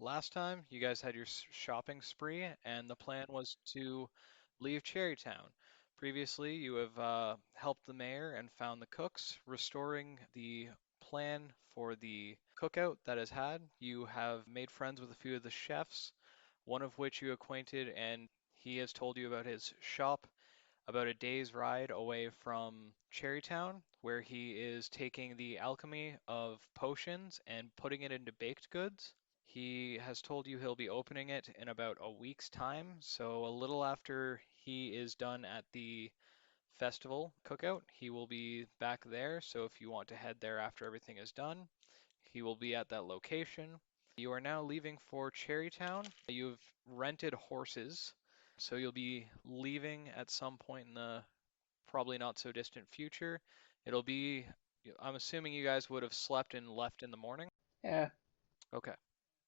last time you guys had your shopping spree, and the plan was to leave Cherrytown. Previously, you have helped the mayor and found the cooks, restoring the plan for the cookout that has had. You have made friends with a few of the chefs, one of which you acquainted, and he has told you about his shop about a day's ride away from Cherrytown, where he is taking the alchemy of potions and putting it into baked goods. He has told you he'll be opening it in about a week's time, so a little after he is done at the festival cookout, he will be back there. So if you want to head there after everything is done, he will be at that location. You are now leaving for Cherrytown. You've rented horses, so you'll be leaving at some point in the probably not so distant future. It'll be, I'm assuming you guys would have slept and left in the morning. Yeah. Okay.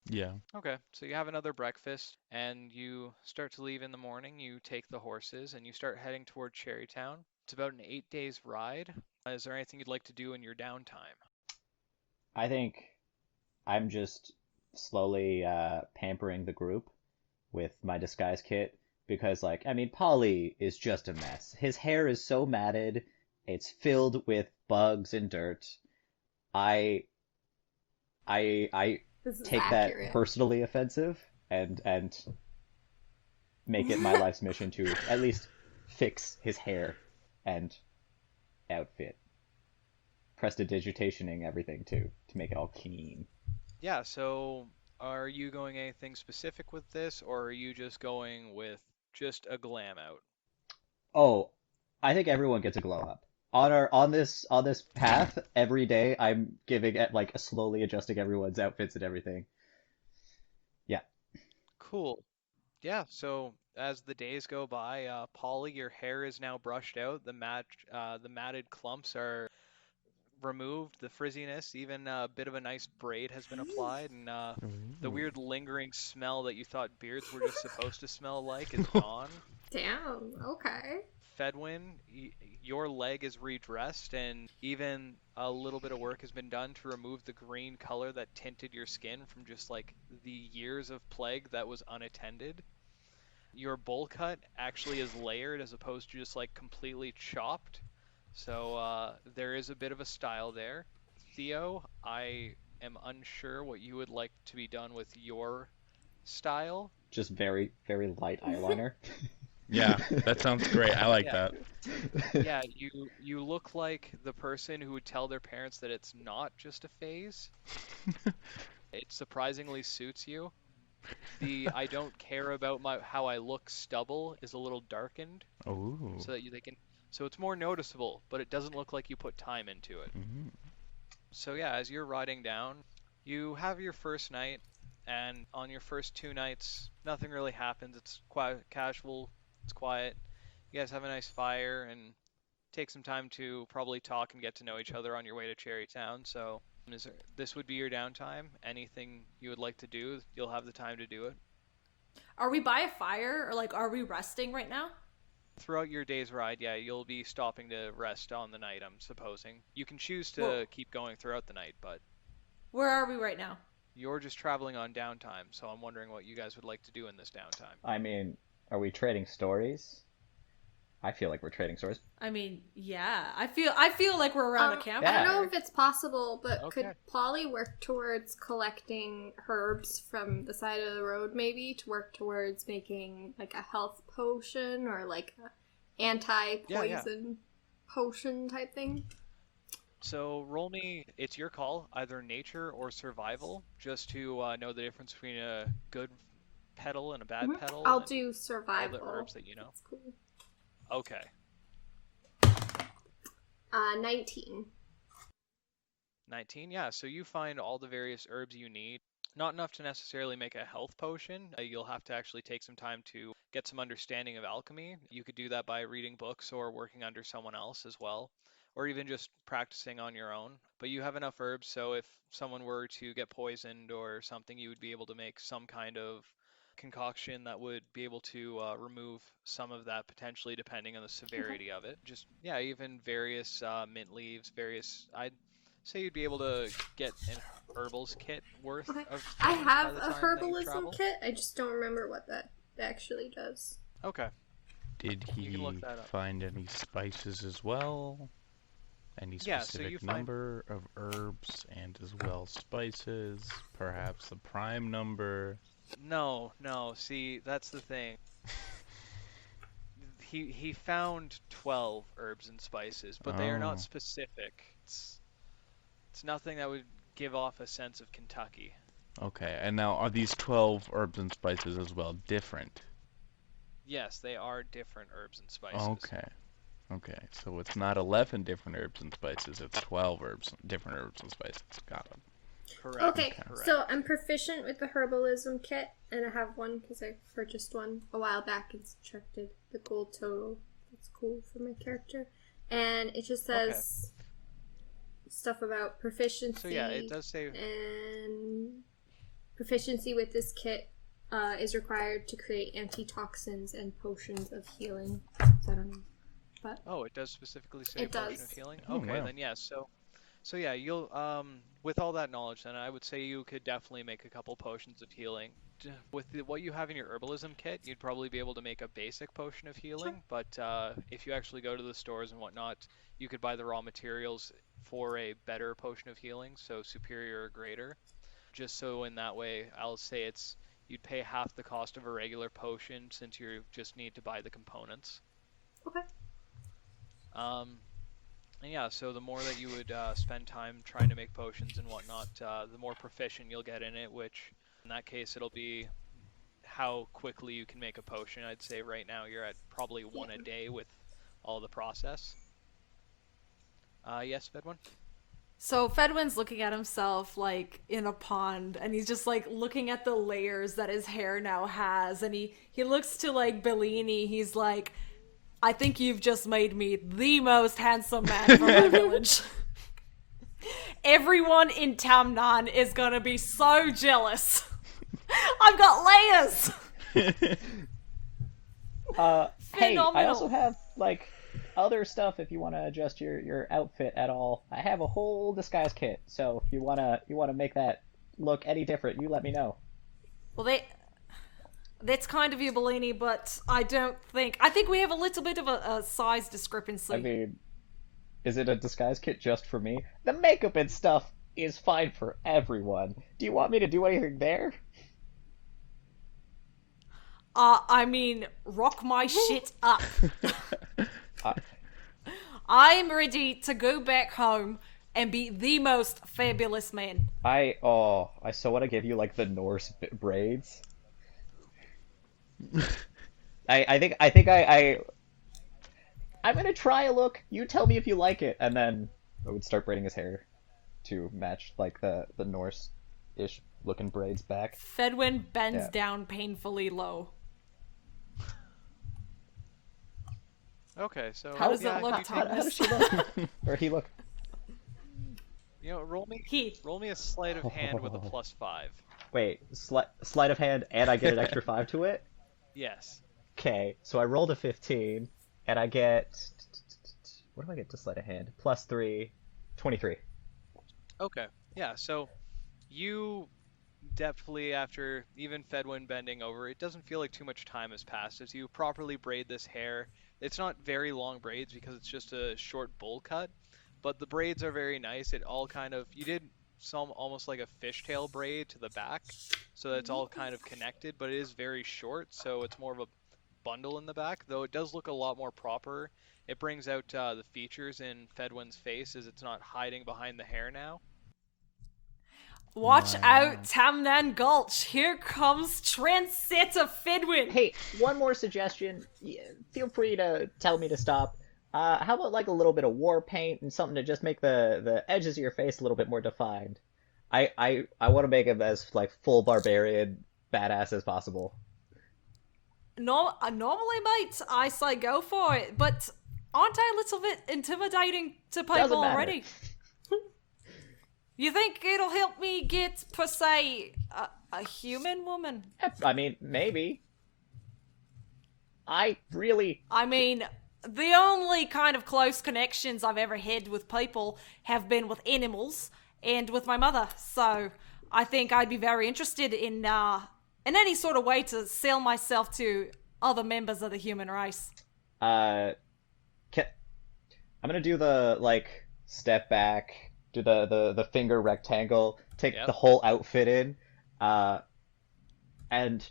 Yeah. Okay. So you have another breakfast and you start to leave in the morning. You take the horses and you start heading toward Cherrytown. It's about an 8 days ride. Is there anything you'd like to do in your downtime? I think I'm just slowly pampering the group with my disguise kit because, like, I mean, Polly is just a mess. His hair is so matted, it's filled with bugs and dirt. I I This is take that accurate. personally offensive and make it my life's mission to at least fix his hair and outfit, prestidigitationing everything too to make it all clean. Yeah, so are you going anything specific with this, or are you just going with just a glam out? Oh, I think everyone gets a glow up. On this path, every day I'm giving it like slowly adjusting everyone's outfits and everything. Yeah. Cool. Yeah, so as the days go by, Polly, your hair is now brushed out. The matted clumps are removed, the frizziness, even a bit of a nice braid has been applied, and the Ooh. weird lingering smell that you thought beards were just supposed to smell like is gone. Damn. Okay. Fedwin, your leg is redressed, and even a little bit of work has been done to remove the green color that tinted your skin from just like the years of plague that was unattended. Your bowl cut actually is layered as opposed to just like completely chopped. So there is a bit of a style there. Theo, I am unsure what you would like to be done with your style. Just very, very light eyeliner. Yeah, that sounds great. I like Yeah, that. yeah, you look like the person who would tell their parents that it's not just a phase. It surprisingly suits you. The I don't care about my how I look stubble is a little darkened Oh. so that they can so it's more noticeable, but it doesn't look like you put time into it. Hmm. So yeah, as you're riding down, you have your first night, and on your first 2 nights, nothing really happens. It's quite casual, it's quiet. You guys have a nice fire and take some time to probably talk and get to know each other on your way to Cherry Town. So this would be your downtime. Anything you would like to do, you'll have the time to do it. Are we by a fire or like are we resting right now? Throughout your day's ride, yeah, you'll be stopping to rest on the night, I'm supposing. You can choose to Well, keep going throughout the night, but where are we right now? you're just traveling on downtime, so I'm wondering what you guys would like to do in this downtime. I mean, are we trading stories? I feel like we're trading stories. I mean, yeah. I feel like we're around a I don't Yeah. know campfire. if it's possible, but Okay. could Polly work towards collecting herbs from the side of the road, maybe to work towards making like a health potion or like a Yeah, yeah. anti-poison potion type thing? So roll me, it's your call, either nature or survival, just to know the difference between a good petal and a bad petal I'll and do all the herbs survival. that you know. That's cool. Okay. 19. 19, yeah. So you find all the various herbs you need. Not enough to necessarily make a health potion. You'll have to actually take some time to get some understanding of alchemy. You could do that by reading books or working under someone else as well, or even just practicing on your own. But you have enough herbs, so if someone were to get poisoned or something, you would be able to make some kind of concoction that would be able to remove some of that potentially depending on the Okay. severity of it. Just, yeah, even various mint leaves, various, I'd say you'd be able to get herbals kit worth Okay. of I things have by the a time that you herbalism travel. kit. I just don't remember what that actually does. Okay. Did You can look he that up. find any spices as well? Any Yeah, so specific you find number of herbs and as well spices? Perhaps a prime number? no. See, that's the thing. He found 12 herbs and spices, but they are not Oh, specific. It's nothing that would give off a sense of Kentucky. okay. And now are these 12 herbs and spices as well different? Yes, they are different herbs and spices. Okay. Okay. So it's not 11 different herbs and spices, it's 12 different herbs and spices. Got it. Correct. Okay, Okay. Correct. so I'm proficient with the herbalism kit, and I have one because I purchased one a while back and subtracted the gold total. That's cool for my character. And it just says stuff about proficiency. So yeah, it does say And proficiency with this kit is required to create antitoxins and potions of healing. So I don't know. But oh, it does specifically say It potion does. of healing. Oh, Okay, wow. then yeah, so yeah, you'll with all that knowledge, then I would say you could definitely make a couple potions of healing. With what you have in your herbalism kit, you'd probably be able to make a basic potion of healing, but if you actually go to the stores and whatnot, you could buy the raw materials for a better potion of healing, so superior or greater. Just so in that way, I'll say you'd pay half the cost of a regular potion since you just need to buy the components. okay. Um, and yeah, so the more that you would spend time trying to make potions and whatnot, the more proficient you'll get in it, which in that case it'll be how quickly you can make a potion. I'd say right now you're at probably one a day with all the process. Yes, Fedwin? So Fedwin's looking at himself like in a pond, and he's just like looking at the layers that his hair now has, and he looks to like Bellini. He's like, I think you've just made me the most handsome man from my village. Everyone in Tamnan is gonna be so jealous. I've got layers. Hey, I also Phenomenal. have like other stuff if you want to adjust your outfit at all. I have a whole disguise kit, so if you wanna make that look any different, you let me know. Well, that's kind of you, Bellini, but I think we have a little bit of a size discrepancy. I mean, is it a disguise kit just for me? The makeup and stuff is fine for everyone. Do you want me to do anything there? I mean, rock my shit up. Uh, I'm ready to go back home and be the most fabulous man. I so want to give you like the Norse braids. I'm gonna try a look. You tell me if you like it, and then I would start braiding his hair to match like the Norse-ish looking braids back. Fedwin bends Yeah. down painfully low. Okay, so How does yeah, it look, you How can, does she look? Or he look? roll He. me a sleight of hand with a +5. Wait, sleight of hand, and I get an extra 5 to it. Yes. Okay, so I rolled a 15, and I get what do I get to sleight of hand? +3, 23. Okay. Yeah, so you definitely, after even Fedwin bending over, it doesn't feel like too much time has passed as you properly braid this hair. It's not very long braids because it's just a short bowl cut, but the braids are very nice. It all kind of, you did some almost like a fishtail braid to the back, so that's all kind of connected, but it is very short, so it's more of a bundle in the back, though it does look a lot more proper. It brings out the features in Fedwin's face as it's not hiding behind the hair now. Watch Wow. out, Tamnan Gulch. Here comes Trendsetter Fedwin. Hey, one more suggestion. Feel free to tell me to stop. How about like a little bit of war paint and something to just make the edges of your face a little bit more defined? I want to make him as like full barbarian badass as possible. No, normally, mate, I say go for it, but aren't I a little bit intimidating to Doesn't people matter. already? You think it'll help me get, per se, a human woman? I mean, maybe. I mean, the only kind of close connections I've ever had with people have been with animals, and with my mother. So I think I'd be very interested in any sort of way to sell myself to other members of the human race. Uh, can, I'm gonna do the like step back, do the finger rectangle, take Yep. the whole outfit in, uh, and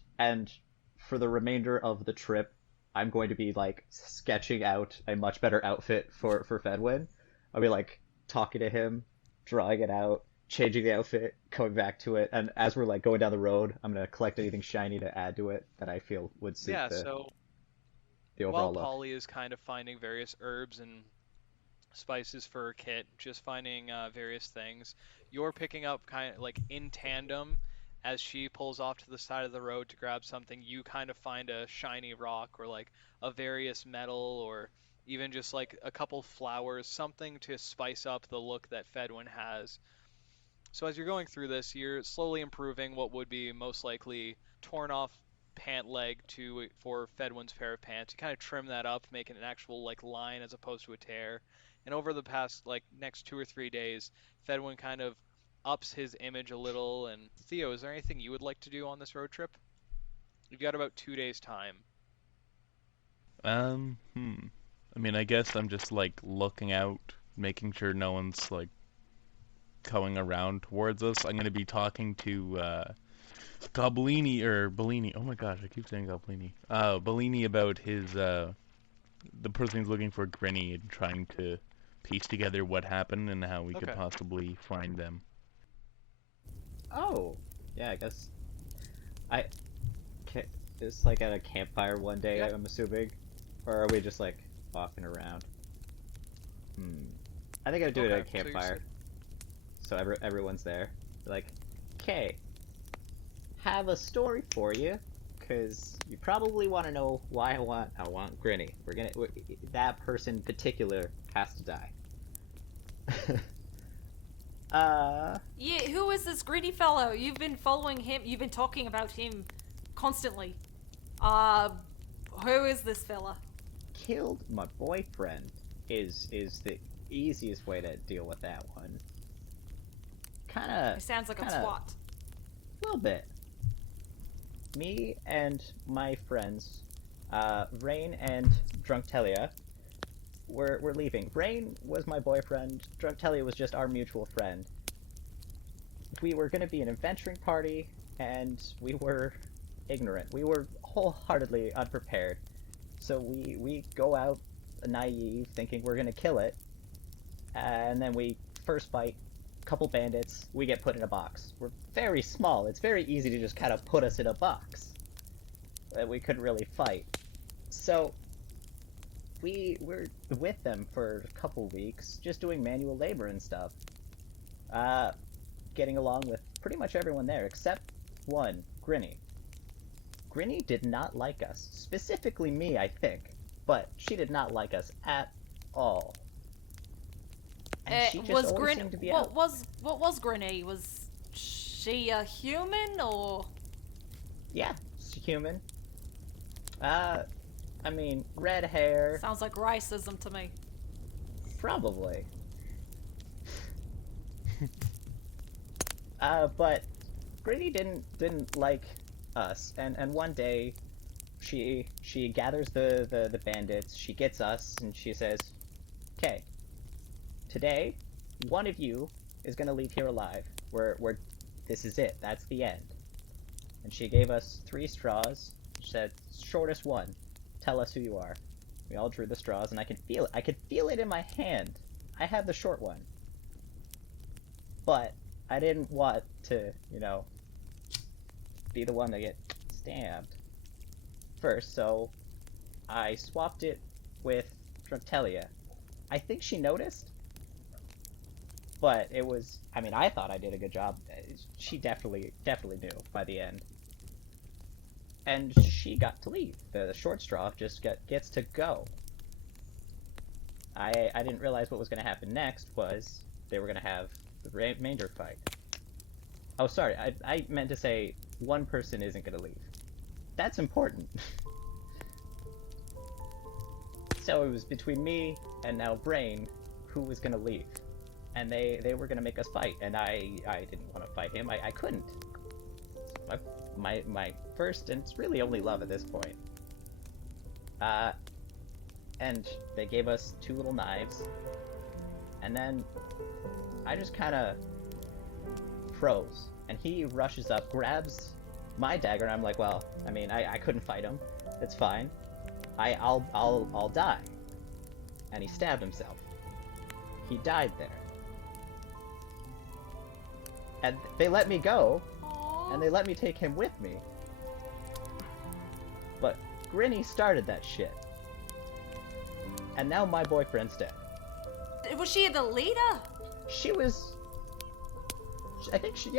for the remainder of the trip, I'm going to be like sketching out a much better outfit for Fedwin. I'll be like talking to him, drawing it out, changing the outfit, coming back to it, and as we're like going down the road, I'm gonna collect anything shiny to add to it that I feel would suit Yeah, the so while overall look. Polly is kind of finding various herbs and spices for her kit, just finding various things, you're picking up kind of like in tandem as she pulls off to the side of the road to grab something. You kind of find a shiny rock or like a various metal or even just like a couple flowers, something to spice up the look that Fedwin has. So as you're going through this, you're slowly improving what would be most likely torn off pant leg to for Fedwin's pair of pants. You kind of trim that up, make it an actual like line as opposed to a tear. And over the past like next 2 or 3 days, Fedwin kind of ups his image a little. And Theo, is there anything you would like to do on this road trip? You've got about 2 days time. I mean, I guess I'm just like looking out, making sure no one's like coming around towards us. I'm gonna be talking to Goblini or Bellini. Oh my gosh, I keep saying Goblini. Bellini about his the person who's looking for Grinny and trying to piece together what happened and how we could Okay. possibly find them. Oh, yeah, I guess I it's like at a campfire one day, Yep. I'm assuming, or are we just like walking around? I think I'd do it at a Okay, so you're campfire, so everyone's there. Like, okay, have a story for you, cause you probably want to know why I want Grinny. That person in particular has to die. Yeah, who is this greedy fellow? You've been following him. You've been talking about him constantly. Who is this fella? Killed my boyfriend is the easiest way to deal with that one. He sounds like a kinda, twat. A little bit. Me and my friends, Rain and Drunktelia, were leaving. Rain was my boyfriend. Drunktelia was just our mutual friend. We were going to be an adventuring party, and we were ignorant. We were wholeheartedly unprepared. So we go out naive, thinking we're going to kill it, and then we first fight a couple bandits. We get put in a box. We're very small. It's very easy to just kind of put us in a box. We couldn't really fight. So we were with them for a couple weeks, just doing manual labor and stuff. Getting along with pretty much everyone there, except one, Grinny. Grinny did not like us. Specifically me, I think. But she did not like us at all. And she just always seemed to be out. What was Grinny? Was she a human or? Yeah, she's human. I mean, red hair. Sounds like racism to me. Probably. But Grinny didn't like us, and one day she gathers the bandits, she gets us, and she says, "Okay, today one of you is gonna leave here alive. We're this is it. That's the end." And she gave us 3 straws. She said, "Shortest one, tell us who you are." We all drew the straws, and I could feel it. I could feel it in my hand. I had the short one. But I didn't want to, be the one to get stabbed first, so I swapped it with Drunktelia. I think she noticed, but it was, I thought I did a good job. She definitely knew by the end. And she got to leave. The short straw just gets to go. I didn't realize what was going to happen next was they were going to have the remainder fight. Oh, sorry, I meant to say one person isn't going to leave. That's important. So it was between me and now Brain who was going to leave. and they were gonna make us fight, and I didn't want to fight him. I couldn't. My first, and it's really only love at this point. And they gave us 2 little knives, and then I just kind of froze, and he rushes up, grabs my dagger, and I'm like, well, I mean, I couldn't fight him. It's fine. I'll die. And he stabbed himself. He died there. And they let me go, and they let me take him with me. But Grinny started that shit. And now my boyfriend's dead. Was she the leader? She was... I think she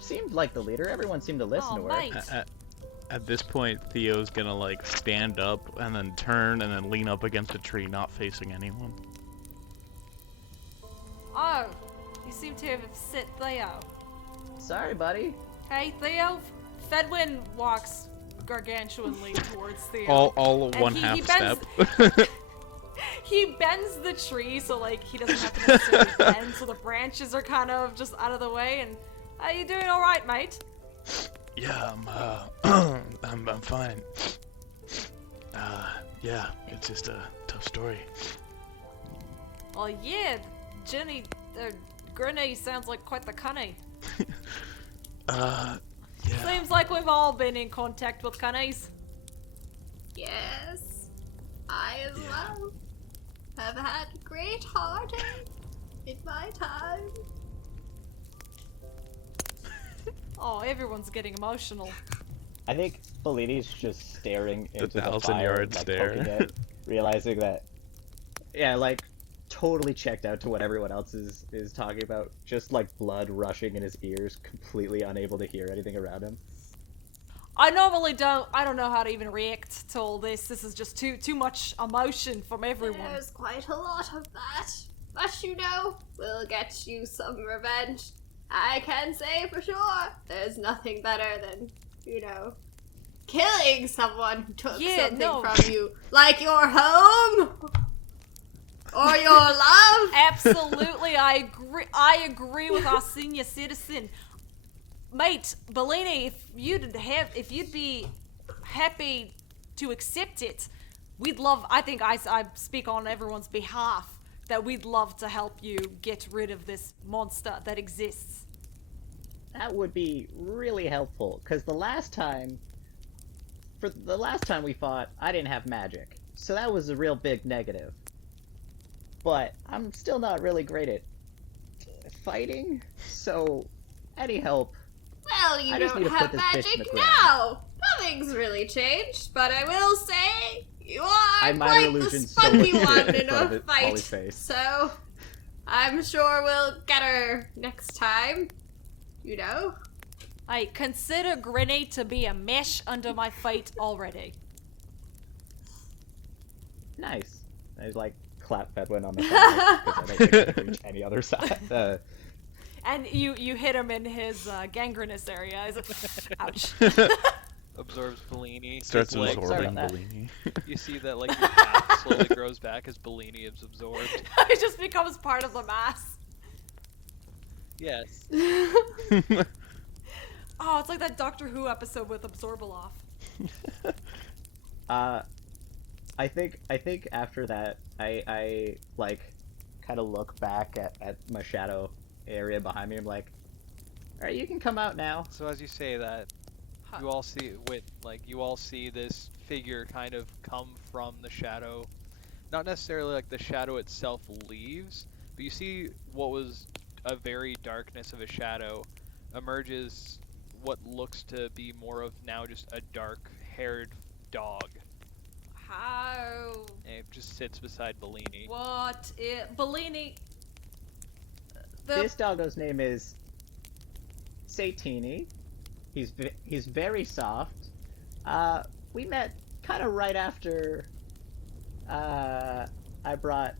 seemed like the leader. Everyone seemed to listen to her. Mate. At this point, Theo's gonna like stand up and then turn and then lean up against a tree, not facing anyone. Oh, you seem to have upset Theo. Sorry, buddy. Hey, Theo. Fedwin walks gargantuanly towards Theo. All And one he half bends- step. He bends the tree so like he doesn't have to necessarily bend, so the branches are kind of just out of the way. And are you doing all right, mate? Yeah, I'm fine. Yeah, it's just a tough story. Oh yeah, Grinny sounds like quite the cunny. Yeah. Seems like we've all been in contact with cunnies. Yes, I as well have had great heartache in my time. Oh, everyone's getting emotional. I think Bellini's just staring The into the 1,000-yard fire, stare. poking it, realizing that, yeah, like, totally checked out to what everyone else is talking about. Just, like, blood rushing in his ears, completely unable to hear anything around him. I normally I don't know how to even react to all this. This is just too much emotion from everyone. There's quite a lot of that, but you know, we'll get you some revenge. I can say for sure, there's nothing better than, you know, killing someone who took something from you, like your home or your love. Absolutely, I agree with our senior citizen. Mate, Bellini, if you'd be happy to accept it, we'd love, I think I speak on everyone's behalf, that we'd love to help you get rid of this monster that exists. That would be really helpful, because the last time we fought, I didn't have magic, so that was a real big negative. But I'm still not really great at fighting, so any help. Well, you I just don't need to put have this bitch in magic the ground. now. Nothing's really changed, but I will say you are minor quite the illusion's so spunky much one in in front of a it, fight. Polly's face. So I'm sure we'll get her next time. You know. I consider Grinny to be a mesh under my feet already. Nice. I like clap Fedwin on the side because I don't think I can reach any other side. And you hit him in his gangrenous area. He's like, ouch. Absorbs Bellini. Starts His legs- absorbing about that. Bellini. You see that like your path slowly grows back as Bellini is absorbed. It just becomes part of the mass. Yes. Oh, it's like that Doctor Who episode with Absorbaloff. I think after that, I like kind of look back at my shadow area behind me. I'm like, all right, you can come out now. So as you say that, you all see this figure kind of come from the shadow. Not necessarily like the shadow itself leaves, but you see what was a very darkness of a shadow emerges what looks to be more of now just a dark-haired dog. How? And it just sits beside Bellini. What? Bellini. This doggo's name is Satini. He's very soft. We met kind of right after I brought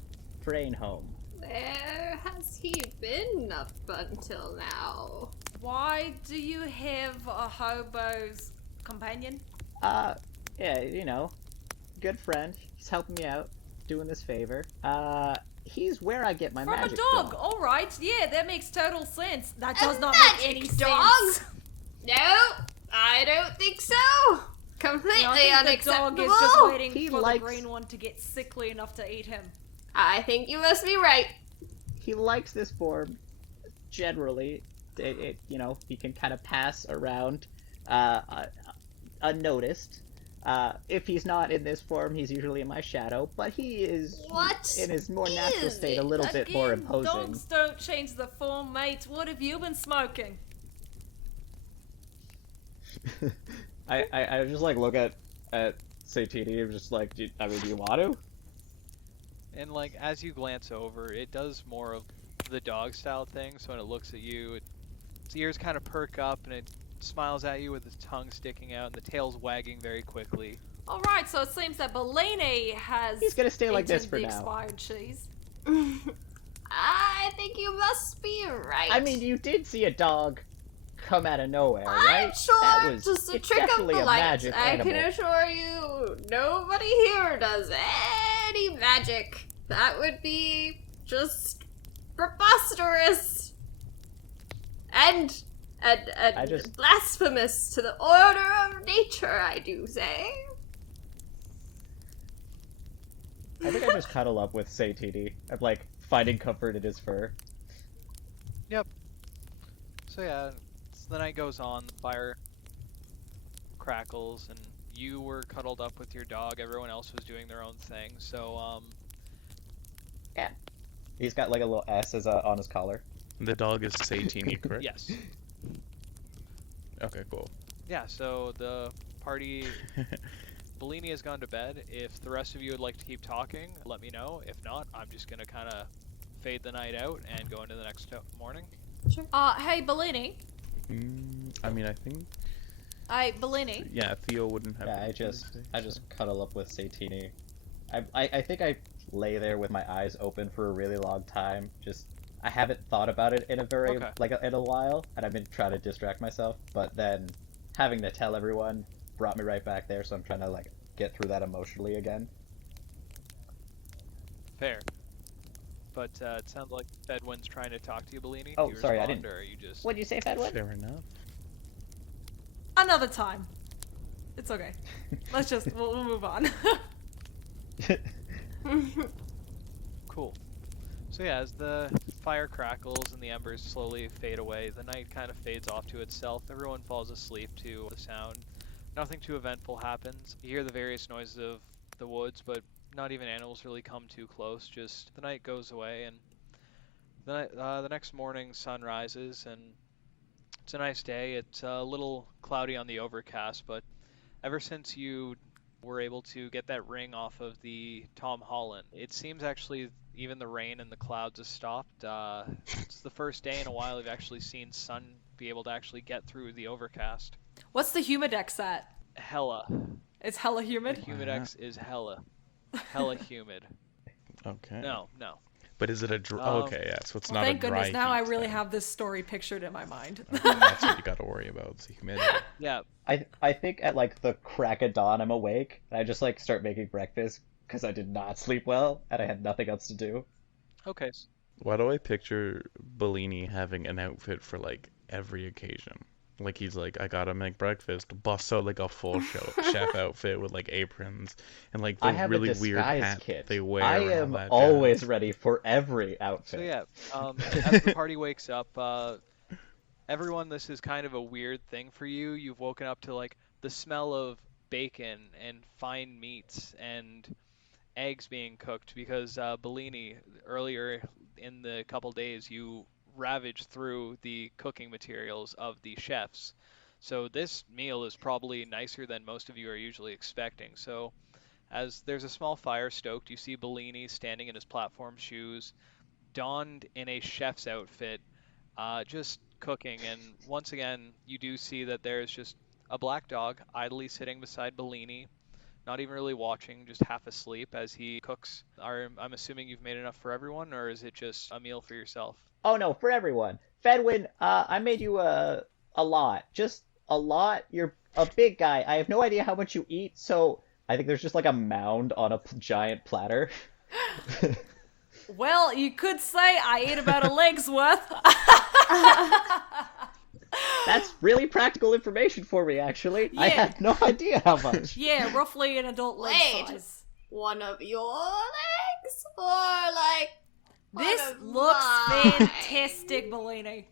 Brain home. Where has he been up until now? Why do you have a hobo's companion? Yeah, you know, good friend. He's helping me out, doing this favor. he's where I get my From a magic dog. from. All right. Yeah, that makes total sense. That does not magic make any dog? sense. No, I don't think so. Completely I think the unacceptable. dog is just waiting He for likes- the green one to get sickly enough to eat him. I think you must be right. He likes this form. Generally, he can kind of pass around unnoticed. If he's not in this form, he's usually in my shadow, but he is in his more natural state a little bit more Again, imposing. dogs don't change the form, mate. What have you been smoking? I just like look at Satini and just like, do you want to? And like as you glance over, it does more of the dog style thing. So when it looks at you, its ears kind of perk up and it smiles at you with its tongue sticking out and the tail's wagging very quickly. All right, so it seems that Bellini has. He's gonna stay like eaten this for the now. expired cheese. I think you must be right. I mean, you did see a dog come out of nowhere, I'm right? sure That was just a it's trick of definitely the a light. magic I animal. can assure you, nobody here does any magic. That would be just preposterous and blasphemous to the order of nature, I do say. I think I just cuddle up with Satini. I'm like finding comfort in his fur. Yep. So yeah, the night goes on, the fire crackles, and you were cuddled up with your dog. Everyone else was doing their own thing. So Yeah. He's got like a little S on his collar. The dog is Satini, correct? yes. Okay, cool. Yeah, so the party, Bellini has gone to bed. If the rest of you would like to keep talking, let me know. If not, I'm just going to kind of fade the night out and go into the next morning. Hey, Bellini. I mean, I think... Hey, Bellini. Yeah, Theo wouldn't have... Yeah, I just cuddle up with Satini. I think I lay there with my eyes open for a really long time. I haven't thought about it in a while, and I've been trying to distract myself. But then having to tell everyone brought me right back there, so I'm trying to like get through that emotionally again. Fair. But it sounds like Fedwin's trying to talk to you, Bellini. Oh, Do you sorry, I respond, didn't- Or are you just... What'd you say, Fedwin? Fair enough. Another time. It's okay. Let's just we'll move on. Cool. So yeah, as the fire crackles and the embers slowly fade away, the night kind of fades off to itself. Everyone falls asleep to the sound. Nothing too eventful happens. You hear the various noises of the woods, but not even animals really come too close. Just the night goes away, and the next morning sun rises, and it's a nice day. It's a little cloudy on the overcast, but ever since you were able to get that ring off of the Tom Holland, it seems actually even the rain and the clouds have stopped. It's the first day in a while we've actually seen sun be able to actually get through the overcast. What's the humidex at? Hella. It's hella The humid. humidex is hella humid. Okay. No. But is it a dry... okay, yeah, so it's Well, not thank a dry goodness. Now I heat really then. have this story pictured in my mind. Okay, that's what you gotta worry about, it's the humidity. Yeah. I think at like the crack of dawn I'm awake, and I just like start making breakfast because I did not sleep well and I had nothing else to do. Okay. Why do I picture Bellini having an outfit for like every occasion? Like he's like, I gotta make breakfast, busts out like a full chef outfit with like aprons and like I the have really a weird disguise hat kit. they wear. I and all am that always jazz. ready for every outfit. So yeah, as the party wakes up, everyone, this is kind of a weird thing for you. You've woken up to like the smell of bacon and fine meats and eggs being cooked because Bellini, earlier in the couple days, you ravaged through the cooking materials of the chefs. So this meal is probably nicer than most of you are usually expecting. So as there's a small fire stoked, you see Bellini standing in his platform shoes, donned in a chef's outfit, just cooking. And once again, you do see that there's just a black dog idly sitting beside Bellini, not even really watching, just half asleep as he cooks. I'm assuming you've made enough for everyone, or is it just a meal for yourself? Oh no, for everyone. Fedwin, I made you a lot. Just a lot. You're a big guy. I have no idea how much you eat, so I think there's just like a mound on a giant platter. Well, you could say I ate about a leg's worth. That's really practical information for me, actually. I Yeah. had no idea how much. Yeah, roughly an adult leg Wait. size. One of your legs? Or, like, one This of looks mine? fantastic, Bellini.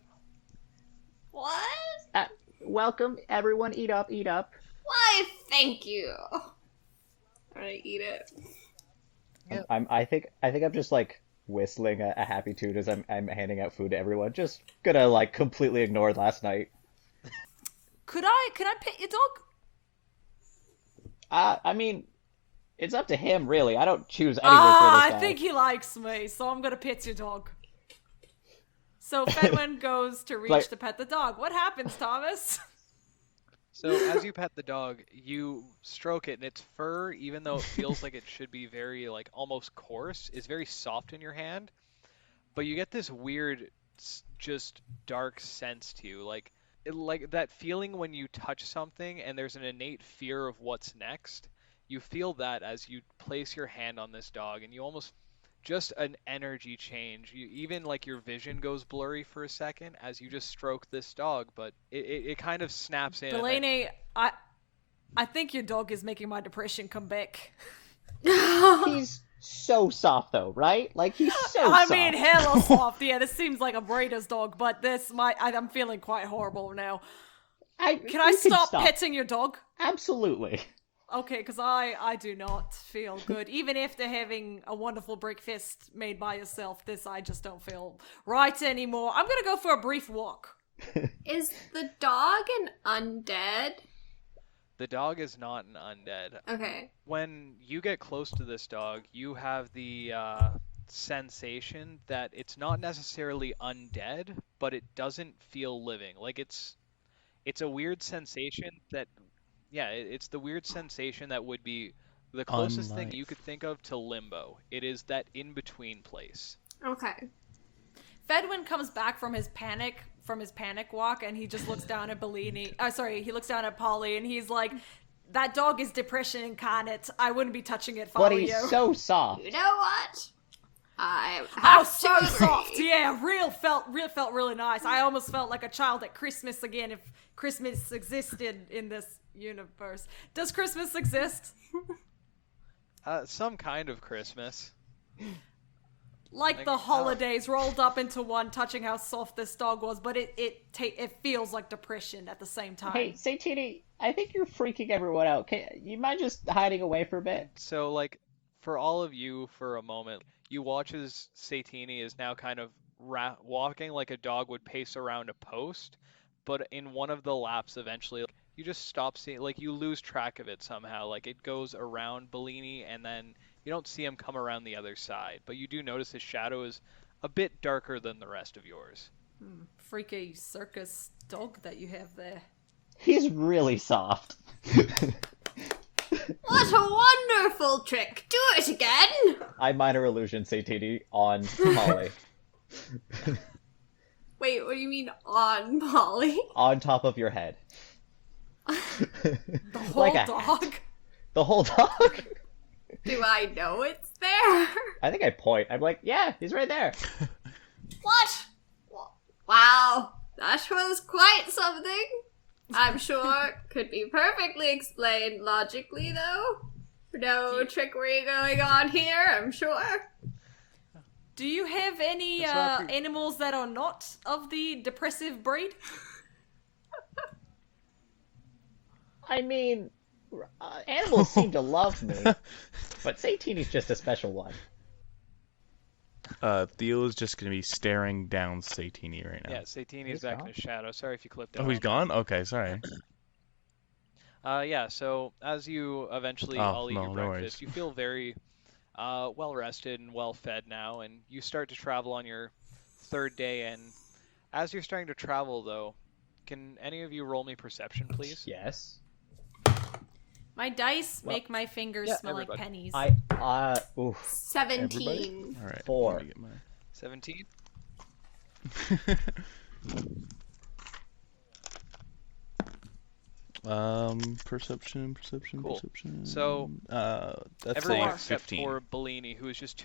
What? Welcome, everyone. Eat up, eat up. Why, thank you. I'm gonna eat it. Yeah. I think I'm just like whistling a happy tune as I'm handing out food to everyone. Just gonna like completely ignore last night. Can I pet your dog? I mean, it's up to him, really. I don't choose anything for this I guy. think he likes me, so I'm gonna pet your dog. So Fedwin goes to reach Like- to pet the dog. What happens, Thomas? So as you pet the dog, you stroke it, and its fur, even though it feels like it should be very, like, almost coarse, is very soft in your hand. But you get this weird, just dark sense to you, like that feeling when you touch something and there's an innate fear of what's next. You feel that as you place your hand on this dog, and you almost just an energy change. You even like your vision goes blurry for a second as you just stroke this dog, but it kind of snaps in. Delaney, I think your dog is making my depression come back. He's so soft, though, right? Like he's so I soft. mean, hella soft. Yeah, this seems like a breeder's dog, but I'm feeling quite horrible now. Can I You stop petting your dog? Absolutely. Okay, because I do not feel good. Even after having a wonderful breakfast made by yourself, I just don't feel right anymore. I'm gonna go for a brief walk. Is the dog an undead? The dog is not an undead. Okay. When you get close to this dog, you have the sensation that it's not necessarily undead, but it doesn't feel living. Like it's a weird sensation that, yeah, it's the weird sensation that would be the closest thing you could think of to limbo. It is that in-between place. Okay. Fedwin comes back from his panic walk, and he just looks down at Bellini. He looks down at Polly, and he's like, "That dog is depression incarnate. I wouldn't be touching it if I were But he's you." so soft. You know what? I Oh, have so to soft. agree. Yeah, felt really nice. I almost felt like a child at Christmas again, if Christmas existed in this universe. Does Christmas exist? Some kind of Christmas. Like the holidays rolled up into one, touching how soft this dog was, but it feels like depression at the same time. Hey, Satini, I think you're freaking everyone out. You mind just hiding away for a bit? So, like, for all of you, for a moment, you watch as Satini is now kind of walking like a dog would pace around a post, but in one of the laps, eventually, you just stop seeing, like, you lose track of it somehow. Like, it goes around Bellini, and then you don't see him come around the other side, but you do notice his shadow is a bit darker than the rest of yours. Freaky circus dog that you have there. He's really soft. What a wonderful trick! Do it again! I minor illusion Satini on Molly. Wait, what do you mean on Molly? On top of your head. The whole Like a dog? hat. The whole dog? Do I know it's there? I think I point. I'm like, yeah, he's right there. What? Wow, that was quite something. I'm sure could be perfectly explained logically, though. No trickery going on here, I'm sure. Do you have any It's not animals that are not of the depressive breed? I mean, animals seem to love me, but Satini's just a special one. Theo is just gonna be staring down Satini right now. Yeah, Satini is He's back gone. in his shadow. Sorry if you clipped Oh, out he's on gone? Okay, sorry. that. Yeah, so as you eventually Oh, all eat no, your no breakfast, worries. you feel very well rested and well fed now, and you start to travel on your third day. And as you're starting to travel, though, can any of you roll me perception, please? Yes. My dice Well, make my fingers yeah, smell like everybody. pennies. Oof. 17. All right. 4. let me get 17? Perception. Cool. Perception. So, that's Everyone a except 15. for Bellini, who is just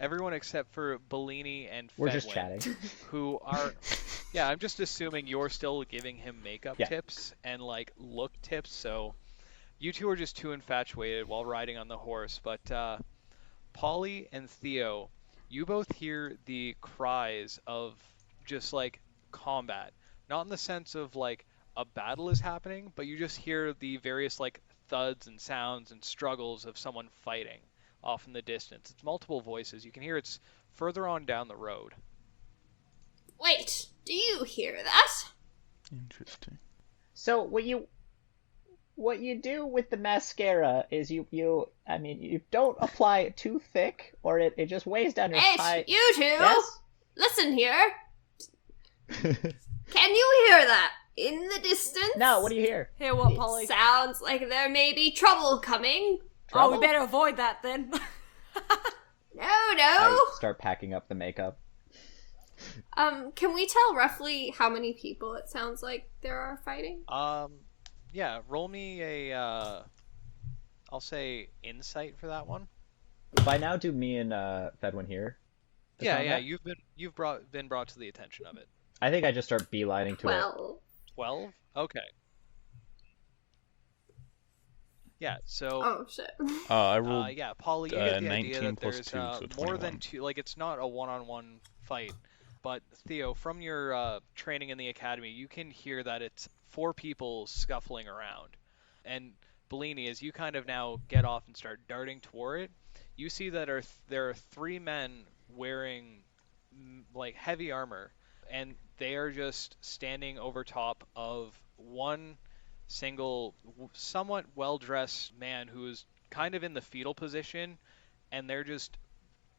everyone except for Bellini and We're just Fedwin, chatting. who are, yeah, I'm just assuming you're still giving him makeup Yeah. tips and like look tips, so you two are just too infatuated while riding on the horse. But Polly and Theo, you both hear the cries of just like combat. Not in the sense of like a battle is happening, but you just hear the various like thuds and sounds and struggles of someone fighting off in the distance. It's multiple voices. You can hear it's further on down the road. Wait, do you hear that? Interesting. So what you do with the mascara is you don't apply it too thick or it just weighs down your Hey, you two! Yes? Listen here. Can you hear that? In the distance? No, what do you hear? Hear what, It Polly? sounds like there may be trouble coming. Oh, Trouble? we better avoid that then. No. I start packing up the makeup. Can we tell roughly how many people it sounds like there are fighting? Yeah, roll me a I'll say insight for that one. By now, do me and Fedwin hear? the Yeah, combat? you've been brought to the attention of it. I think I just start beelining to it. 12. 12? Okay. Yeah, so Oh, shit. I rolled yeah, Polly, you get the idea 19 that plus there's 2, so more 21. than two, like it's not a one-on-one fight. But Theo, from your training in the academy, you can hear that it's four people scuffling around. And Bellini, as you kind of now get off and start darting toward it, you see that there are three men wearing like heavy armor, and they are just standing over top of one single, somewhat well-dressed man who is kind of in the fetal position, and they're just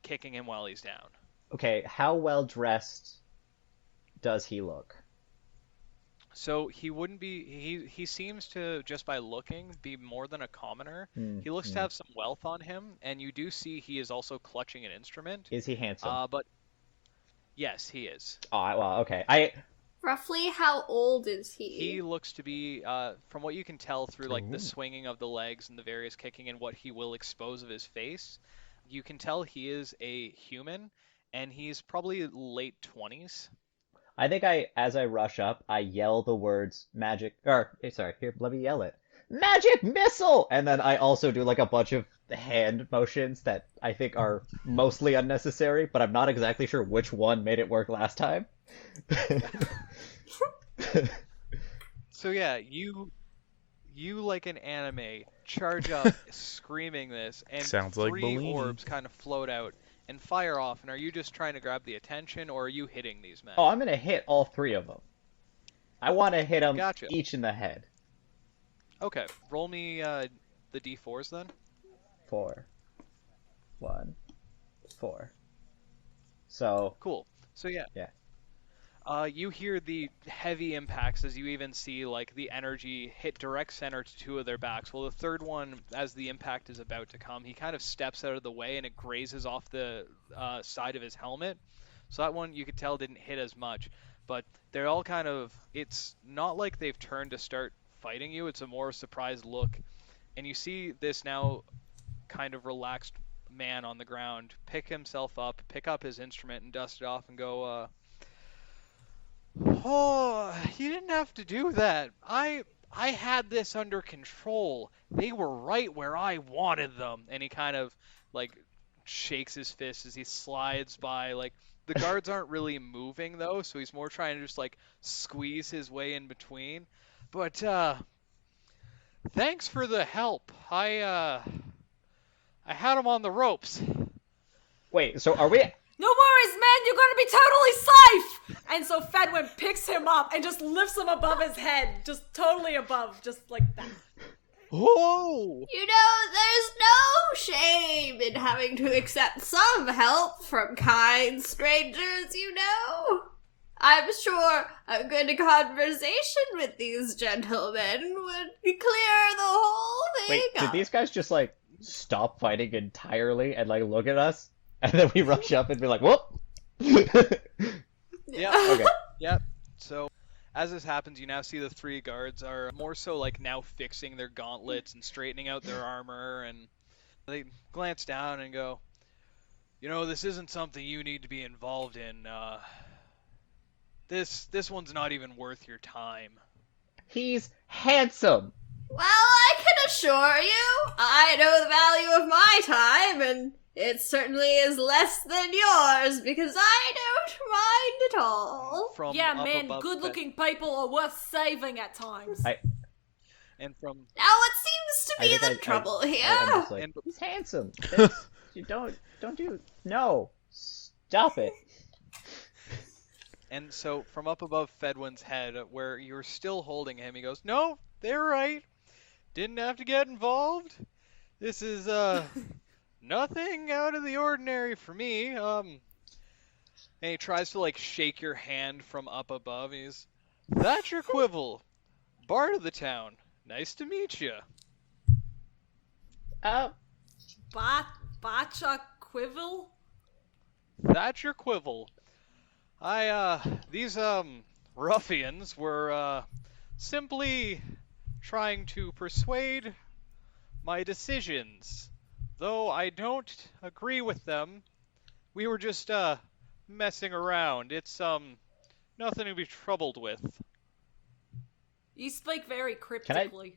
kicking him while he's down. Okay, how well dressed does he look? So he wouldn't be he seems to, just by looking, be more than a commoner. He looks to have some wealth on him, and you do see he is also clutching an instrument. Is he handsome? But yes, he is. Oh, well, okay. Roughly how old is he? He looks to be, from what you can tell through like the Ooh. swinging of the legs and the various kicking and what he will expose of his face, you can tell he is a human, and he's probably late 20s. I think as I rush up, I yell the words magic, sorry, here, let me yell it. Magic missile! And then I also do like a bunch of hand motions that I think are mostly unnecessary, but I'm not exactly sure which one made it work last time. So yeah, you like an anime charge up screaming this, and Sounds like three Bellini. orbs kind of float out and fire off. And are you just trying to grab the attention, or are you hitting these men? Oh, I'm gonna hit all three of them. I want to hit them Gotcha. each in the head. Okay, roll me the d4s then. 4, 1, 4. So, Cool. So yeah. Yeah. You hear the heavy impacts as you even see like the energy hit direct center to two of their backs. Well, the third one, as the impact is about to come, he kind of steps out of the way and it grazes off the side of his helmet. So that one you could tell didn't hit as much. But they're all kind of, it's not like they've turned to start fighting you. It's a more surprised look. And you see this now kind of relaxed man on the ground pick himself up, pick up his instrument and dust it off and go, oh, you didn't have to do that. I had this under control. They were right where I wanted them. And he kind of like shakes his fist as he slides by. Like the guards aren't really moving though, so he's more trying to just like squeeze his way in between. But thanks for the help. I had him on the ropes. wait, so are we... No worries, man, you're gonna be totally safe! And so Fedwin picks him up and just lifts him above his head, just totally above, just like that. Whoa! You know, there's no shame in having to accept some help from kind strangers, you know? I'm sure a good conversation with these gentlemen would clear the whole thing Wait, did up. these guys just, like, stop fighting entirely and, like, look at us? And then we rush up and be like, whoop! Yeah. Okay. Yep. So, as this happens, you now see the three guards are more so like now fixing their gauntlets and straightening out their armor, and they glance down and go, This isn't something you need to be involved in. This one's not even worth your time. He's handsome. Well, I can assure you, I know the value of my time, and it certainly is less than yours, because I don't mind at all. From Yeah, up man, above good-looking people are worth saving at times. And from Now, what seems to be the trouble here? I'm just like, And- he's handsome. You don't do. No, stop it. And so from up above Fedwin's head, where you're still holding him, he goes, "No, they're right. Didn't have to get involved. This is nothing out of the ordinary for me." And he tries to like shake your hand from up above. He's Thatcher Quivel, bard of the town. Nice to meet you. Bacha Quivel? Thatcher Quivel. These ruffians were simply trying to persuade my decisions. Though I don't agree with them, we were just messing around. It's nothing to be troubled with. You speak very cryptically.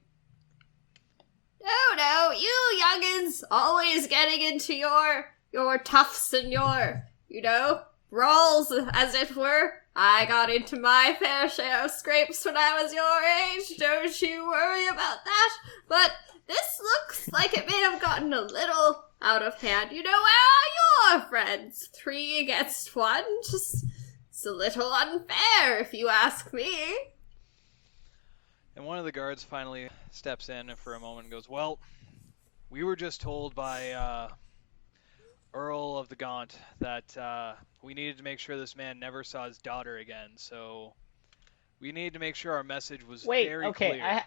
No, you youngins always getting into your toughs and your, brawls, as it were. I got into my fair share of scrapes when I was your age, don't you worry about that. But this looks like it may have gotten a little out of hand. Where are your friends? 3 against 1? Just, it's a little unfair, if you ask me. And one of the guards finally steps in for a moment and goes, "Well, we were just told by Earl of the Gaunt that we needed to make sure this man never saw his daughter again, so we need to make sure our message was very clear."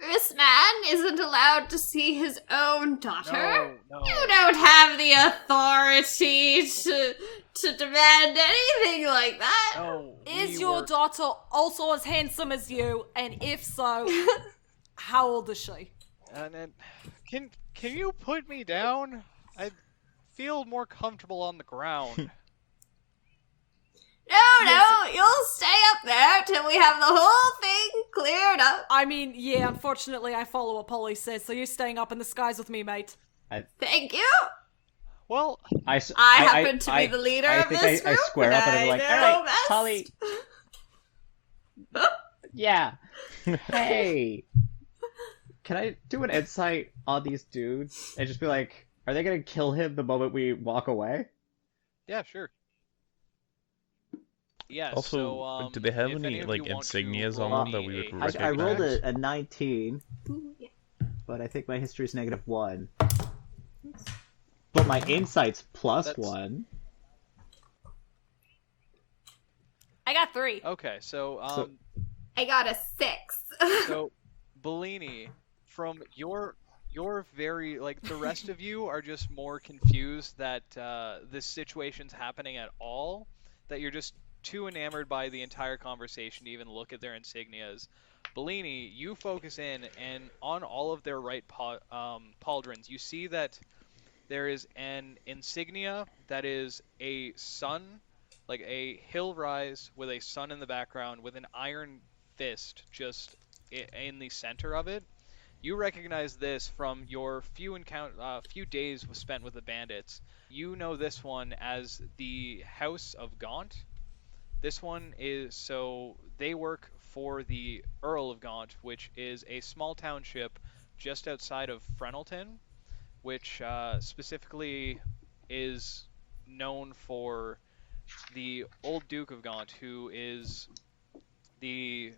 This man isn't allowed to see his own daughter. No. You don't have the authority to demand anything like that. No, Is your daughter also as handsome as you? And if so, how old is she? And then, can you put me down? I feel more comfortable on the ground. No, you'll stay up there till we have the whole thing cleared up. I mean, yeah, unfortunately I follow what Polly says, so you're staying up in the skies with me, mate. Thank you. Well, I happen to be the leader of this group. I square up and I'm like, all right, Polly. Yeah. Hey. Can I do an insight on these dudes and just be like, are they gonna kill him the moment we walk away? yeah, sure. Yeah. Also, so, do they have if any of like you want to insignias roll on them that me we would a- recognize? I rolled a 19, but I think my history is -1. But my insight's +1. I got 3. Okay, so I got a 6. so Bellini, from your very the rest of you are just more confused that this situation's happening at all, that you're just too enamored by the entire conversation to even look at their insignias. Bellini, you focus in, and on all of their right pauldrons, you see that there is an insignia that is a sun, like a hill rise with a sun in the background with an iron fist just in the center of it. You recognize this from your few days spent with the bandits. You know this one as the House of Gaunt. This one is, so they work for the Earl of Gaunt, which is a small township just outside of Frenelton, which specifically is known for the old Duke of Gaunt, who is a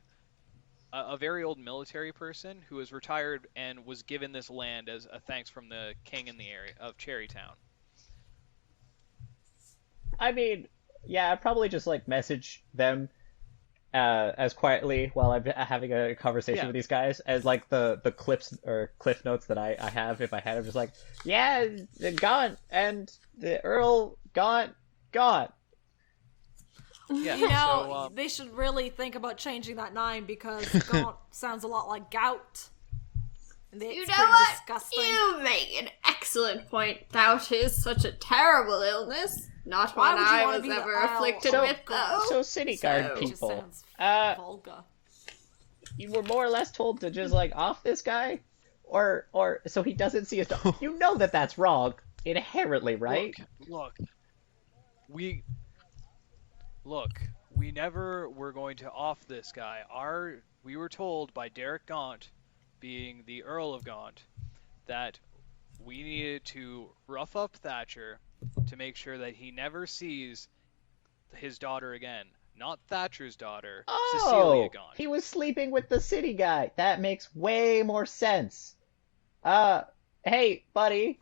very old military person who is retired and was given this land as a thanks from the king in the area of Cherrytown. I mean, yeah, I'd probably just message them as quietly while I'm having a conversation with these guys as the clips or cliff notes that I have, if I had them, just yeah, the Gaunt and the Earl Gaunt. Yeah, they should really think about changing that name because Gaunt sounds a lot like gout. And it's You know pretty what? disgusting. You make an excellent point. Gout is such a terrible illness. Not Why one would you I wanna was be the ever owl? afflicted So- with, though. So city guard So- It just people, sounds vulgar. you were more or less told to just like off this guy, or so he doesn't see his dog. You know that that's wrong inherently, right? We never were going to off this guy. We were told by Derek Gaunt, being the Earl of Gaunt, that we needed to rough up Thatcher to make sure that he never sees his daughter again. Not Thatcher's daughter, Cecilia Oh, Gaunt. he was sleeping with the city guy. That makes way more sense. Hey, buddy,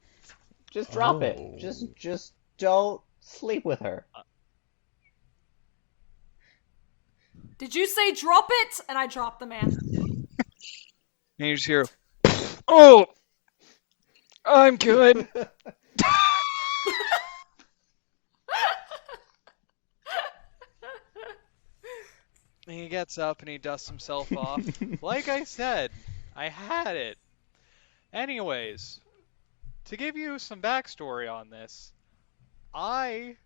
just drop it. Oh. Just don't sleep with her. Did you say drop it? And I dropped the man. And you just hear, "Oh, I'm good." And he gets up and he dusts himself off. Like I said, I had it. Anyways, to give you some backstory on this, I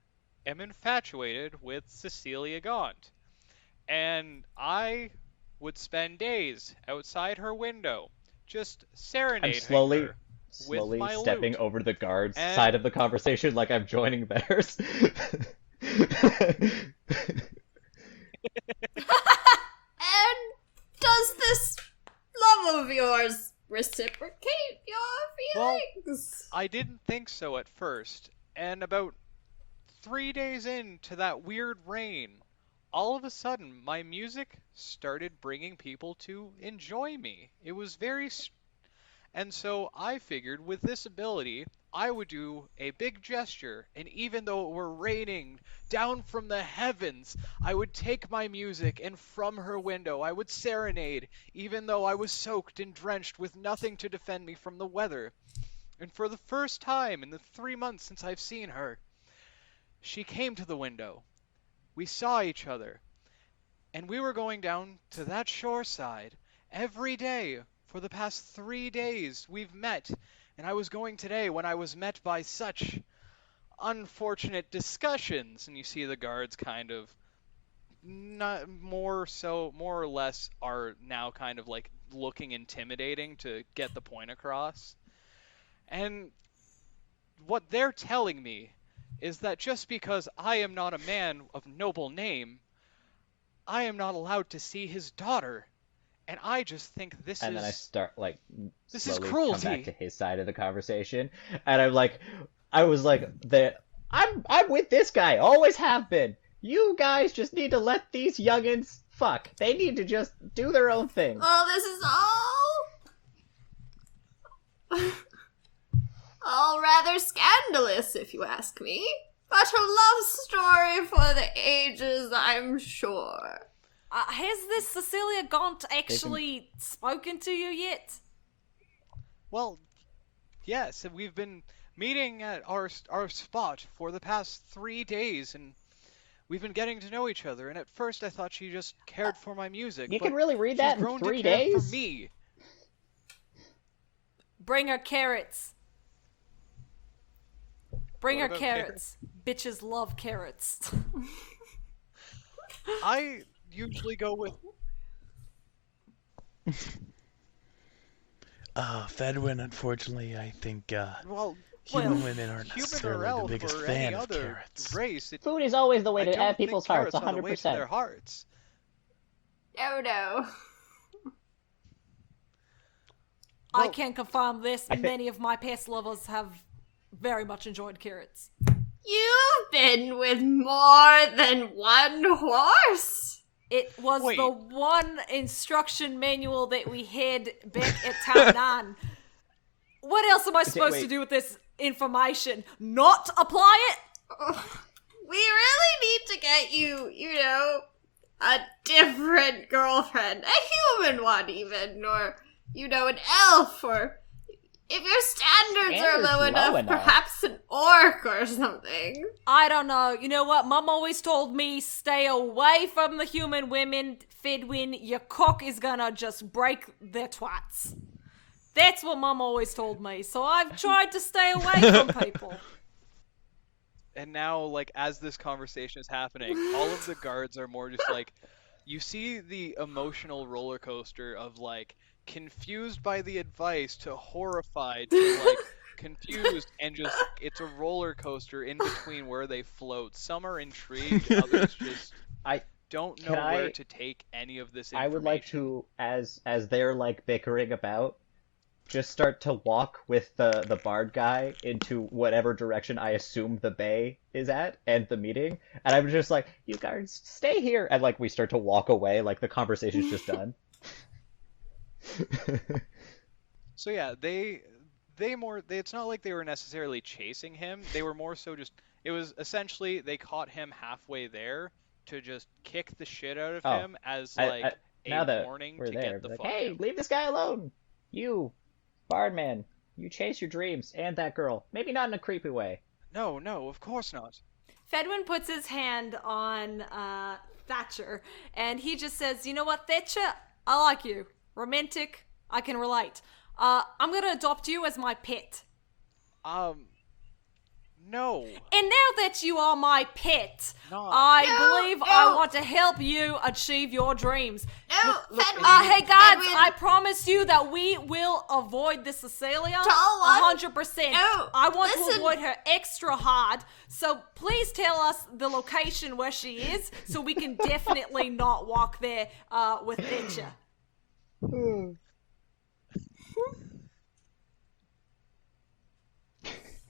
am infatuated with Cecilia Gaunt. And I would spend days outside her window, just I'm serenading slowly her with my stepping lute. over the guards' And- side of the conversation like I'm joining theirs. And does this love of yours reciprocate your Well, feelings? I didn't think so at first, and about 3 days into that weird rain, all of a sudden my music started bringing people to enjoy me. It was and so I figured with this ability, I would do a big gesture, and even though it were raining down from the heavens, I would take my music, and from her window I would serenade, even though I was soaked and drenched with nothing to defend me from the weather. And for the first time in the 3 months since I've seen her, she came to the window. We saw each other, and we were going down to that shore side every day. For the past 3 days we've met, and I was going today when I was met by such unfortunate discussions. And you see the guards kind of more or less are now kind of like looking intimidating to get the point across. And what they're telling me is that just because I am not a man of noble name, I am not allowed to see his daughter. And I just think And then I start like This is slowly come cruelty. back to his side of the conversation, and I was like, I'm with this guy, always have been. You guys just need to let these youngins fuck. They need to just do their own thing. Well, this is all rather scandalous, if you ask me. But a love story for the ages, I'm sure. Has this Cecilia Gaunt actually spoken to you yet? Well, yes, and we've been meeting at our spot for the past 3 days, and we've been getting to know each other. And at first, I thought she just cared for my music. You but can really read she's that in grown 3 to care days? for me. Bring her carrots. Bring What her about carrots. Bitches love carrots. I usually go with Fedwin, unfortunately, I think well, human women aren't human or necessarily the elf biggest or fan any of other carrots. race. Food is always the way I to don't add think people's hearts, carrots are the way to 100%. their hearts. No. I Well, can confirm this. I think- Many of my past lovers have very much enjoyed carrots. You've been with more than one horse? It was Wait. the one instruction manual that we had back at Town 9. What else am I supposed to wait. do with this information? Not apply it? We really need to get you, a different girlfriend. A human one, even. Or, an elf. Or, if your standards are Standards low low enough, enough. perhaps an orc or something. I don't know. You know what? Mum always told me stay away from the human women. Fedwin, your cock is gonna just break their twats. That's what Mum always told me, so I've tried to stay away from people. And now, like, as this conversation is happening, all of the guards are more just like, you see the emotional roller coaster of, like, confused by the advice to horrified to, like, confused, and just, it's a roller coaster in between where they float. Some are intrigued, others just don't know where to take any of this information. I would like to, as they're, like, bickering about, just start to walk with the bard guy into whatever direction I assume the bay is at and the meeting, and I'm just like, you guards, stay here, and like we start to walk away, like the conversation's just done. So yeah, it's not like they were necessarily chasing him. They were more so just, it was essentially they caught him halfway there to just kick the shit out of him as like now that warning we're to there, get the like, fuck hey, out. leave this guy alone. You, Bardman, you chase your dreams and that girl. Maybe not in a creepy way. No, of course not. Fedwin puts his hand on Thatcher, and he just says, you know what, Thatcher? I like you. Romantic. I can relate. I'm gonna adopt you as my pet. No. And now that you are my pet, No. I No, believe no. I want to help you achieve your dreams. No, look, Fedwin, Hey guys, Fedwin. I promise you that we will avoid this Cecilia Tall one. 100%. No, I want to listen. avoid her extra hard, so please tell us the location where she is, so we can definitely not walk there with Thatcher.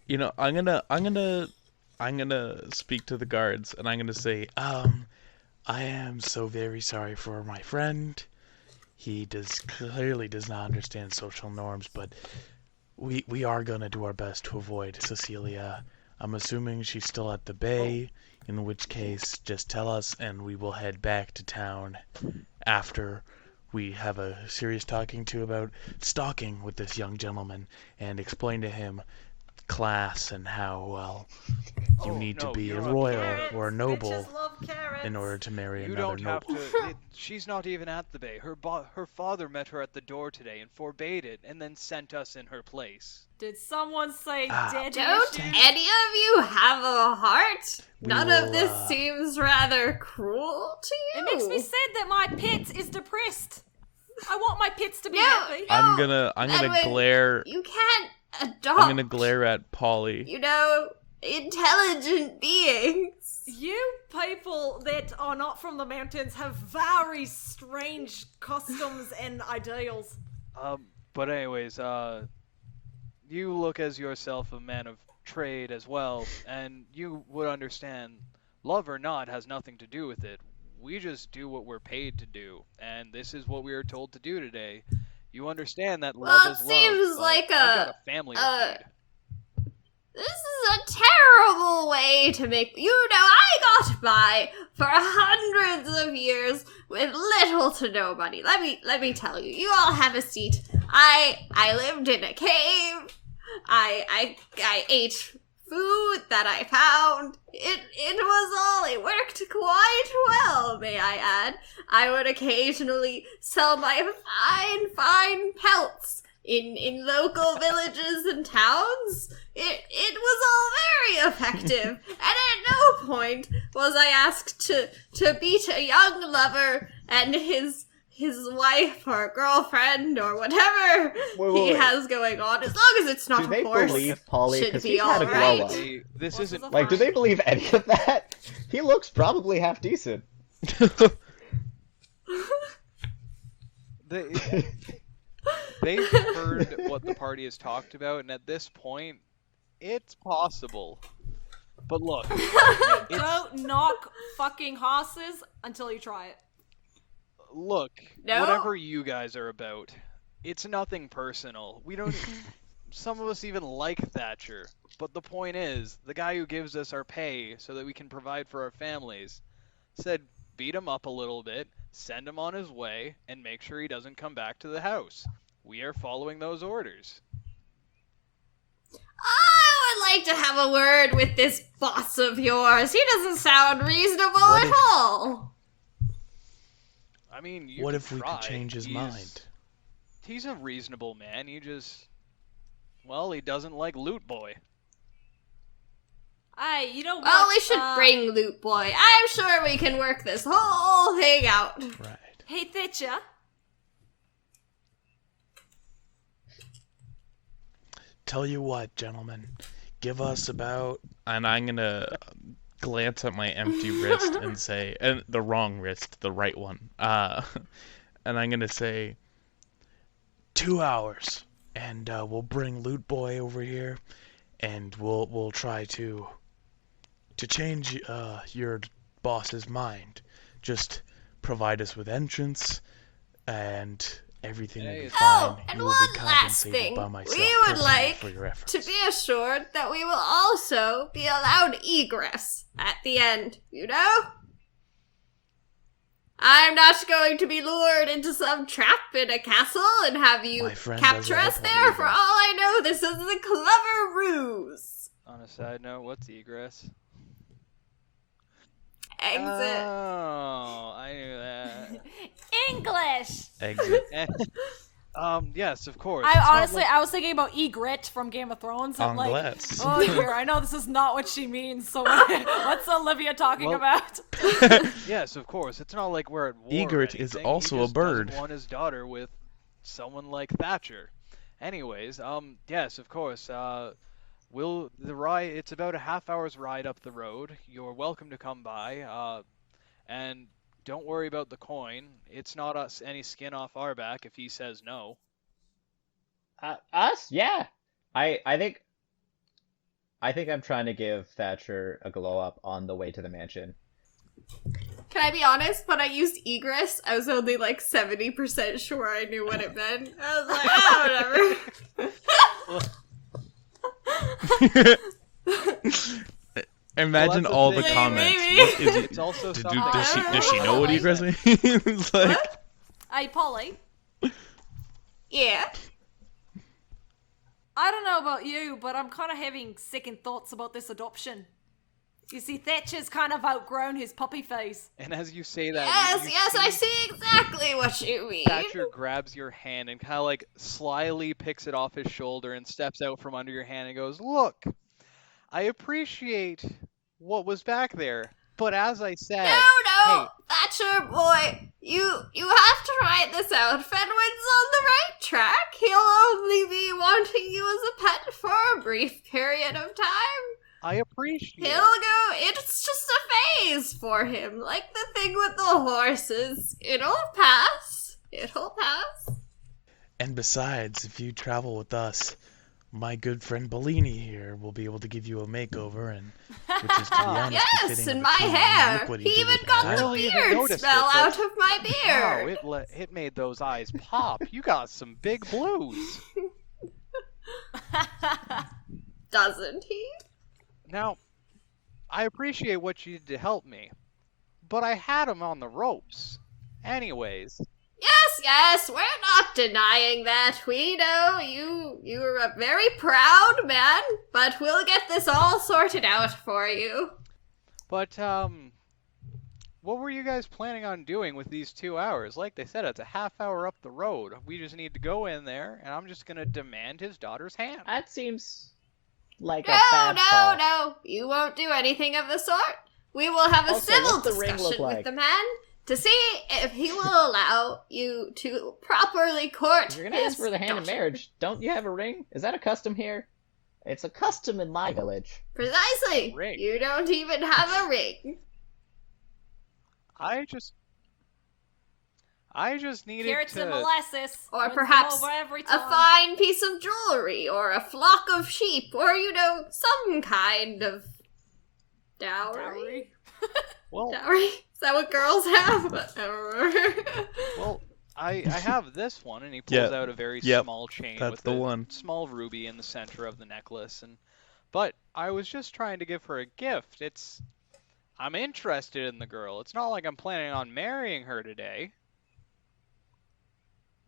You know, I'm gonna speak to the guards, and I'm gonna say, I am so very sorry for my friend. He clearly does not understand social norms, but we are gonna do our best to avoid Cecilia. I'm assuming she's still at the bay, in which case, just tell us, and we will head back to town after we have a serious talking to about stalking with this young gentleman, and explain to him class and how, well, you need to be a royal or a noble Bitches love carrots. in order to marry You another don't have noble. to. She's not even at the bay. Her father met her at the door today and forbade it, and then sent us in her place. Did someone say dead Don't issues? any of you have a heart? We None will, of this seems rather cruel to you. It makes me sad that my pet is depressed. I want my pets to be No, happy. no. I'm gonna Edwin, glare. You can't adopt, I'm gonna glare at Polly. you know, intelligent beings. You people that are not from the mountains have very strange customs and ideals. But anyways, you look as yourself a man of trade as well, and you would understand, love or not has nothing to do with it. We just do what we're paid to do, and this is what we are told to do today. You understand that love Well, is it love, seems but like I've got a family to feed. This is a terrible way to make. You know, I got by for hundreds of years with little to no money. Let me tell you. You all have a seat. I lived in a cave. I ate food that I found. It worked quite well, may I add. I would occasionally sell my fine pelts in local villages and towns. It was all very effective, and at no point was I asked to beat a young lover and his wife or girlfriend or whatever he has going on, as long as it's not Do a they horse. believe Polly? should Because be he's had a glow alright. up. This Horses isn't are Like, do fine. they believe any of that? He looks probably half decent. They've heard what the party has talked about, and at this point, it's possible. But look, Don't knock fucking horses until you try it. look, No? whatever you guys are about, it's nothing personal. We don't. Some of us even like Thatcher. But the point is, the guy who gives us our pay so that we can provide for our families said beat him up a little bit, send him on his way, and make sure he doesn't come back to the house. We are following those orders. I would like to have a word with this boss of yours. He doesn't sound reasonable What at if- all. I mean, you What could if we try. could change his mind? He's a reasonable man. He doesn't like Loot Boy. You know what? Well, we should bring Loot Boy. I'm sure we can work this whole thing out. Right. Hey, Thatcher. Tell you what, gentlemen. Give us about... And I'm gonna glance at my empty wrist and say... And the wrong wrist, the right one. And I'm gonna say... 2 hours. And we'll bring Loot Boy over here. And we'll try to change your boss's mind. Just provide us with entrance, and everything will be fine. Oh, and You one will be last compensated thing. by myself We would personally like for your efforts. to be assured that we will also be allowed egress at the end, you know? I'm not going to be lured into some trap in a castle and have you My friend capture doesn't us have there. egress. For all I know, this is a clever ruse. On a side note, what's egress? Exit. Oh, I knew that. English. Exit. Yes, of course. I It's not honestly, like- I was thinking about egret from Game of Thrones. I'm like, Anglais. oh dear, I know this is not what she means. So what's Olivia talking Well- about? Yes, of course. It's not like we're at war. or Egret is anything. also He a just doesn't bird. want his daughter with someone like Thatcher. Anyways, yes, of course. It's about a half-hour's ride up the road. You're welcome to come by. And don't worry about the coin. It's not us any skin off our back if he says no. Us? Yeah. I think I'm trying to give Thatcher a glow up on the way to the mansion. Can I be honest? When I used egress, I was only like 70% sure I knew what it meant. I was like, Imagine the all the thing. comments. Maybe. What is it? It's also Does something. she know what egress means? It's like, Hey, Polly. yeah. I don't know about you, but I'm kind of having second thoughts about this adoption. You see, Thatcher's kind of outgrown his puppy face. And as you say that, Yes, I see exactly what you mean. Thatcher grabs your hand and kind of like slyly picks it off his shoulder and steps out from under your hand and goes, "Look, I appreciate what was back there, but as I said, No, hey, Thatcher boy, you have to write this out. Fenwin's on the right track. He'll only be wanting you as a pet for a brief period of time. I appreciate He'll go. It's just a phase for him, like the thing with the horses. It'll pass. It'll pass. and besides, if you travel with us, my good friend Bellini here will be able to give you a makeover, and which is, to be honest, Yes, befitting and of my the king. hair. Look what He did even with got my the Barely even beard noticed smell it, but- out of my Wow, beard. it made those eyes pop. You got some big blues. Doesn't he? Now, I appreciate what you did to help me, but I had him on the ropes. Anyways, Yes, we're not denying that. We know you're a very proud man, but we'll get this all sorted out for you. but what were you guys planning on doing with these 2 hours? Like they said, it's a half hour up the road. We just need to go in there, and I'm just gonna demand his daughter's hand. That seems like a No, bad call. no, you won't do anything of the sort. We will have a Also, civil what's the ring discussion look like? with the man to see if he will allow you to properly court If you're gonna ask his for the hand in daughter. marriage, don't you have a ring? Is that a custom here? It's a custom in my village. Precisely. Ring. You don't even have a ring. I just needed Carrots to. and molasses. Or Wins them perhaps over every A time. fine piece of jewelry, or a flock of sheep, or, some kind of dowry. Well, Dowry? Is that what girls have? I don't remember. well, I have this one, and he pulls Yep. out a very Yep. small chain That's with the a one. small ruby in the center of the necklace. But I was just trying to give her a gift. I'm interested in the girl. It's not like I'm planning on marrying her today.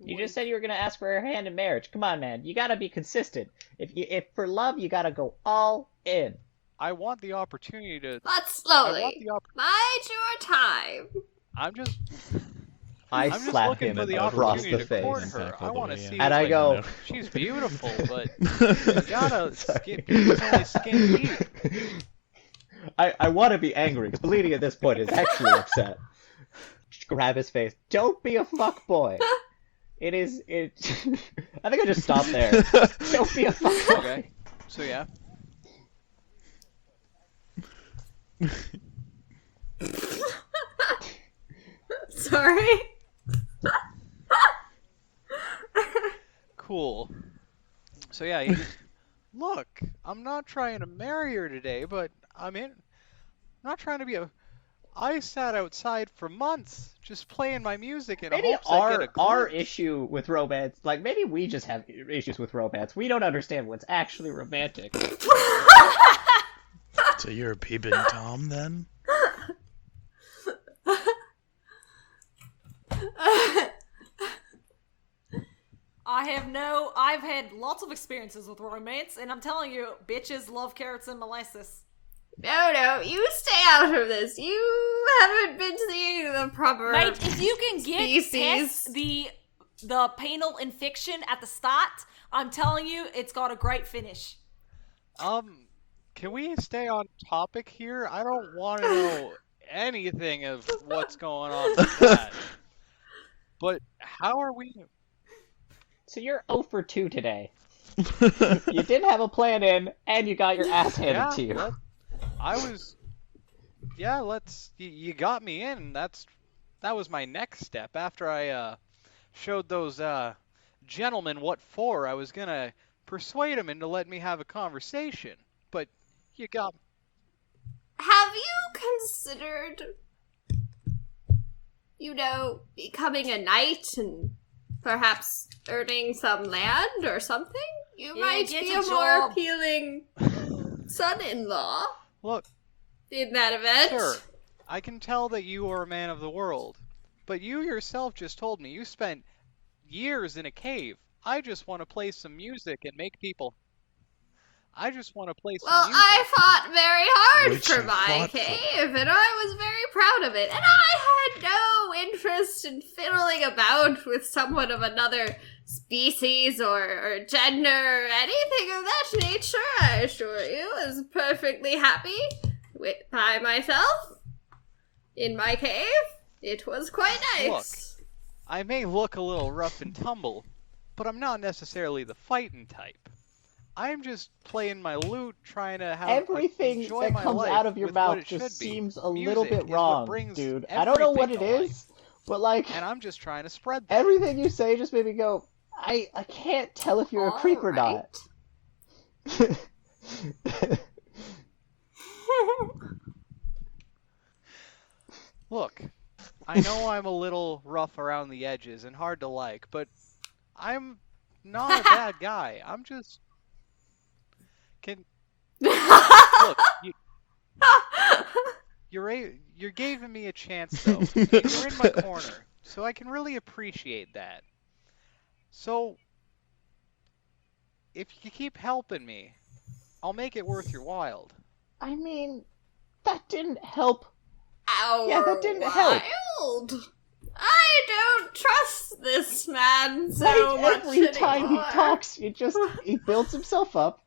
You just said you were gonna ask for her hand in marriage. Come on, man. You gotta be consistent. If for love, you gotta go all in. I want the opportunity to. But I want slowly. the Bide your time. I'm just. I I'm just slap looking him for the across opportunity the to court face. her. I want to see, And I like, go, she's beautiful, but Yeah. you gotta Sorry. it's only skin deep. I want to be angry because Bellini at this point is actually upset. Just grab his face. Don't be a fuckboy. It is. It. I think I just stop there. Don't be a fuckboy. Okay. So yeah. Sorry. Cool. So yeah, look, I'm not trying to marry her today, but I'm not trying to be a. I sat outside for months just playing my music in Maybe hopes I'd get a our glimpse. issue with romance, like maybe we just have issues with romance. We don't understand what's actually romantic. So you're a peeping Tom then? I've had lots of experiences with romance, and I'm telling you, bitches love carrots and molasses. No, you stay out of this. You haven't been seeing the proper Mate, if you can get species. past the penal infection at the start, I'm telling you, it's got a great finish. Can we stay on topic here? I don't want to know anything of what's going on with that. But how are we? So you're 0 for 2 today. You didn't have a plan in, and you got your ass handed to you. You got me in. That was my next step. After I showed those gentlemen what for, I was gonna persuade them into letting me have a conversation. But you got. Have you considered, becoming a knight and perhaps earning some land or something? You Yeah, might get be a a more job. appealing son-in-law Look, in that event. sir, I can tell that you are a man of the world, but you yourself just told me you spent years in a cave. I just want to play some music and make people. I just want to play some Well, music. I fought very hard Which for you my fought for. cave, and I was very proud of it. And I had no interest in fiddling about with someone of another species or gender or anything of that nature, I assure you. I was perfectly happy by myself in my cave. It was quite nice. Look, I may look a little rough and tumble, but I'm not necessarily the fighting type. I'm just playing my lute, trying to have Everything enjoy that my comes life out of your with what mouth it just should be. seems a Music little bit is what wrong, brings dude. I don't know what it everything to life, is, but like and I'm just trying to spread that. everything you say just made me go, I can't tell if you're a creep or not. Look, I know I'm a little rough around the edges and hard to like, but I'm not a bad guy. I'm just look. You're giving me a chance though. And you're in my corner, so I can really appreciate that. So if you keep helping me, I'll make it worth your while. I mean, that didn't help. Our Yeah, that didn't help. wild. I don't trust this man so Like, much every time he anymore. talks, he builds himself up.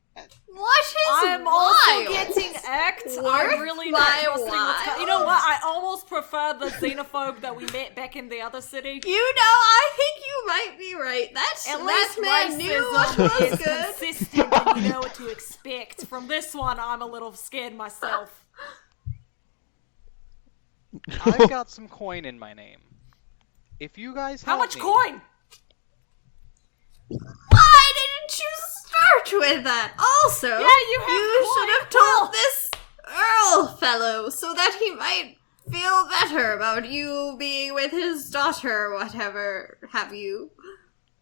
What is I'm wild? also getting act. I'm Worth really my not trusting what's while? You know what? I almost prefer the xenophobe that we met back in the other city. I think you might be right. At That least man knew what was racism is good. consistent and you know what to expect. From this one, I'm a little scared myself. I've got some coin in my name. If you guys How help much me, coin? Why didn't you start with that? Also, Yeah, you have should have coin. told this Earl fellow so that he might feel better about you being with his daughter or whatever have you.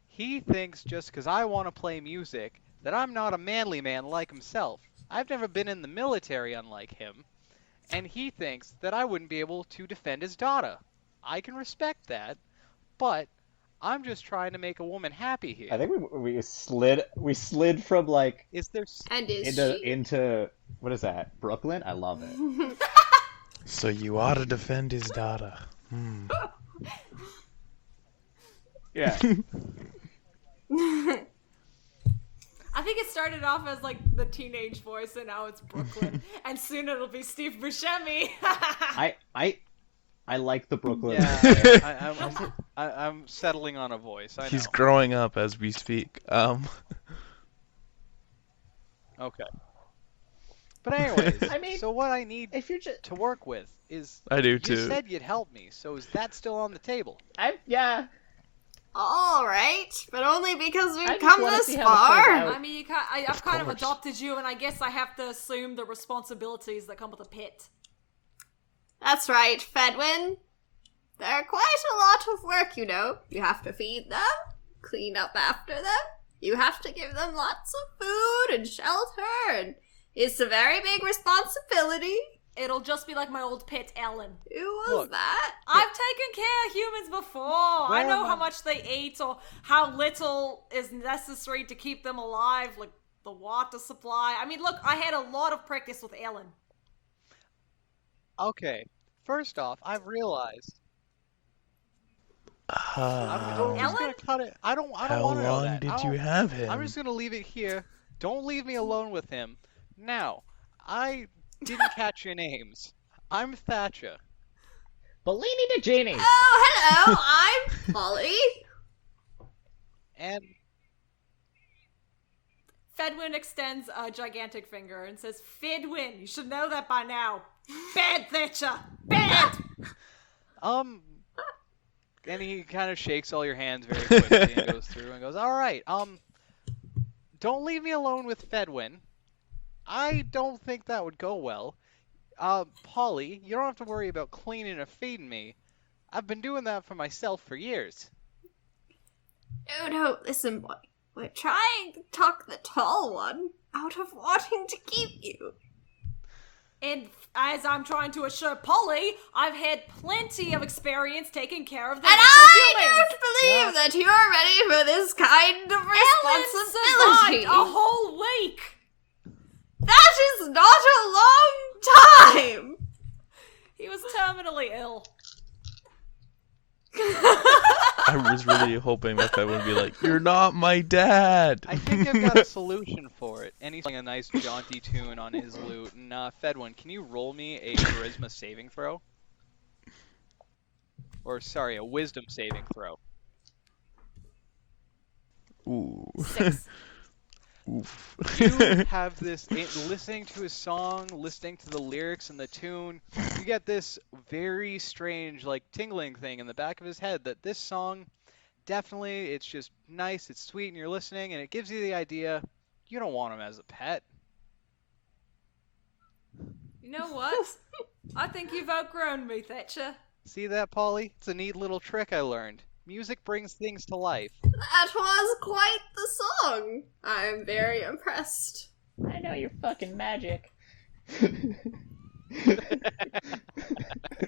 he thinks just because I want to play music that I'm not a manly man like himself. I've never been in the military unlike him, and he thinks that I wouldn't be able to defend his daughter. I can respect that, but I'm just trying to make a woman happy here. I think we slid from like Is there And is into what is that? Brooklyn? I love it. she? So you ought to defend his daughter. Yeah. I think it started off as like the teenage voice, and now it's Brooklyn, and soon it'll be Steve Buscemi. I like the Brooklyn. Yeah, I'm settling on a voice. I know. He's growing up as we speak. Okay. But anyways, I mean, so what I need if you're just, to work with is I do you too. said you'd help me, so is that still on the table? yeah. All right, but only because I we've just come wanna this see how this plays far. out. I mean, I've kind of course. adopted you, and I guess I have to assume the responsibilities that come with a pet. That's right, Fedwin. They're quite a lot of work, you know. You have to feed them, clean up after them. You have to give them lots of food and shelter, and it's a very big responsibility. It'll just be like my old pet, Ellen. Who was Look. that? I've taken care of humans before. I know how much they eat or how little is necessary to keep them alive, like the water supply. I mean, look, I had a lot of practice with Ellen. Okay. First off, I've realized I'm How just gonna cut it. I don't want to know long that. did you have him? I'm just gonna leave it here. Don't leave me alone with him. Now, I didn't catch your names. I'm Thatcher. Bellini to Genie. Oh, hello, I'm Polly. And Fedwin extends a gigantic finger and says, Fedwin, you should know that by now. Bad, Thatcher! Bad! and he kind of shakes all your hands very quickly and goes through and goes, all right, don't leave me alone with Fedwin. I don't think that would go well. Polly, you don't have to worry about cleaning or feeding me. I've been doing that for myself for years. No, listen, boy. We're trying to talk the tall one out of wanting to keep you. And as I'm trying to assure Polly, I've had plenty of experience taking care of the And rest I of humans. don't believe that you're ready for this kind of Ellen responsibility. survived a whole week. That is not a long time. He was terminally ill. I was really hoping that that would be like, "You're not my dad." I think I've got a solution for it. And he's playing a nice jaunty tune on his lute. And Fedwin, can you roll me a charisma saving throw? Or sorry, a wisdom saving throw. Ooh. 6. Oof. You have this, listening to his song, listening to the lyrics and the tune, you get this very strange, like, tingling thing in the back of his head that this song, definitely, it's just nice, it's sweet, and you're listening, and it gives you the idea you don't want him as a pet. You know what? I think you've outgrown me, Thatcher. See that, Polly? It's a neat little trick I learned. Music brings things to life. That was quite the song. I'm very impressed. I know you're fucking magic.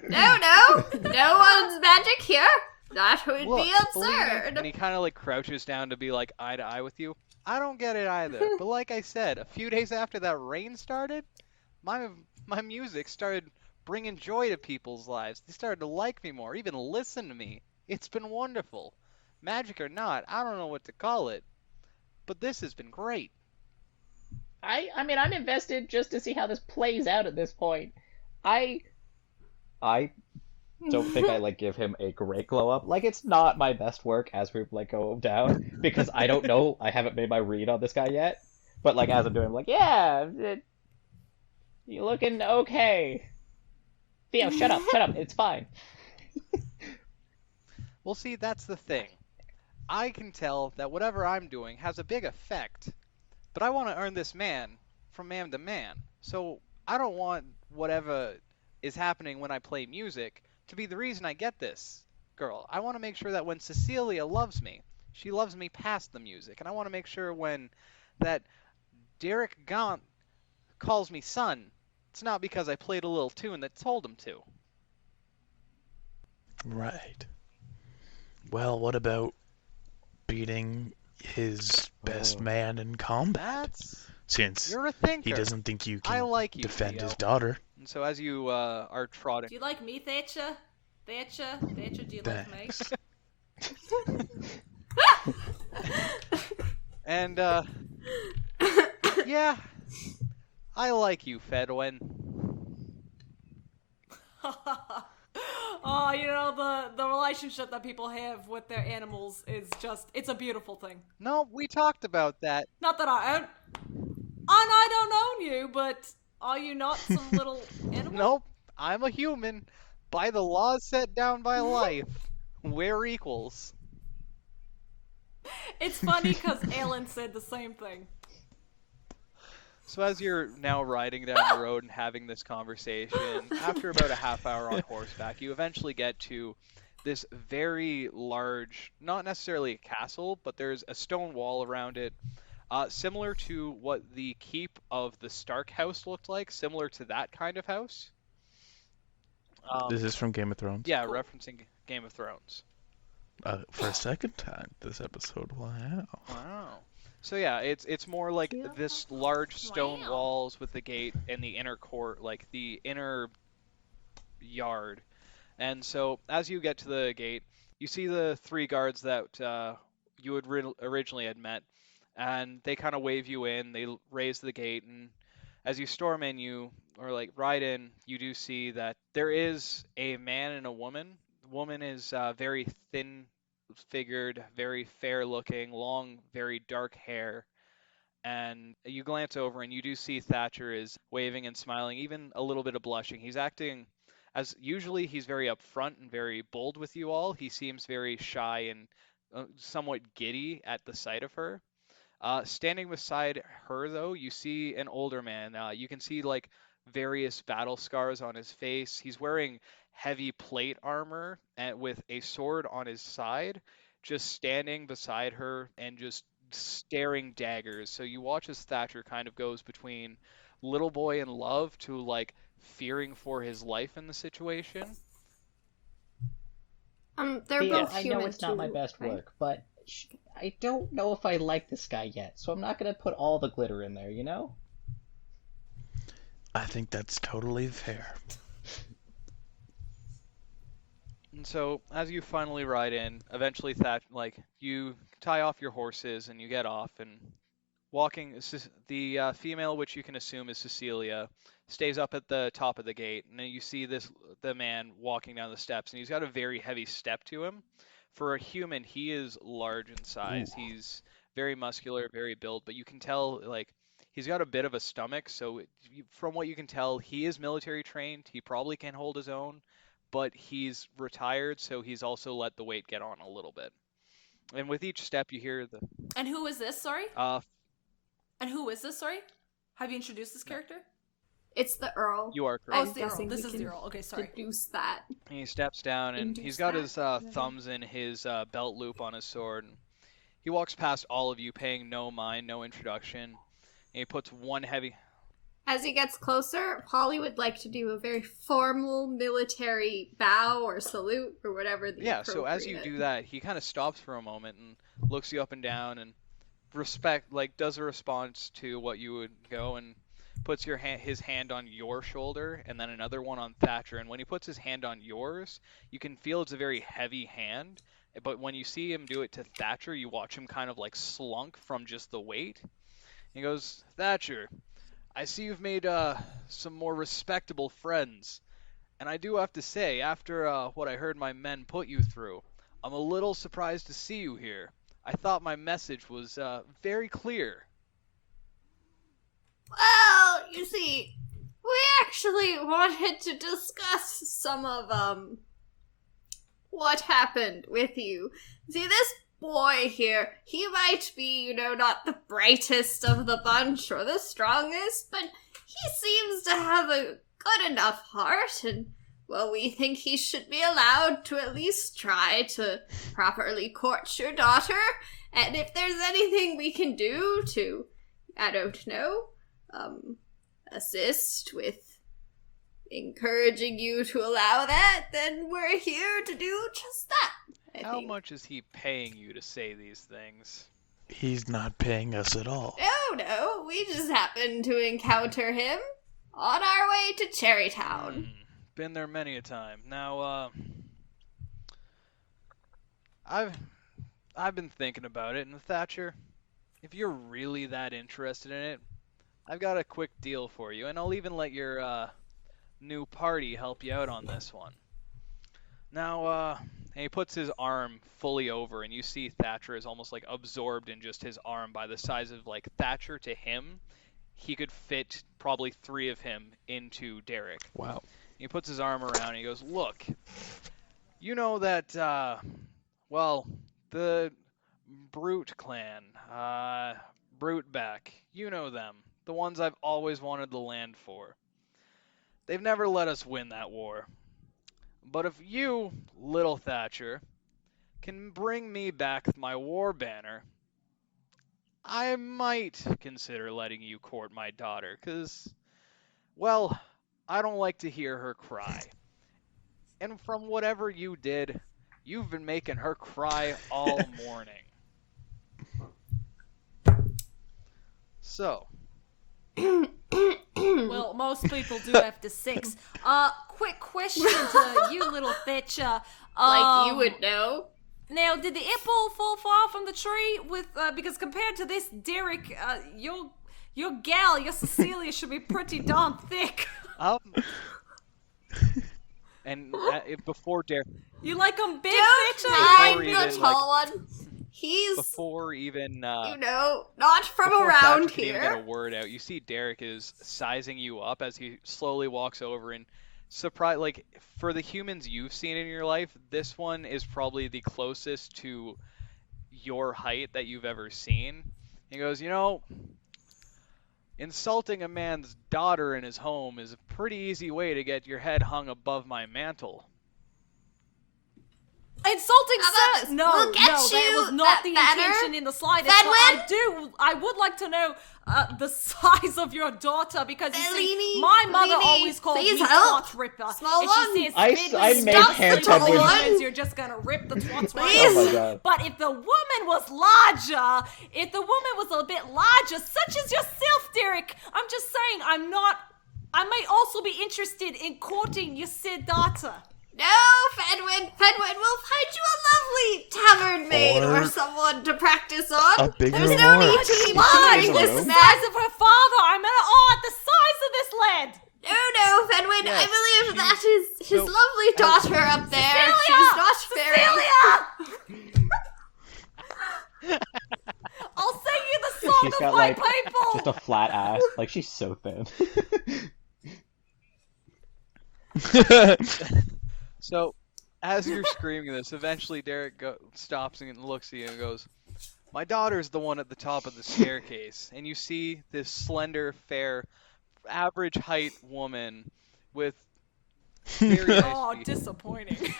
No, no one's magic here. That would Look, be believe me, absurd. and he kind of like crouches down to be like eye to eye with you. I don't get it either. But like I said, a few days after that rain started, my music started bringing joy to people's lives. They started to like me more, even listen to me. It's been wonderful. Magic or not, I don't know what to call it. But this has been great. I mean, I'm invested just to see how this plays out at this point. I don't think I like give him a great glow up. Like, it's not my best work as we like go down because I don't know. I haven't made my read on this guy yet. But like as I'm doing, I'm like, yeah, you looking okay. Theo, shut up. It's fine. Well, see, that's the thing. I can tell that whatever I'm doing has a big effect, but I want to earn this man from man to man. So I don't want whatever is happening when I play music to be the reason I get this girl. I want to make sure that when Cecilia loves me, she loves me past the music. And I want to make sure when that Derek Gaunt calls me son, it's not because I played a little tune that told him to. Right. Well, what about beating his best man in combat? Since You're a thinker. he doesn't think you I can like you, defend Theo. his daughter. And so as you are trotting, Do you like me, Thatcher? Thatcher, do you like me? Thanks. And, yeah, I like you, Fedwin. Oh, the relationship that people have with their animals is it's a beautiful thing. No, we talked about that. Not that I don't own you, but are you not some little animal? Nope, I'm a human. By the laws set down by life, we're equals. It's funny because Alan said the same thing. So as you're now riding down the road and having this conversation, after about a half hour on horseback, you eventually get to this very large, not necessarily a castle, but there's a stone wall around it, similar to what the keep of the Stark house looked like, similar to that kind of house. Is this from Game of Thrones? Yeah, referencing Game of Thrones. For a second time this episode. Wow. Wow. So yeah, it's more like this large stone Wow. walls with the gate and the inner court, like the inner yard. And so as you get to the gate, you see the three guards that you had originally had met, and they kind of wave you in. They raise the gate, and as you storm in, or like ride in, you do see that there is a man and a woman. The woman is very thin-figured, very fair-looking, long, very dark hair. And you glance over and you do see Thatcher is waving and smiling, even a little bit of blushing. He's acting as usually he's very upfront and very bold with you all. He seems very shy and somewhat giddy at the sight of her. Standing beside her, though, you see an older man. You can see like various battle scars on his face. He's wearing heavy plate armor and with a sword on his side, just standing beside her and just staring daggers. So you watch as Thatcher kind of goes between little boy in love to like fearing for his life in the situation. They're Theo, both I human know it's not my too, best right? work, but I don't know if I like this guy yet, so I'm not gonna put all the glitter in there, you know? I think that's totally fair. And so, as you finally ride in, eventually you tie off your horses and you get off, and walking, the female, which you can assume is Cecilia, stays up at the top of the gate, and then you see the man walking down the steps, and he's got a very heavy step to him. For a human, he is large in size. Ooh. He's very muscular, very built, but you can tell like he's got a bit of a stomach. So from what you can tell, he is military trained. He probably can hold his own, but he's retired, so he's also let the weight get on a little bit. And with each step, you hear the And who is this? Sorry. uh, And who is this? Sorry. Have you introduced this character? It's the Earl. you are Oh, correct. it's the Earl. guessing This we is the can Earl. Okay, sorry. Deduce that. And he steps down, and Induce he's got that. his thumbs in his belt loop on his sword. And he walks past all of you, paying no mind, no introduction. And he puts one heavy. As he gets closer, Polly would like to do a very formal military bow or salute or whatever the Yeah, so as you appropriate- do that, he kind of stops for a moment and looks you up and down and does a response to what you would go, and puts his hand on your shoulder and then another one on Thatcher. And when he puts his hand on yours, you can feel it's a very heavy hand. But when you see him do it to Thatcher, you watch him kind of like slunk from just the weight. He goes, Thatcher, I see you've made some more respectable friends. And I do have to say, after what I heard my men put you through, I'm a little surprised to see you here. I thought my message was very clear. Well, you see, we actually wanted to discuss some of what happened with you. See, this boy here, he might be, not the brightest of the bunch or the strongest, but he seems to have a good enough heart, and, well, we think he should be allowed to at least try to properly court your daughter, and if there's anything we can do to, I don't know, assist with encouraging you to allow that, then we're here to do just that. I How think. much is he paying you to say these things? He's not paying us at all. No, we just happened to encounter him on our way to Cherrytown. Been there many a time. Now, I've been thinking about it, and Thatcher, if you're really that interested in it, I've got a quick deal for you, and I'll even let your new party help you out on this one. Now, and he puts his arm fully over, and you see Thatcher is almost like absorbed in just his arm by the size of like Thatcher to him. He could fit probably three of him into Derek. Wow. He puts his arm around and he goes, "Look, you know that, well, the Brute clan, Bruteback, you know them. The ones I've always wanted the land for. They've never let us win that war. But if you, little Thatcher, can bring me back my war banner, I might consider letting you court my daughter, 'cause, well, I don't like to hear her cry. And from whatever you did, you've been making her cry all morning. So, Well, most people do after 6. Quick question to you, little Thatcher. Like you would know. Now, did the apple fall far from the tree? Because compared to this, Derek, your gal, your Cecilia, should be pretty darn thick. and before Derek, You like them big, Don't Thatcher? mind even, the tall one. He's, before even not from before around Thatcher can even here. get a word out, you see Derek is sizing you up as he slowly walks over and surprise. Like for the humans you've seen in your life, this one is probably the closest to your height that you've ever seen. He goes, insulting a man's daughter in his home is a pretty easy way to get your head hung above my mantle. Insulting How about sir? this? We'll get that you was not that the banner, intention in the slightest. Fedwin? But I would like to know the size of your daughter, because you see, Bellini, my mother Bellini, always called me please help. twat ripper. Small and one. she says, I "Fedwin, made stop Pam sleeping with Fedwin. humans, you're just gonna rip the twats right Please. off." Oh my god. But if the woman was larger, if the woman was a bit larger, such as yourself, Derek, I'm just saying, I may also be interested in courting your said daughter. No, Fedwin. Fedwin will find you a lovely tavern maid or someone to practice on. A bigger There's no one. need to be Large, bothering the this size man. of her father. I meant, at the size of this lad. No, Fedwin. Yes, I believe that is his so- lovely daughter up there. Cecilia! She's not very. Cecilia! I'll sing you the song She's of got my like people. just a flat ass. Like she's so thin. So, as you're screaming this, eventually Derek stops and looks at you and goes, "My daughter's the one at the top of the staircase." And you see this slender, fair, average height woman with very nice Oh, features. disappointing.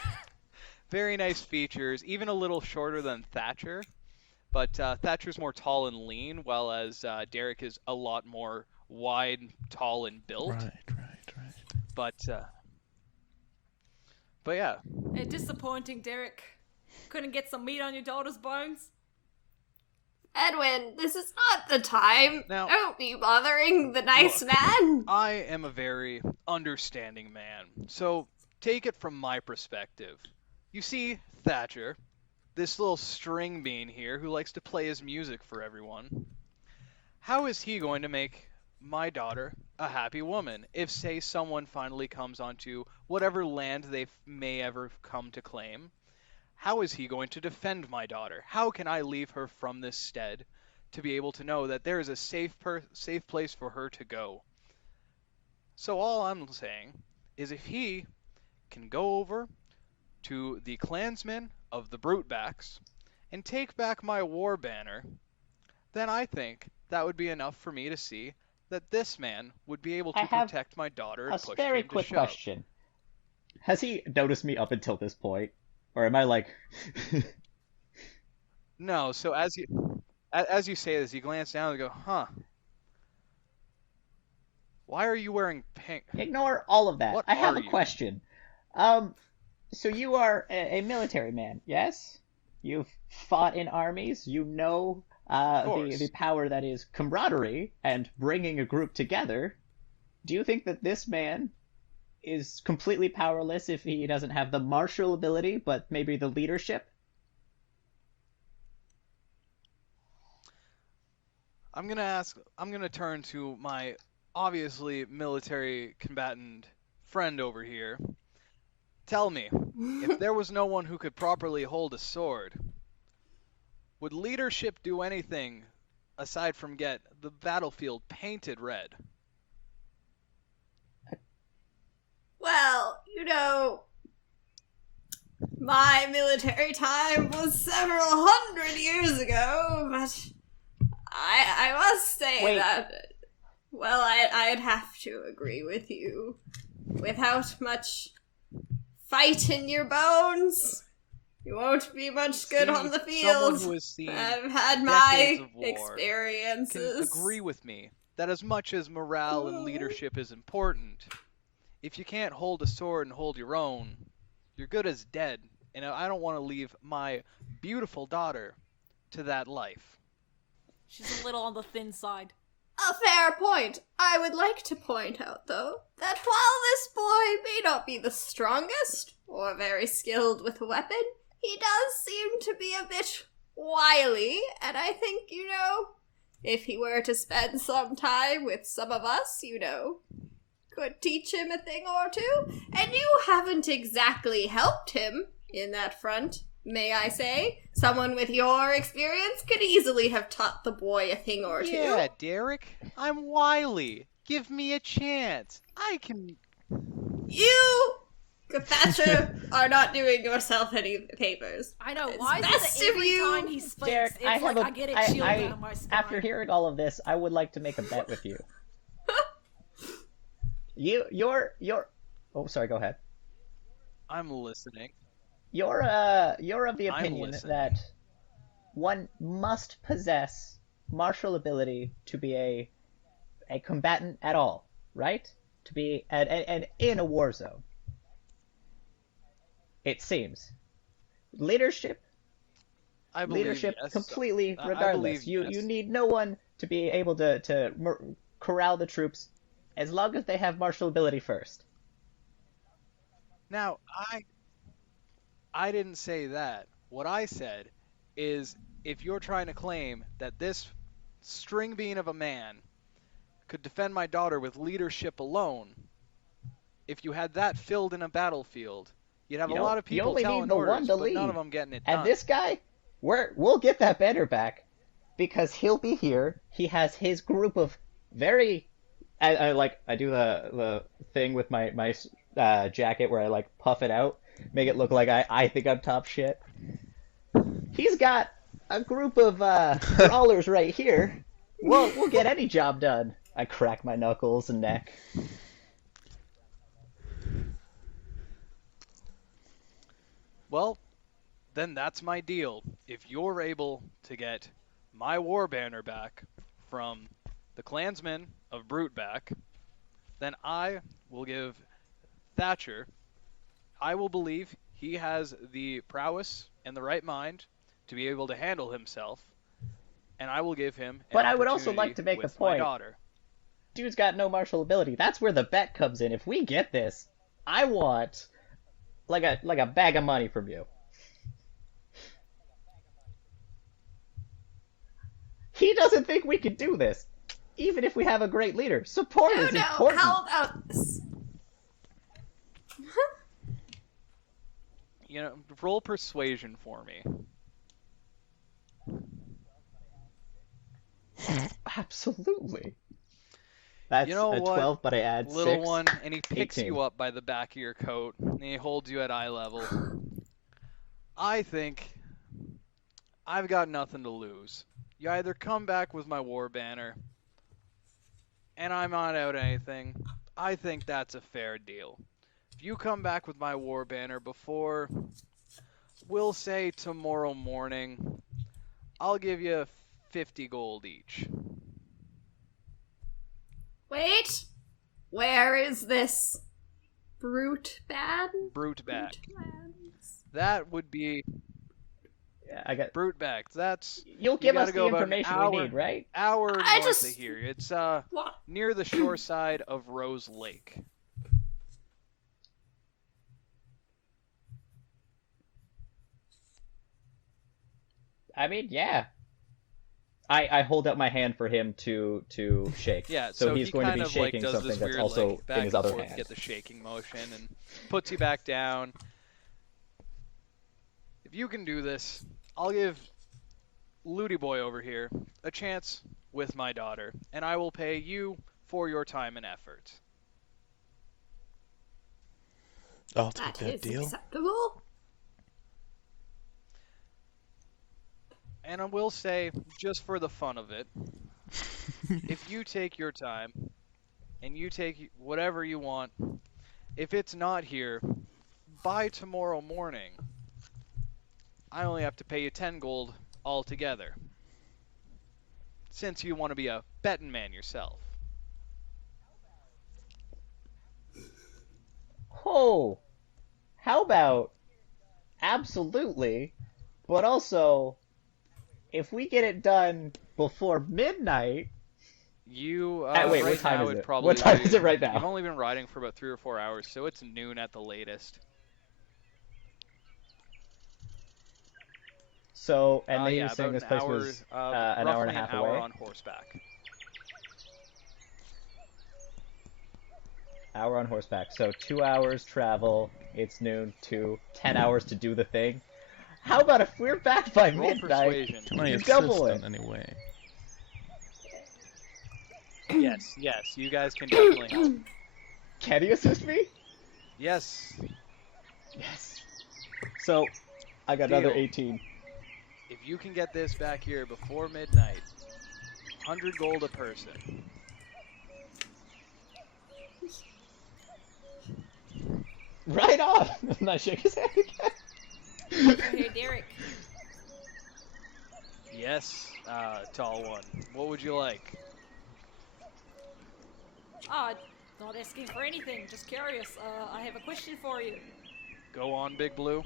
Very nice features, even a little shorter than Thatcher. But Thatcher's more tall and lean, while as Derek is a lot more wide, tall, and built. Right. But yeah, Disappointing, Derek. Couldn't get some meat on your daughter's bones? Edwin, this is not the time. Now- Don't be bothering the nice man. I am a very understanding man, so take it from my perspective. You see Thatcher, this little string bean here who likes to play his music for everyone. How is he going to make my daughter a happy woman if, say, someone finally comes onto whatever land they may ever come to claim? How is he going to defend my daughter? How can I leave her from this stead to be able to know that there is a safe place for her to go? So all I'm saying is if he can go over to the clansmen of the Brutebacks and take back my war banner, then I think that would be enough for me to see that this man would be able I to have protect my daughter A and push very him to quick shove. question. Has he noticed me up until this point? Or am I like No, so as you say this, you glance down and go, "Huh. Why are you wearing pink?" ignore all of that? What I have are a you? question. So you are a military man, yes? You've fought in armies, you know course. the power that is camaraderie and bringing a group together. Do you think that this man is completely powerless if he doesn't have the martial ability, but maybe the leadership? I'm gonna turn to my obviously military combatant friend over here. Tell me, if there was no one who could properly hold a sword, would leadership do anything aside from get the battlefield painted red? Well, my military time was several hundred years ago, but I must say Wait. that, well, I'd have to agree with you. Without much fight in your bones, you won't be much good on the Someone field. who has seen I've had decades my of war experiences. can agree with me that as much as morale and leadership is important, if you can't hold a sword and hold your own, you're good as dead. And I don't want to leave my beautiful daughter to that life. She's a little on the thin side. A fair point. I would like to point out, though, that while this boy may not be the strongest or very skilled with a weapon, he does seem to be a bit wily, and I think, if he were to spend some time with some of us, could teach him a thing or two. And you haven't exactly helped him in that front, may I say. Someone with your experience could easily have taught the boy a thing or two. Yeah, Derek, I'm wily. Give me a chance. I can... You, Thatcher, are not doing yourself any favors. I know. It's Why is best it that of every you- time he speaks, Derek, it's I have like I get it chilled down my spine? After hearing all of this, I would like to make a bet with you. You're. Oh, sorry. Go ahead. I'm listening. You're of the I'm opinion listening. that one must possess martial ability to be a combatant at all, right? To be and in a war zone. It seems. Leadership I believe leadership yes. completely I regardless. believe You yes. you need no one to be able to corral the troops as long as they have martial ability first. Now, I didn't say that. What I said is if you're trying to claim that this string bean of a man could defend my daughter with leadership alone, if you had that filled in a battlefield, you'd have a lot of You people only need telling the one orders, to but none of lead. them getting it And done. this guy, we'll get that banner back because he'll be here. He has his group of very I do the thing with my jacket where I like puff it out, make it look like I think I'm top shit. He's got a group of brawlers right here. We'll get any job done. I crack my knuckles and neck. Well, then that's my deal. If you're able to get my war banner back from the clansmen of Bruteback, then I will give Thatcher, I will believe he has the prowess and the right mind to be able to handle himself, and I will give him an But I would also like opportunity to make the with my point. daughter. Dude's got no martial ability. That's where the bet comes in. If we get this, I want like a bag of money from you. He doesn't think we could do this, even if we have a great leader. Support is No, important. how about this? Roll persuasion for me. Absolutely. That's You know a what, 12, but I add little 6. one, and he picks 18. you up by the back of your coat, and he holds you at eye level. I think I've got nothing to lose. You either come back with my war banner, and I'm not out anything. I think that's a fair deal. If you come back with my war banner before, we'll say tomorrow morning, I'll give you 50 gold each. Wait, where is this brute bad? Bruteback. That would be Yeah, I got. Bruteback. That's You'll you give gotta us the go about an information we need, right? hour I north just- of here. It's What? near the shore side of Rose Lake. I mean, yeah. I hold out my hand for him to shake. Yeah, so he's he going to kind be of like shaking does something this that's weird also like back in his and other forth, hand. get the shaking motion, and puts you back down. If you can do this, I'll give Looty Boy over here a chance with my daughter, and I will pay you for your time and effort. I'll take That that is deal. acceptable. And I will say, just for the fun of it, if you take your time and you take whatever you want, if it's not here by tomorrow morning, I only have to pay you 10 gold altogether. Since you want to be a betting man yourself. Oh, how about absolutely, but also if we get it done before midnight. You, Wait, right what time now is it'd it? probably What time be, is it right you've now? only been riding for about 3 or 4 hours, so it's noon at the latest. So, and then you were Yeah, saying about this an place hour, was an hour and a roughly an half hour away? on horseback. Hour on horseback. So 2 hours travel, it's noon, 10 hours to do the thing. How about if we're back by Roll midnight, persuasion. Can I you assist double in it? any way? Yes, you guys can definitely help. Can you assist me? Yes, Yes. So, I got another Deal. 18. if you can get this back here before midnight, 100 gold a person. Right on! And I shake his hand again. Hey, Derek. Yes, tall one. What would you like? Not asking for anything, just curious. I have a question for you. Go on, Big Blue.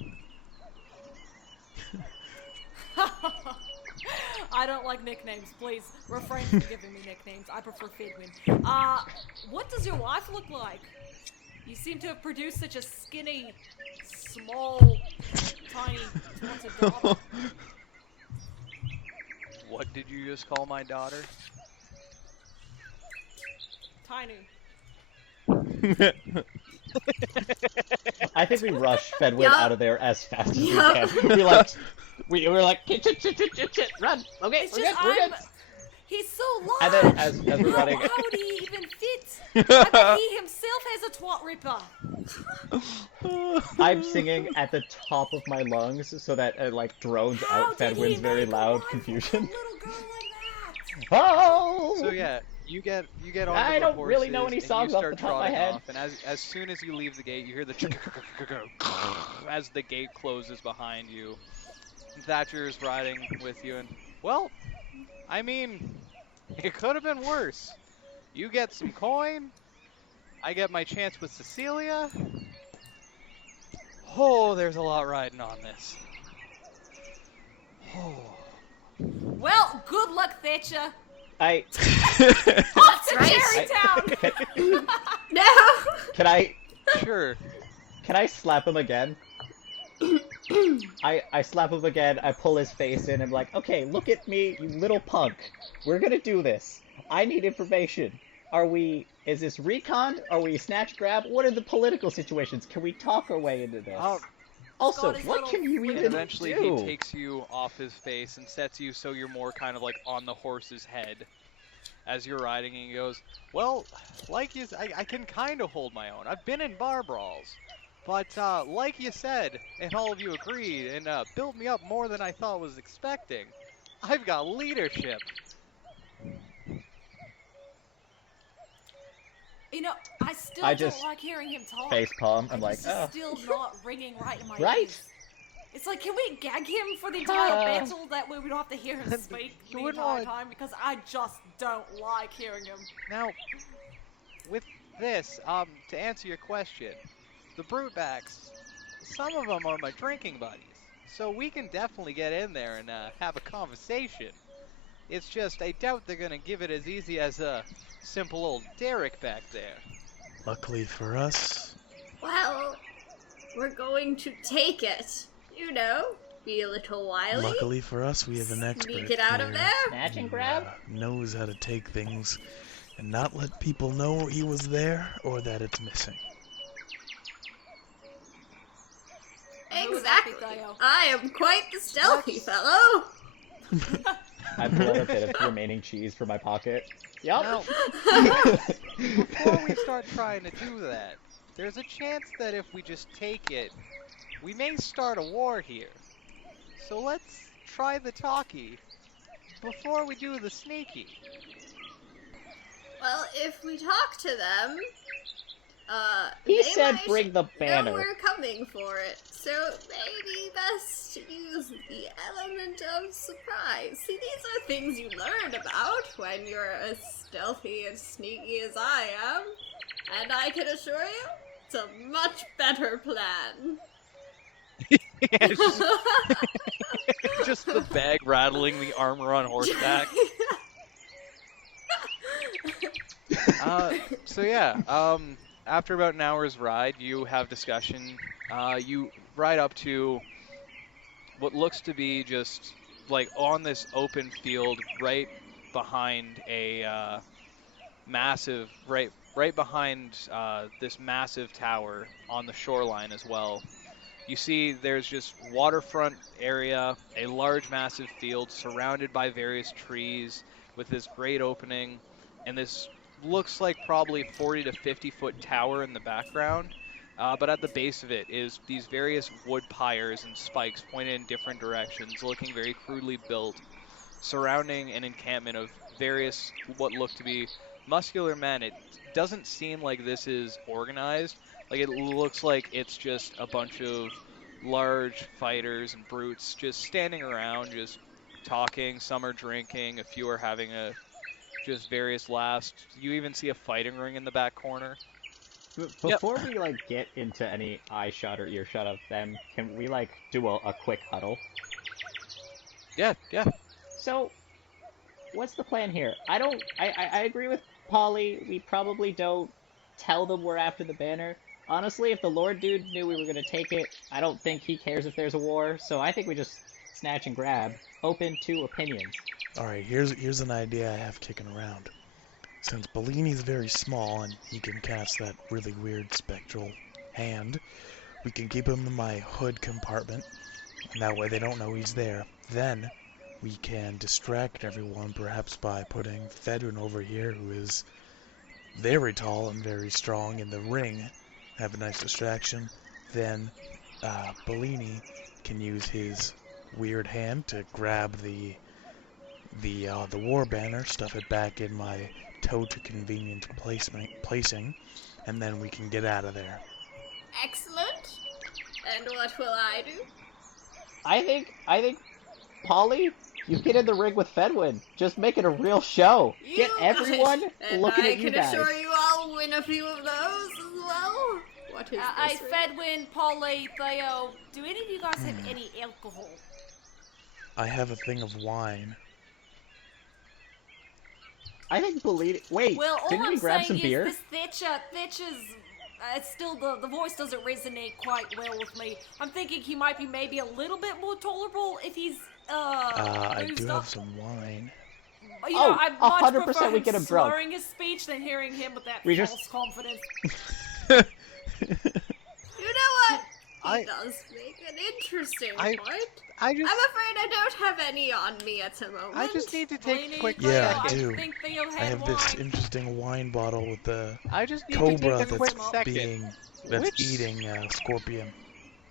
I don't like nicknames. Please refrain from giving me nicknames. I prefer Fidwin. What does your wife look like? You seem to have produced such a skinny, small, tiny, taunted daughter. What did you just call my daughter? Tiny. I think we rush Fedwin Yup. out of there as fast as Yup. we can. We were like, shit, run. Okay, It's we're just good, we're good. He's so large. And then as we're running, How would he even fit? I bet he himself has a twat ripper. I'm singing at the top of my lungs so that it like drones How out did he Fedwin's very make a loud wife with a confusion. little girl like that? Oh! So yeah, you get onto I the don't horses really know any and you songs off start the top of my trotting head. off, and as soon as you leave the gate, you hear the as the gate closes behind you. And Thatcher is riding with you, and well, I mean, it could have been worse. You get some coin, I get my chance with Cecilia. Oh, there's a lot riding on this. Oh. Well, good luck, Thatcher. I Off to Right? Cherrytown. No! can I Sure. slap him again? I slap him again, I pull his face in, I'm like, okay, look at me, you little punk. We're gonna do this. I need information. Is this recon? Are we snatch grab? What are the political situations? Can we talk our way into this? Also, Got his what little can you flip And even eventually do? he takes you off his face and sets you so you're more kind of like on the horse's head as you're riding, and he goes, well, like you, I can kind of hold my own. I've been in bar brawls. But like you said, and all of you agreed, and built me up more than I thought was expecting, I've got leadership. You know, I still I don't just like hearing him talk. Face palm, I'm like, This is oh. still not ringing right in my Right? ears. It's like, can we gag him for the entire battle? That way we don't have to hear him speak You the wouldn't entire want- time, because I just don't like hearing him. Now, with this, to answer your question, the Brutebacks, some of them are my drinking buddies, so we can definitely get in there and have a conversation. It's just, I doubt they're gonna give it as easy as a simple old Derek back there. Luckily for us, Well, we're going to take it. You know, be a little wily. Luckily for us, we have an expert Sneak it out of here there. Snatch and who, grab? knows how to take things and not let people know he was there or that it's missing. Exactly. I am quite the stealthy fellow. I pull out a bit of remaining cheese from my pocket. Yup. Now, before we start trying to do that, there's a chance that if we just take it, we may start a war here. So let's try the talkie before we do the sneaky. Well, if we talk to them, He they said might bring the know banner. we're coming for it. So maybe best to use the element of surprise. See, these are things you learn about when you're as stealthy and sneaky as I am. And I can assure you, it's a much better plan. Yeah, just the bag rattling, the armor on horseback. So yeah, after about an hour's ride, you have discussion. You ride up to what looks to be just like on this open field, right behind a massive, right behind this massive tower on the shoreline as well. You see there's just waterfront area, a large massive field surrounded by various trees with this great opening, and this looks like probably 40 to 50 foot tower in the background. But at the base of it is these various wood pyres and spikes pointed in different directions, looking very crudely built, surrounding an encampment of various what look to be muscular men. It doesn't seem like this is organized. Like, it looks like it's just a bunch of large fighters and brutes just standing around, just talking. Some are drinking, a few are having just various laughs. You even see a fighting ring in the back corner. Before we get into any eye shot or earshot of them, can we do a quick huddle? Yeah. So, what's the plan here? I agree with Polly. We probably don't tell them we're after the banner. Honestly, if the Lord Dude knew we were going to take it, I don't think he cares if there's a war, so I think we just snatch and grab. Open to opinions. Alright, here's an idea I have kicking around. Since Bellini's very small and he can cast that really weird spectral hand, we can keep him in my hood compartment, and that way they don't know he's there. Then, we can distract everyone, perhaps by putting Fedrin over here, who is very tall and very strong in the ring. Have a nice distraction. Then, Bellini can use his weird hand to grab the war banner, stuff it back in my tote to convenient placing, and then we can get out of there. Excellent. And what will I do? I think, Polly, you get in the ring with Fedwin. Just make it a real show. Get everyone looking at you guys. And I can assure you I'll win a few of those as well. What is this? Fedwin, Polly, Theo, do any of you guys have any alcohol? I have a thing of wine. I think Bellini... Wait, Well, all didn't I'm we grab some saying beer? is this Thatcher's, it's still, the voice doesn't resonate quite well with me. I'm thinking he might be maybe a little bit more tolerable if he's, I do boozed up. have some wine. You know, I much 100% prefer we him get him drunk. slurring his speech than hearing him with that We false just- confidence. You know what? He does make an interesting point. I just I'm afraid I don't have any on me at the moment. I just need to take a Bellini, quick Yeah, I second. do. think Theo I had have this wine. interesting wine bottle with the I just need cobra to take a quick that's second. Which- eating a scorpion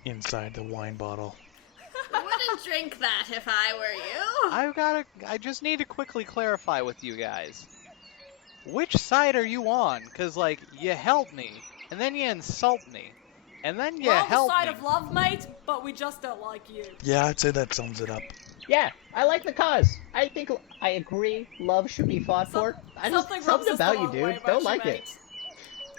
inside the wine bottle. I wouldn't drink that if I were you. I just need to quickly clarify with you guys. Which side are you on? Cause you help me, and then you insult me, and then you We're on the help side me. of love, mate, but we just don't like you. Yeah, I'd say that sums it up. Yeah, I like the cause. I agree, love should be fought for. Something rubs Something us about the you, wrong way dude. about Don't you, like mate. it.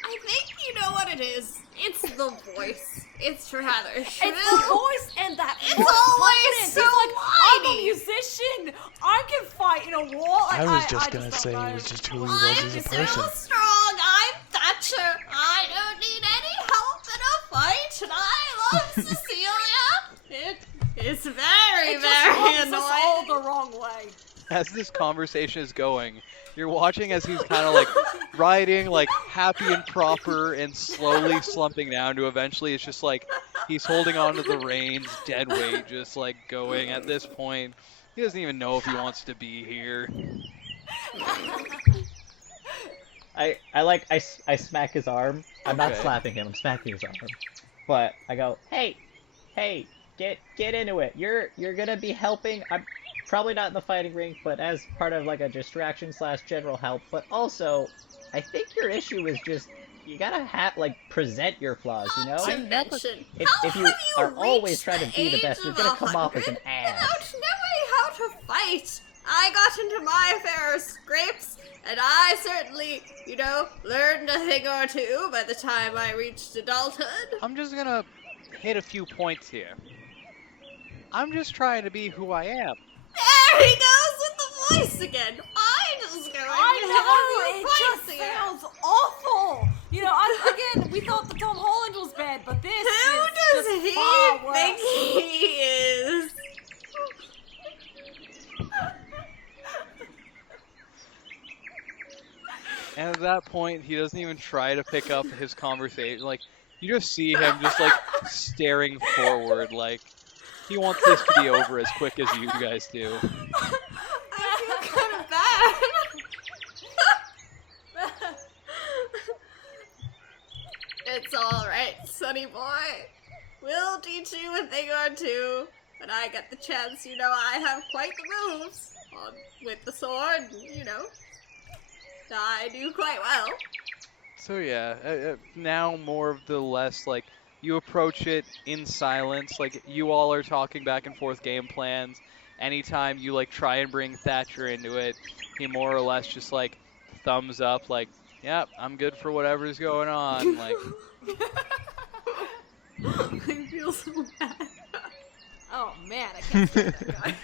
I think you know what it is. It's the voice. It's rather shrill. It's the voice and that It's voice always confidence. so He's like, I'm a whiny. musician. I can fight in a war. I was just I gonna don't say know. it was just who he was I'm as a so person. strong. I'm Thatcher. I don't need any help in a fight, and I love Cecilia. It's very, It just very rubs us all annoying. the wrong way. As this conversation is going, you're watching as he's kind of like riding, like happy and proper, and slowly slumping down to eventually it's just like he's holding onto the reins, dead weight, just like going. At this point, he doesn't even know if he wants to be here. I smack his arm. I'm not Okay. slapping him. I'm smacking his arm. But I go, hey, get into it. You're gonna be helping. I'm probably not in the fighting ring, but as part of like a distraction / general help. But also, I think your issue is just you gotta present your flaws. You know, To mention, if you have are always reached trying to be the age best, you're of gonna come off as 100 an ass. without knowing how to fight. I got into my fair scrapes, and I certainly, learned a thing or two by the time I reached adulthood. I'm just gonna hit a few points here. I'm just trying to be who I am. There he goes with the voice again. I just go I know, into it just sounds awful. Again, we thought the Tom Holland was bad, but this Who is does just he far worse. think he is? And at that point, he doesn't even try to pick up his conversation. Like, you just see him just like staring forward, like he wants this to be over as quick as you guys do. I feel kind of bad. It's alright, sonny boy. We'll teach you a thing or two. When I get the chance, I have quite the moves. With the sword, I do quite well. So yeah, now more of the less like you approach it in silence. Like you all are talking back and forth game plans. Anytime you like try and bring Thatcher into it, he more or less just like thumbs up, like, "Yep, I'm good for whatever's going on." Like, I feel so bad. Oh man, I can't stand that guy.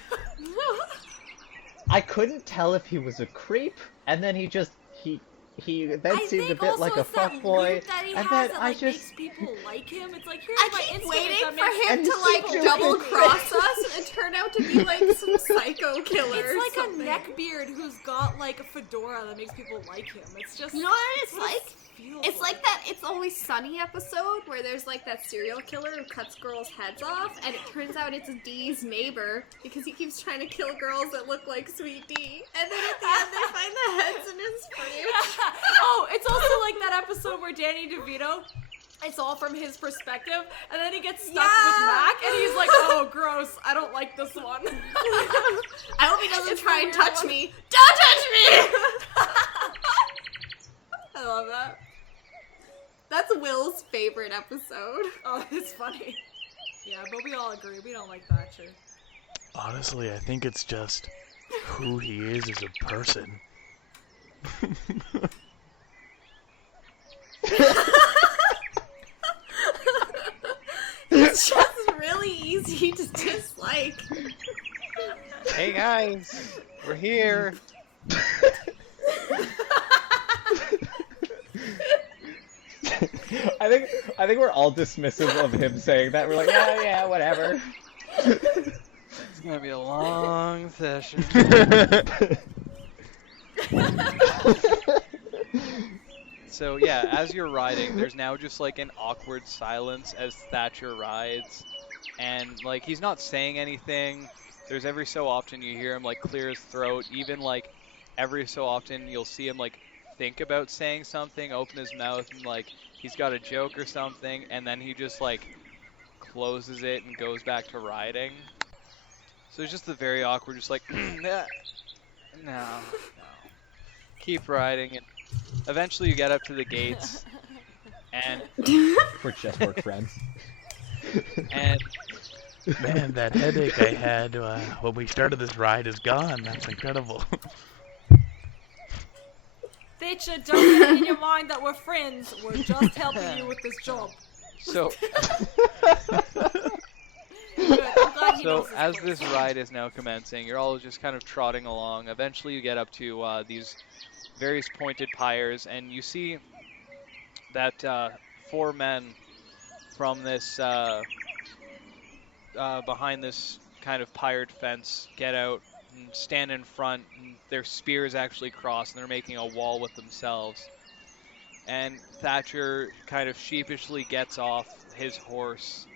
I couldn't tell if he was a creep, and then he then seemed a bit like a fuckboy, and then makes people like him. It's like, here's I my keep Instagram waiting that for makes him And to he's like so double joking. cross us and turn out to be like some psycho killer. It's or like something. a neckbeard who's got like a fedora that makes people like him. It's just You know what it's what it like? feels It's like that It's Always Sunny episode where there's like that serial killer who cuts girls' heads off, and it turns out it's Dee's neighbor because he keeps trying to kill girls that look like Sweet Dee. And then at the end they find the heads in his fridge. Oh, it's also like that episode where Danny DeVito, it's all from his perspective, and then he gets stuck with Mac, and he's like, oh, gross, I don't like this one. I hope he doesn't It's try the and weird touch one. me. Don't touch me! I love that. That's Will's favorite episode. Oh, it's funny. Yeah, but we all agree, we don't like Thatcher. Honestly, I think it's just who he is as a person. It's just really easy to dislike. "Hey guys, we're here." I think we're all dismissive of him saying that. We're like, yeah, whatever. It's gonna be a long session. So yeah, as you're riding, there's now just like an awkward silence as Thatcher rides, and like he's not saying anything. There's every so often you hear him like clear his throat. Even like every so often you'll see him like think about saying something, open his mouth, and like he's got a joke or something, and then he just like closes it and goes back to riding. So it's just the very awkward, just like no. Keep riding, and eventually you get up to the gates, and We're just work friends. Man, that headache I had when we started this ride is gone. That's incredible. Thatcher, don't get it in your mind that we're friends. We're just helping you with this job. so Good. I'm glad he So knows as place. this ride is now commencing, you're all just kind of trotting along. Eventually you get up to these various pointed pyres, and you see that 4 men from this behind this kind of pirate fence get out and stand in front, and their spears actually cross, and they're making a wall with themselves. And Thatcher kind of sheepishly gets off his horse,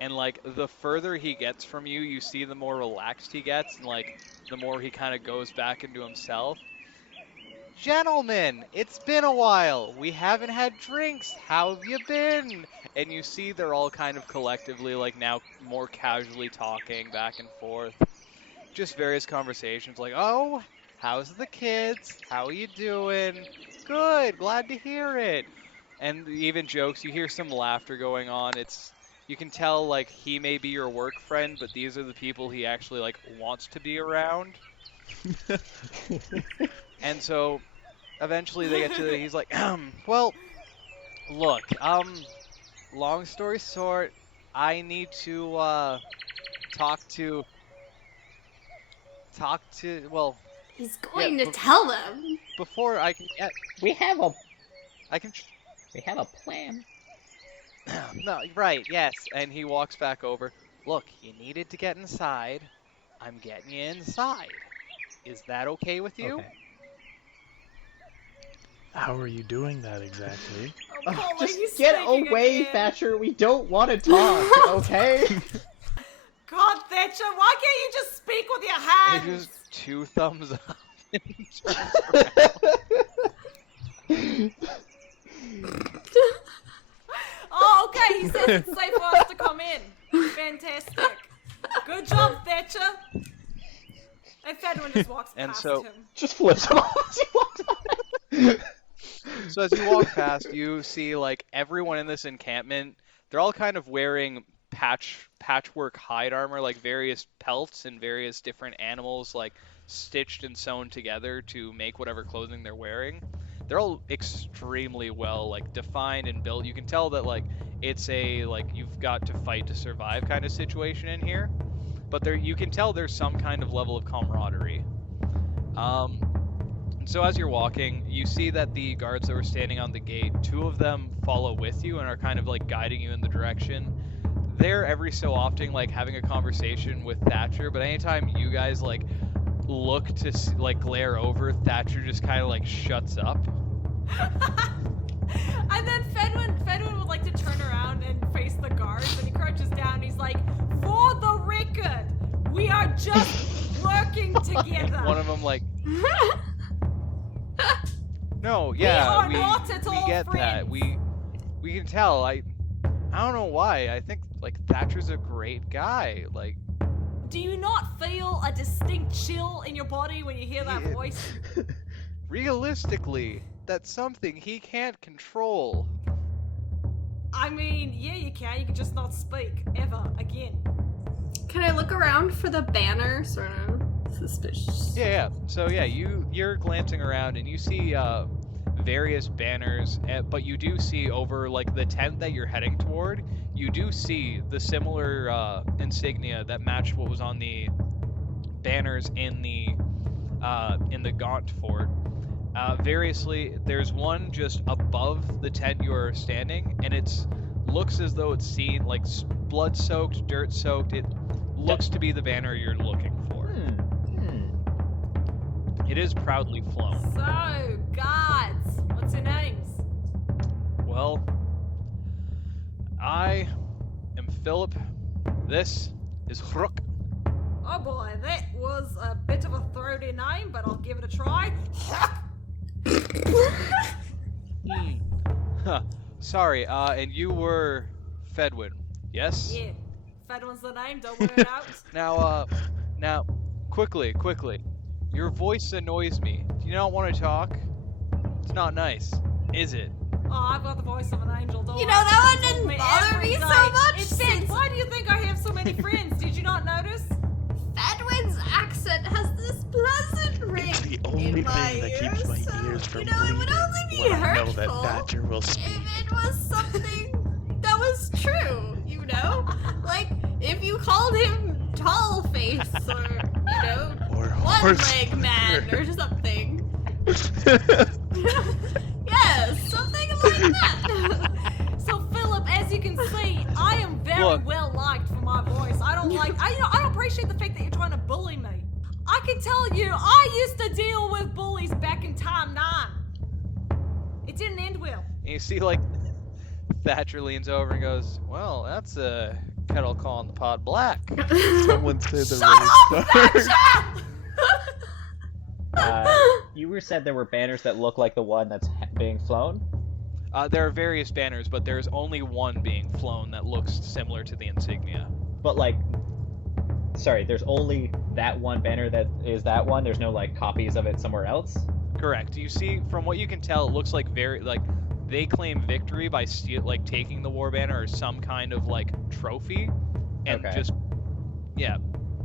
and like the further he gets from you, you see the more relaxed he gets, and like the more he kind of goes back into himself. Gentlemen, it's been a while. We haven't had drinks. How have you been? And you see they're all kind of collectively, like now more casually talking back and forth. Just various conversations like, oh, how's the kids? How are you doing? Good, glad to hear it. And even jokes, you hear some laughter going on. You can tell like he may be your work friend, but these are the people he actually like wants to be around. And so eventually they get to he's like, well, look, long story short, I need to talk to well, He's going yeah, to tell them. before I can get We have a I can we have a plan. no, right, yes. And he walks back over. Look, you needed to get inside. I'm getting you inside. Is that okay with you? Okay. How are you doing that exactly? Oh, Paul, Just he's get speaking away, again. Thatcher. We don't want to talk, okay? God, Thatcher, why can't you just speak with your He hands? just 2 thumbs up. and turns around. Oh, okay, he says it's safe for us to come in. Fantastic. Good job, Thatcher. And Fedwin just walks And past so- him. Just flips him off as he walks by. So as you walk past, you see like everyone in this encampment. They're all kind of wearing patchwork hide armor, like various pelts and various different animals, like stitched and sewn together to make whatever clothing they're wearing. They're all extremely well like defined and built. You can tell that like it's a like you've got to fight to survive kind of situation in here. But you can tell there's some kind of level of camaraderie. And so as you're walking, you see that the guards that were standing on the gate, 2 of them follow with you and are kind of like guiding you in the direction. They're every so often like having a conversation with Thatcher, but anytime you guys like look to like glare over, Thatcher just kind of like shuts up. And then Fedwin would like to turn around and face the guards, and he crouches down and he's like, for the record, we are just working together. One of them like, no, yeah, we are not at we all get friends. that. We can tell. I don't know why. I think like Thatcher's a great guy. Like, Do you not feel a distinct chill in your body when you hear that Yeah. voice? realistically, that's something he can't control. I mean, yeah, you can. You can just not speak ever again. Can I look around for the banner? Sort of suspicious. Yeah. So yeah, you're glancing around and you see various banners, but you do see over like the tent that you're heading toward, you do see the similar insignia that match what was on the banners in the Gaunt fort. Variously, there's one just above the tent you're standing, and it looks as though it's seen like blood-soaked, dirt-soaked. It looks to be the banner you're looking for. It is proudly flown. So, guards, what's your names? Well, I am Philip. This is Rook. Oh boy, that was a bit of a throaty name, but I'll give it a try. Huh. Sorry, and you were Fedwin, yes? Yeah, Fedwin's the name, don't wear it out. Now, quickly. Your voice annoys me. Do you not want to talk? It's not nice, is it? Oh, I've got the voice of an angel, don't You worry. know, that one It didn't tells bother every me so day. much It said, since- why do you think I have so many friends? Did you not notice? Fedwin's accent has this pleasant ring It's the only in thing my that keeps my so, ears from you know, it would bleeding only be when I know hurtful that Thatcher will speak. if it was something that was true, you know? Like, if you called him Tall Face or, you know, Or One horse Leg Man or something. Yes, something like that. So, Philip, as you can see, I am very very Look. well liked for my voice. I don't appreciate the fact that you're trying to bully me. I can tell you, I used to deal with bullies back in time 9. It didn't end well. And you see, like, Thatcher leans over and goes, well, that's a kettle calling the pot black. Someone say the Shut up, really Thatcher! You said there were banners that look like the one that's being flown? There are various banners, but there's only one being flown that looks similar to the insignia. But, like, sorry, there's only that one banner that is that one? There's no, like, copies of it somewhere else? Correct. You see, from what you can tell, it looks like they claim victory by taking the war banner or some kind of, like, trophy. And Okay. just, yeah.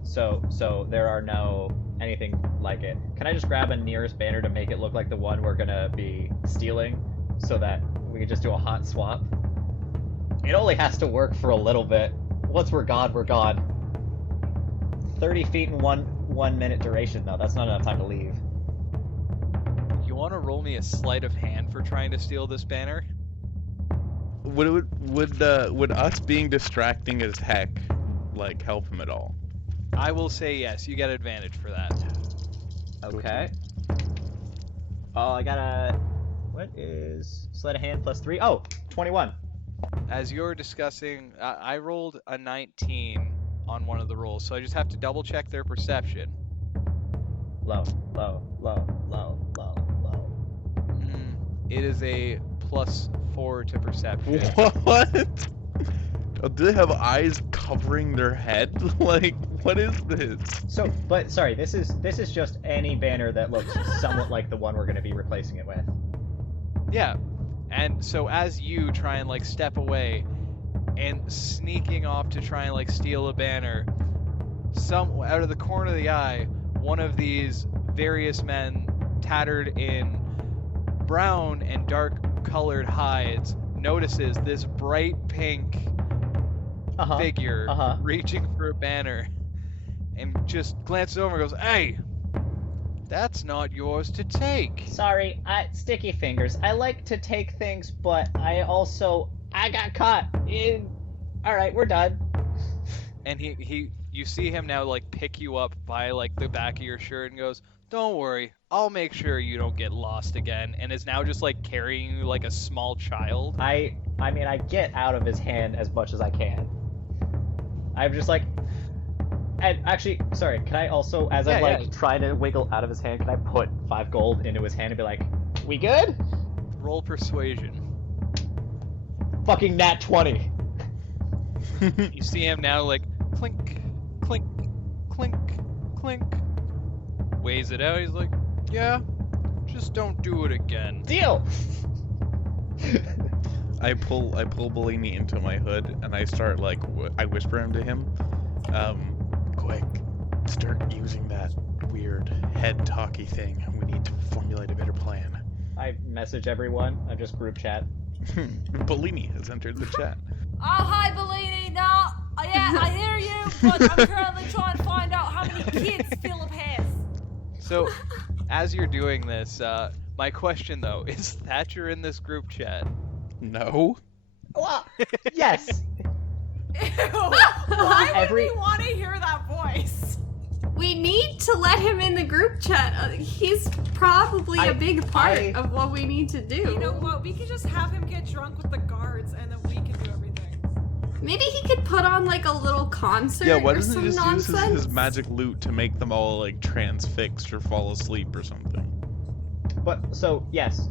So there are no anything like it. Can I just grab a nearest banner to make it look like the one we're gonna be stealing, so that we can just do a hot swap? It only has to work for a little bit. Once we're gone, we're gone. 30 feet in one minute duration, though. That's not enough time to leave. You want to roll me a sleight of hand for trying to steal this banner? Would us being distracting as heck, like, help him at all? I will say yes. You get advantage for that. Okay. Oh, I got a... What is... Sleight of hand plus 3? Oh, 21. As you're discussing, I rolled a 19 on one of the rolls, so I just have to double check their perception. Low, low, low, low, low, low. It is a +4 to perception. What? Do they have eyes covering their head? Like, what is this? So, but sorry, this is just any banner that looks somewhat like the one we're going to be replacing it with. Yeah, and so as you try and, like, step away and sneaking off to try and, like, steal a banner, out of the corner of the eye, one of these various men tattered in brown and dark colored hides notices this bright pink figure reaching for a banner and just glances over and goes, "Hey, that's not yours to take." Sorry, sticky fingers. I like to take things, but I got caught. Alright, we're done. And you see him now, like, pick you up by, like, the back of your shirt and goes, "Don't worry, I'll make sure you don't get lost again," and is now just, like, carrying you like a small child. I mean, I get out of his hand as much as I can. I'm just like... And actually, sorry, can I also, as I'm trying to wiggle out of his hand, can I put 5 gold into his hand and be like, we good? Roll persuasion. Fucking nat 20. You see him now, like, clink, clink, clink, clink. Weighs it out, he's like, "Yeah, just don't do it again." Deal! I pull Bellini into my hood and I start, like, I whisper him to him, quick, start using that weird head talky thing. We need to formulate a better plan. I message everyone. I just group chat. Bellini has entered the chat. Oh, hi, Bellini. No, yeah, I hear you, but I'm currently trying to find out how many kids Philip has. So, as you're doing this, my question, though, is Thatcher in this group chat? No. Well, yes. Ew, why would Every- we want to hear that voice? We need to let him in the group chat. He's probably a big part of what we need to do. You know what? We could just have him get drunk with the guards, and then we can do everything. Maybe he could put on like a little concert. Yeah, why or doesn't some he just nonsense? use his magic loot to make them all, like, transfixed or fall asleep or something? But, so, yes.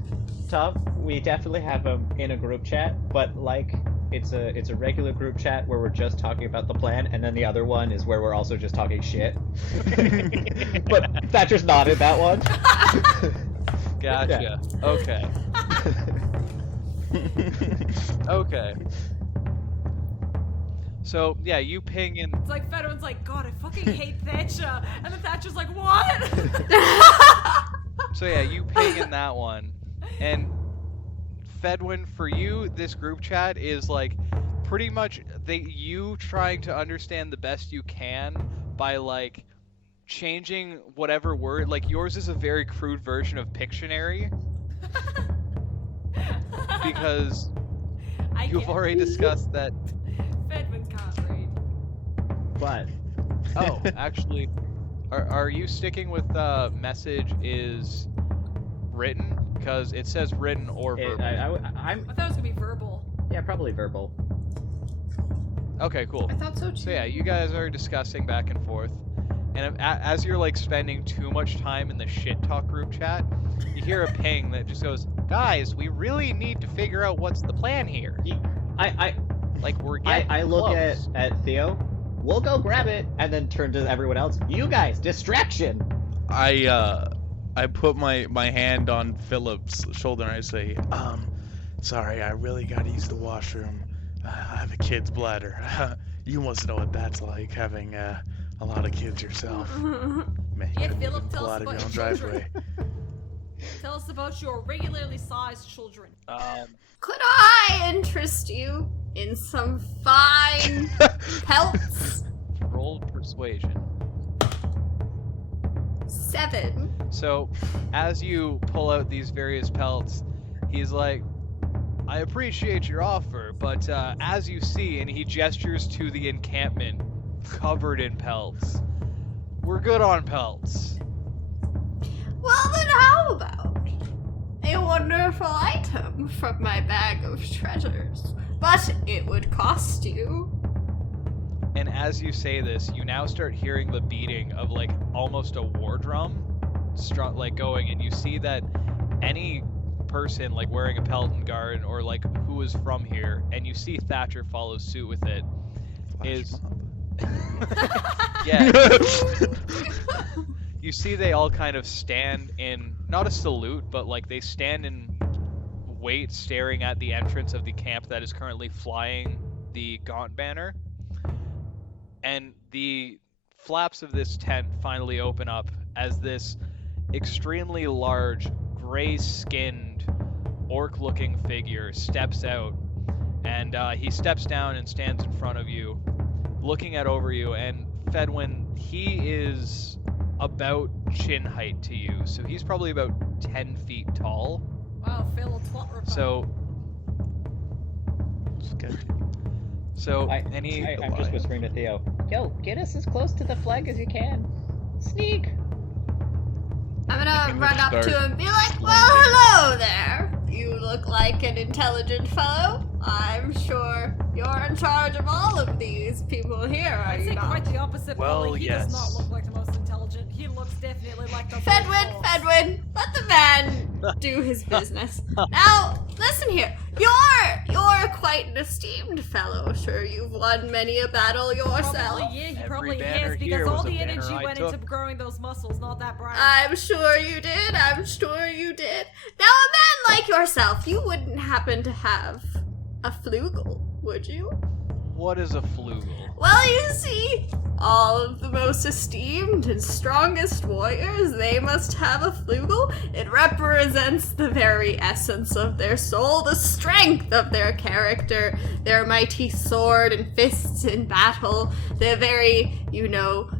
Tom, we definitely have him in a group chat, but, like, it's a regular group chat where we're just talking about the plan, and then the other one is where we're also just talking shit. But Thatcher's not in that one. Gotcha. Okay. Okay. So, yeah, you ping in. It's like Fedwin's like, "God, I fucking hate Thatcher," and then Thatcher's like, "What?" So, yeah, you ping in that one. And Fedwin, for you, this group chat is, like, pretty much you trying to understand the best you can by, like, changing whatever word. Like, yours is a very crude version of Pictionary. Because you've already discussed that. Fedwin can't read. But Oh, actually, are you sticking with message is written? Because it says written or verbal. I'm I thought it was gonna be verbal. yeah, probably verbal. Okay, cool. I thought so too. So yeah, you guys are discussing back and forth, and as you're like spending too much time in the shit talk group chat, you hear a ping that just goes, "Guys, we really need to figure out what's the plan here." We're getting I look close. at Theo. We'll go grab it, and then turn to everyone else. You guys, distraction. I put my hand on Philip's shoulder and I say, sorry, I really gotta use the washroom. I have a kid's bladder. You must know what that's like, having a lot of kids yourself. Man, Yeah, you Philip, tell us blood in about your own your children. driveway. Tell us about your regularly sized children. Could I interest you in some fine pelts? Roll persuasion. 7. So, as you pull out these various pelts, he's like, "I appreciate your offer, but as you see," and he gestures to the encampment covered in pelts. "We're good on pelts." Well, then how about a wonderful item from my bag of treasures? But it would cost you. And as you say this, you now start hearing the beating of like almost a war drum, like going, and you see that any person like wearing a Pelton guard or like who is from here, and you see Thatcher follow suit with it, is yeah. You see they all kind of stand in, not a salute, but like they stand in wait, staring at the entrance of the camp that is currently flying the Gaunt banner. And the flaps of this tent finally open up as this extremely large, gray-skinned, orc-looking figure steps out. And he steps down and stands in front of you, looking at over you. And Fedwin, he is about chin height to you, so he's probably about 10 feet tall. Wow, Phil, twat ripper. I'm just whispering to Theo. Yo, get us as close to the flag as you can. Sneak. I'm gonna Can we run up start to him and be like, slinking? well, hello there. You look like an intelligent fellow. I'm sure you're in charge of all of these people here, are I'd you say not? quite the opposite, Well, Polly. He does not yes. look like the most intelligent. He looks definitely like the Fedwin, let the man do his business. Now, listen here. You're quite an esteemed fellow. Sure, you've won many a battle yourself. Probably, yeah, he Every probably banner is, here because all was a the banner energy I went took. into growing those muscles, not that Brian. I'm sure you did. Now, a man like yourself, you wouldn't happen to have a flugel, would you? What is a flugel? Well, you see, all of the most esteemed and strongest warriors, they must have a flugel. It represents the very essence of their soul, the strength of their character, their mighty sword and fists in battle, their very,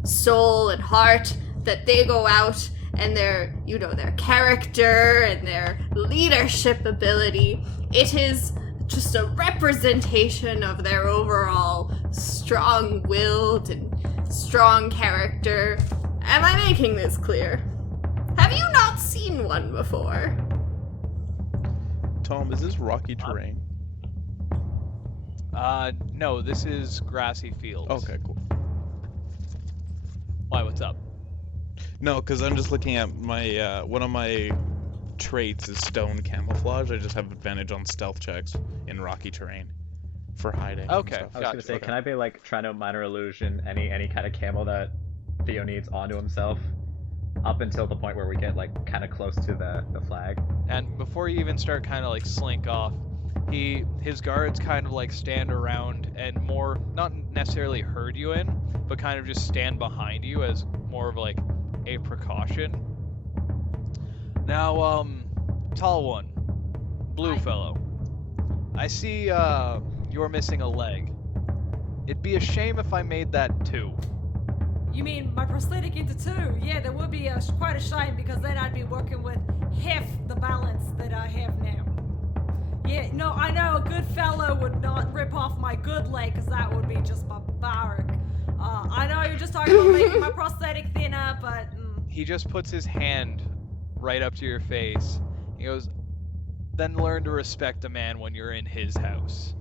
soul and heart that they go out and their, their character and their leadership ability. It is just a representation of their overall strong-willed and strong character. Am I making this clear? Have you not seen one before? Tom, is this rocky terrain? No, this is grassy fields. Okay, cool. Why, what's up? No, because I'm just looking at my, one of my traits is stone camouflage. I just have advantage on stealth checks in rocky terrain for hiding. and Okay. stuff. I was gonna say, Okay. can I be like trying to minor illusion any kind of camo that Theo needs onto himself, up until the point where we get like kind of close to the flag? And before you even start kind of like slink off, his guards kind of like stand around and more, not necessarily herd you in, but kind of just stand behind you as more of like a precaution. Now, tall one, blue fellow, I see you're missing a leg. It'd be a shame if I made that two. You mean my prosthetic into two? Yeah, that would be quite a shame, because then I'd be working with half the balance that I have now. Yeah, no, I know a good fellow would not rip off my good leg, because that would be just barbaric. I know you're just talking about making my prosthetic thinner, but... He just puts his hand right up to your face. He goes, then learn to respect a man when you're in his house.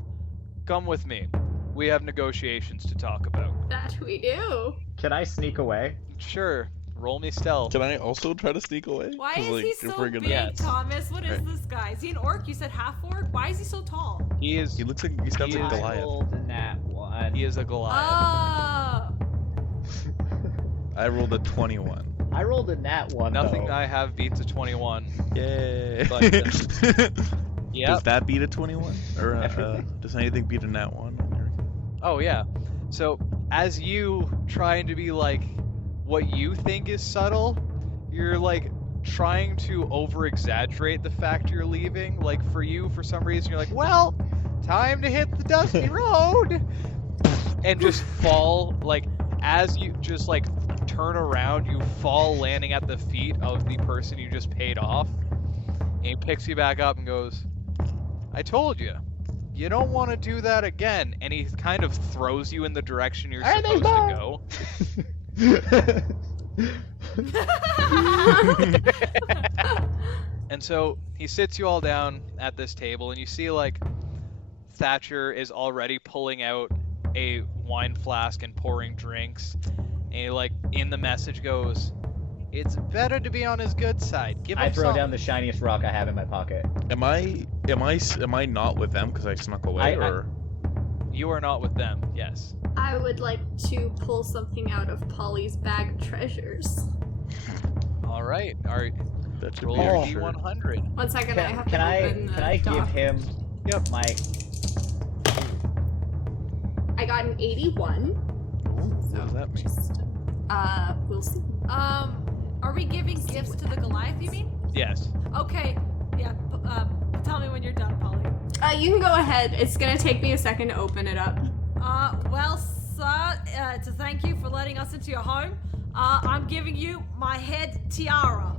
Come with me. We have negotiations to talk about. That we do. Can I sneak away? Sure. Roll me stealth. Can I also try to sneak away? Why 'Cause, is like, he if so we're gonna- big, Yes. Thomas? What is Right. this guy? Is he an orc? You said half-orc? Why is he so tall? He is. He looks like he sounds He like is- I Goliath. rolled a nat 1. He is a Goliath. Oh! I rolled a 21. I rolled a nat 1, Nothing though. I have beats a 21. Yay! But, Yep. Does that beat a 21? Or does anything beat a nat 1? Oh yeah. So as you trying to be like what you think is subtle, you're like trying to over exaggerate the fact you're leaving. Like for you, for some reason, you're like, well, time to hit the dusty road, and just fall. Like as you just like turn around, you fall, landing at the feet of the person you just paid off. And he picks you back up and goes, I told you. You don't want to do that again. And he kind of throws you in the direction you're Alright, supposed to go. And so he sits you all down at this table, and you see like Thatcher is already pulling out a wine flask and pouring drinks. And he, like in the message goes, it's better to be on his good side. Give him I throw something. down the shiniest rock I have in my pocket. Am I not with them because I snuck away, or? You are not with them. Yes. I would like to pull something out of Polly's bag of treasures. All right. All right. That should Roll be your our shirt. D100. 1 second, I have to Can open the I give doc. him my... I got an 81. What does that mean? Just, we'll see. Are we giving gifts to the Goliath, you mean? Yes. Okay. Yeah, tell me when you're done, Polly. You can go ahead. It's gonna take me a second to open it up. Well, sir, to thank you for letting us into your home, I'm giving you my head tiara.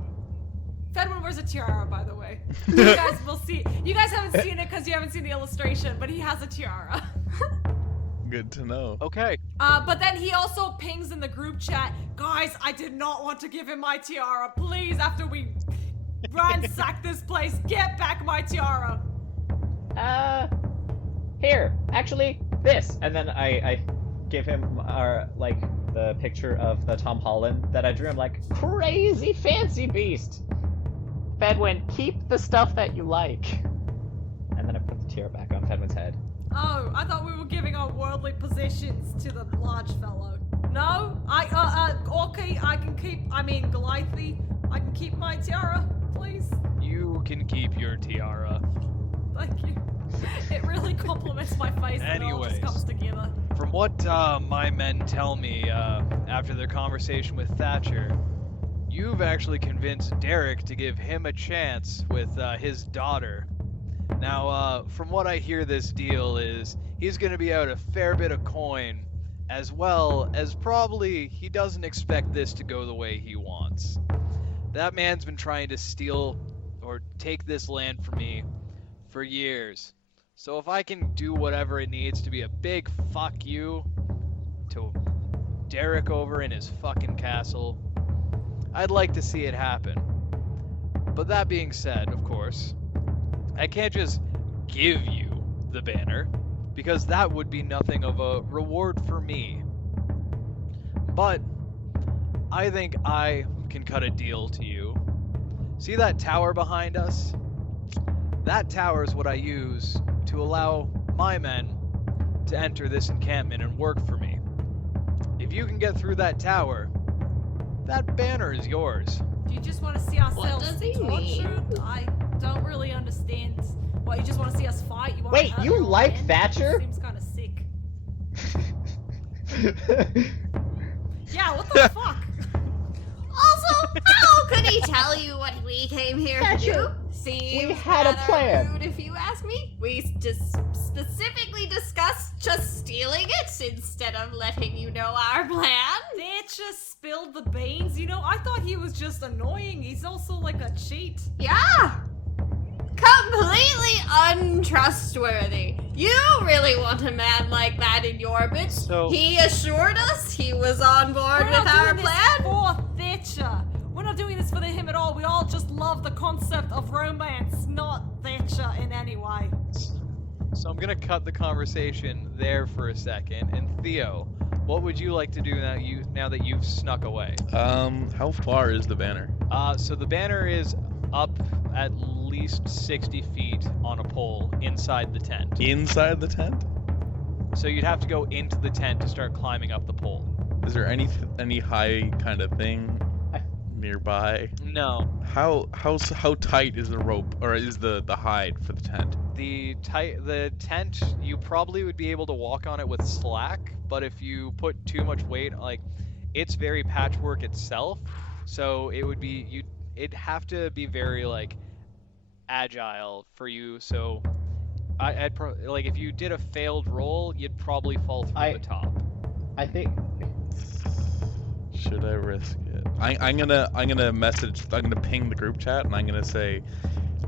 Fedwin wears a tiara, by the way. You guys will see. You guys haven't seen it because you haven't seen the illustration, but he has a tiara. Good to know. Okay. But then he also pings in the group chat, guys, I did not want to give him my tiara. Please, after we ransack this place, get back my tiara. Here, actually, this. And then I give him like the picture of the Tom Holland that I drew. I'm like, crazy fancy beast. Fedwin, keep the stuff that you like. And then I put the tiara back on Fedwin's head. Oh, I thought we were giving our worldly possessions to the large fellow. No? Okay, I can keep, Goliathy, I can keep my tiara, please. You can keep your tiara. Thank you. It really compliments my face and it all just Anyways. comes together. From what my men tell me after their conversation with Thatcher, you've actually convinced Derek to give him a chance with his daughter. Now, from what I hear, this deal is he's going to be out a fair bit of coin, as well as probably he doesn't expect this to go the way he wants. That man's been trying to steal or take this land from me for years. So if I can do whatever it needs to be a big fuck you to Derek over in his fucking castle, I'd like to see it happen. But that being said, of course, I can't just give you the banner, because that would be nothing of a reward for me. But I think I can cut a deal to you. See that tower behind us? That tower is what I use to allow my men to enter this encampment and work for me. If you can get through that tower, that banner is yours. Do you just want to see ourselves does he tortured? mean? I don't really understand. What, you just want to see us fight? You want Wait, you like Thatcher? Seems kind of sick. Yeah, what the fuck? Also, how could he tell you what we came here to do? Thatcher, Seems we had a rather plan. rude if you ask me. We just specifically discussed just stealing it instead of letting you know our plan. Thatcher spilled the beans. You know, I thought he was just annoying. He's also like a cheat. Yeah. Completely untrustworthy. You really want a man like that in your midst? So- He assured us he was on board We're with not our doing this plan. for Thatcher. We're not doing this for him at all. We all just love the concept of romance, not Thatcher in any way. So I'm gonna cut the conversation there for a second. And Theo, what would you like to do now that you've snuck away? How far is the banner? So the banner is up at least 60 feet on a pole inside the tent. Inside the tent? So you'd have to go into the tent to start climbing up the pole. Is there any high kind of thing nearby? No. How tight is the rope, or is the hide for the tent? The tent, you probably would be able to walk on it with slack, but if you put too much weight, like, it's very patchwork itself, so it'd have to be very, like, agile for you, so I'd like, if you did a failed roll, you'd probably fall through the top. I think Should I risk it? I'm gonna ping the group chat, and I'm gonna say,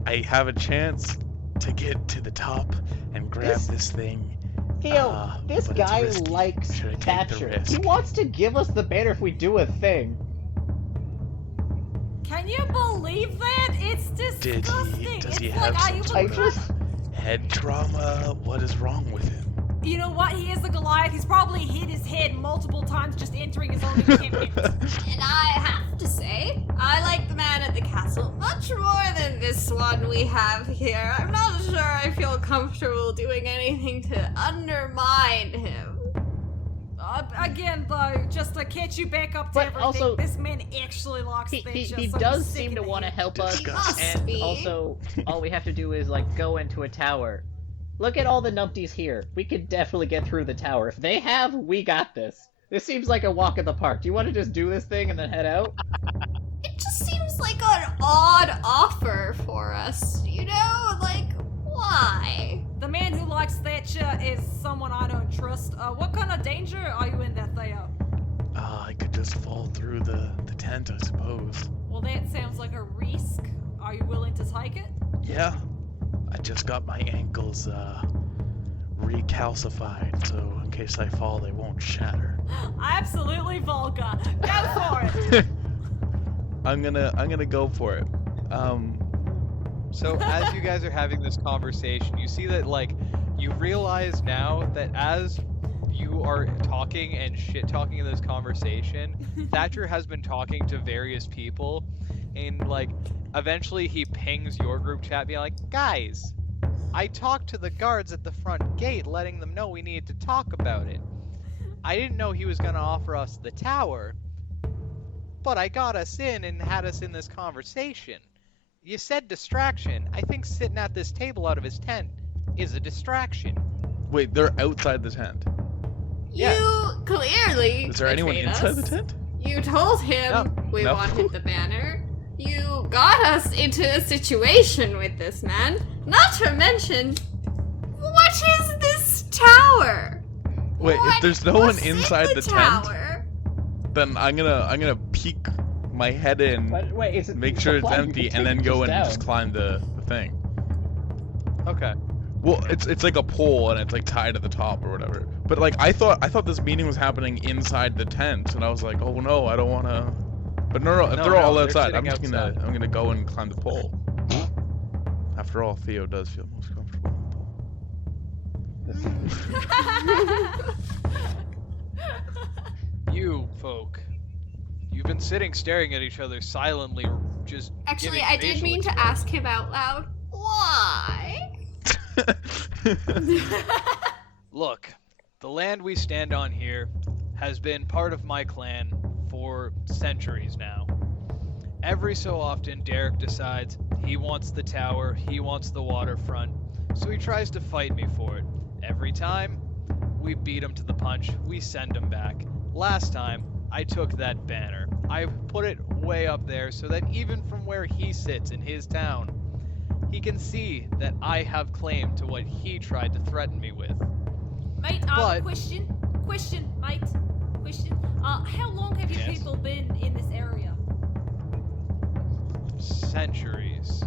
I have a chance to get to the top and grab this thing. Theo, this but it's guy risky. likes Should I take the Thatcher. risk? He wants to give us the banner if we do a thing. Can you believe that? It's disgusting. Does he it's have like, some are you sort I just head trauma? What is wrong with him? You know what? He is a Goliath. He's probably hit his head multiple times just entering his own encampment. And I have to say, I like the man at the castle much more than this one we have here. I'm not sure I feel comfortable doing anything to undermine him. Again, though, just to catch you back up to But everything, also, this man actually likes he Thatcher, so does he's sick seem to in the want to head. help us, He must and be. also all we have to do is like go into a tower. Look at all the numpties here. We could definitely get through the tower. If they have, we got this. This seems like a walk in the park. Do you want to just do this thing and then head out? It just seems like an odd offer for us, you know? Like, why? The man who likes Thatcher is someone I don't trust. What kind of danger are you in there, Theo? I could just fall through the tent, I suppose. Well, that sounds like a risk. Are you willing to take it? Yeah. I just got my ankles recalcified, so in case I fall, they won't shatter. Absolutely, Volga. Go for it. I'm gonna go for it. So as you guys are having this conversation, you see that, like, you realize now that as you are talking and shit-talking in this conversation, Thatcher has been talking to various people, and, like, eventually he pings your group chat being like, guys, I talked to the guards at the front gate letting them know we needed to talk about it. I didn't know he was going to offer us the tower, but I got us in and had us in this conversation. You said distraction. I think sitting at this table out of his tent is a distraction. Wait, they're outside the tent. Yeah. You clearly Is there anyone betrayed inside us. the tent? You told him No. we No. wanted the banner. You got us into a situation with this man. Not to mention, what is this tower? Wait, if What there's no was one in inside the tent, tower? then I'm gonna peek my head in, But wait, is it make sure it's supply? You empty, can and then take go it and down. just climb the thing. Okay. Well, it's like a pole and it's like tied at the top or whatever. But like I thought this meeting was happening inside the tent, and I was like, oh no, I don't want to. But no, if No, they're all they're outside, I'm sitting just outside. I'm gonna go and climb the pole. After all, Theo does feel most comfortable on the pole. You folk, you've been sitting staring at each other silently, just Actually, giving I did facial mean to expressions. ask him out loud. Why? Look, the land we stand on here has been part of my clan for centuries now. Every so often, Derek decides he wants the tower, he wants the waterfront, so he tries to fight me for it. Every time, we beat him to the punch, we send him back. Last time, I took that banner. I put it way up there so that even from where he sits in his town, he can see that I have claim to what he tried to threaten me with. Mate, But- question, mate. Question. How long have you Yes. people been in this area? Centuries.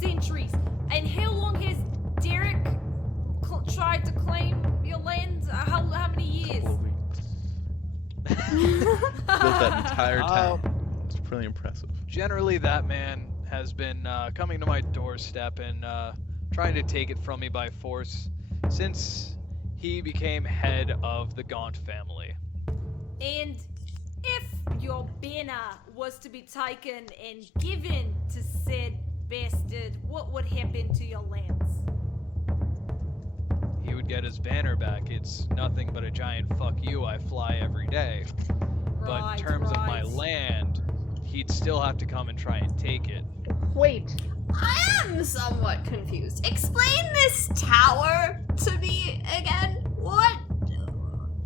Centuries. And how long has Derek Built that entire town. It's pretty impressive. Generally, that man has been coming to my doorstep and trying to take it from me by force since he became head of the Gaunt family. And if your banner was to be taken and given to said bastard, what would happen to your lands? He would get his banner back. It's nothing but a giant fuck you. I fly every day. But in terms of my land, he'd still have to come and try and take it. Wait. I am somewhat confused. Explain this tower to me again. What?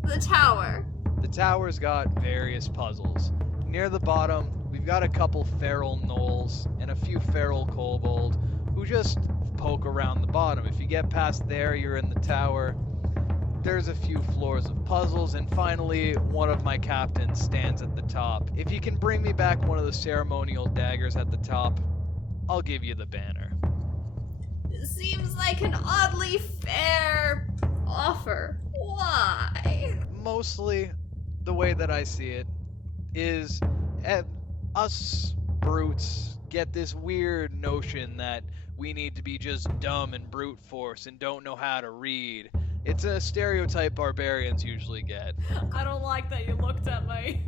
The tower. The tower's got various puzzles. Near the bottom, we've got a couple feral gnolls and a few feral kobold who just poke around the bottom. If you get past there, you're in the tower. There's a few floors of puzzles, and finally, one of my captains stands at the top. If you can bring me back one of the ceremonial daggers at the top, I'll give you the banner. It seems like an oddly fair offer. Why? Mostly, the way that I see it is us brutes get this weird notion that we need to be just dumb and brute force and don't know how to read. It's a stereotype barbarians usually get. I don't like that you looked at me.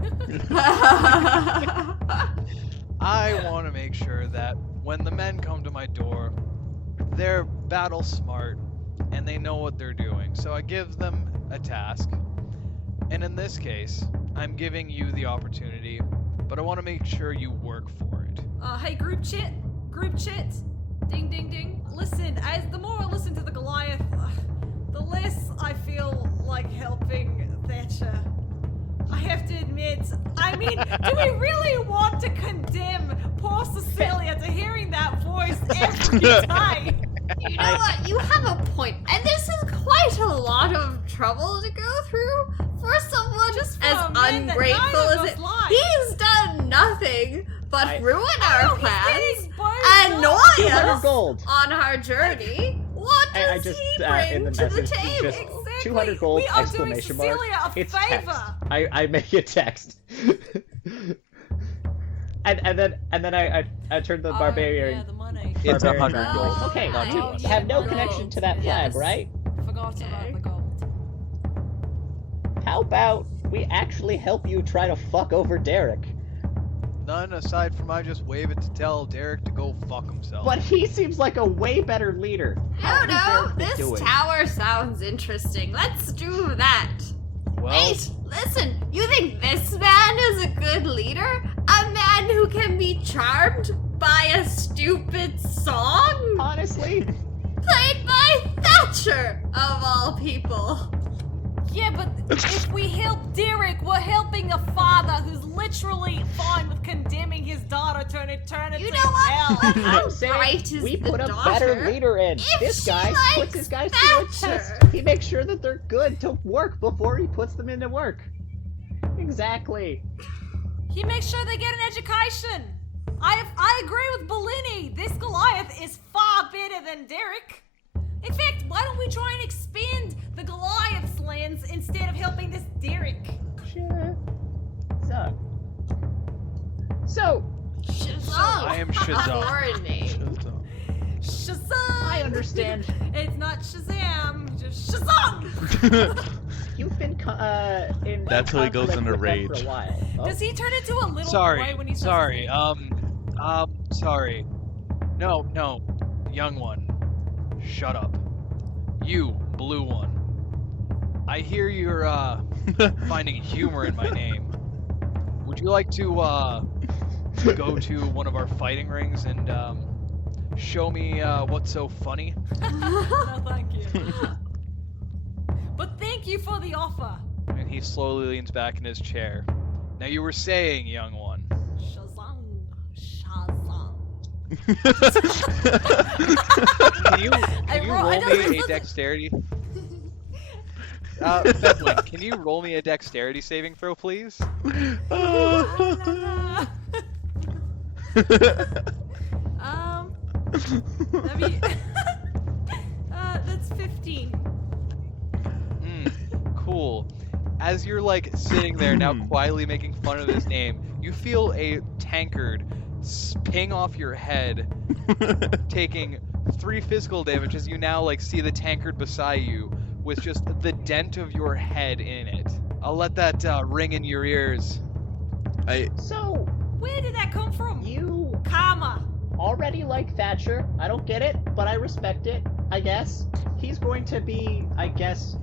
I want to make sure that when the men come to my door, they're battle smart and they know what they're doing. So I give them a task. And in this case, I'm giving you the opportunity, but I want to make sure you work for it. Hey, group chat. Ding, ding, ding. Listen, as the more I listen to the Goliath, the less I feel like helping Thatcher. I have to admit, I mean, do we really want to condemn poor Cecilia to hearing that voice every day? You know what? You have a point. And this is quite a lot of trouble to go through for someone Just for as a man that ungrateful neither as of it. us like. He's done nothing but ruin our plans, annoy 200 us gold. on our journey. What I does just, he in bring the to the message, table? just Exactly. 200 gold, We are doing exclamation mark. Cecilia a It's favor. text. I make it text. and then I turned the barbarian. Yeah, the money. It's Barbarian 100 guy. gold. Okay, Not too you much. have no Yeah, connection gold. to that flag, Yes. right? Forgot about the gold. How about we actually help you try to fuck over Derek? None aside from I just wave it to tell Derek to go fuck himself. But he seems like a way better leader. How No, has no, Derek been this doing? tower sounds interesting. Let's do that. Well, Wait, listen, you think this man is a good leader? A man who can be charmed by a stupid song? Honestly, Played by Thatcher, of all people. Yeah, but if we help Derek, we're helping a father who's literally fine with condemning his daughter to an eternity You know what? hell. How I'm saying bright is we the put a daughter? better leader in. If This she guy likes puts his guys through a Thatcher. test. He makes sure that they're good to work before he puts them into work. Exactly. He makes sure they get an education. I agree with Bellini. This Goliath is far better than Derek. In fact, why don't we try and expand the Goliath's lands instead of helping this Derek? So, Shazam! I am Shazam. Foreign name. Shazam! I understand. It's not Shazam, just Shazam! You've been in That's how he goes conflict into with them rage. for a while. Oh, Does he turn into a little boy sorry, when he says sorry, his name? sorry. No, young one. Shut up. You, blue one. I hear you're, finding humor in my name. Would you like to, go to one of our fighting rings and, show me, what's so funny? No, thank you. But thank you for the offer. And he slowly leans back in his chair. Now you were saying, young one. Shazam. Shazam. Can you roll I me don't- a dexterity? Fedwin, can you roll me a dexterity saving throw, please? Let me. That's 15. Cool. as you're like sitting there now quietly making fun of his name, you feel a tankard ping off your head, taking 3 physical damage as you now like see the tankard beside you with just the dent of your head in it. I'll let that ring in your ears. So, Where did that come from? you Karma. already like Thatcher. I don't get it, but I respect it, I guess. He's going to be, I guess,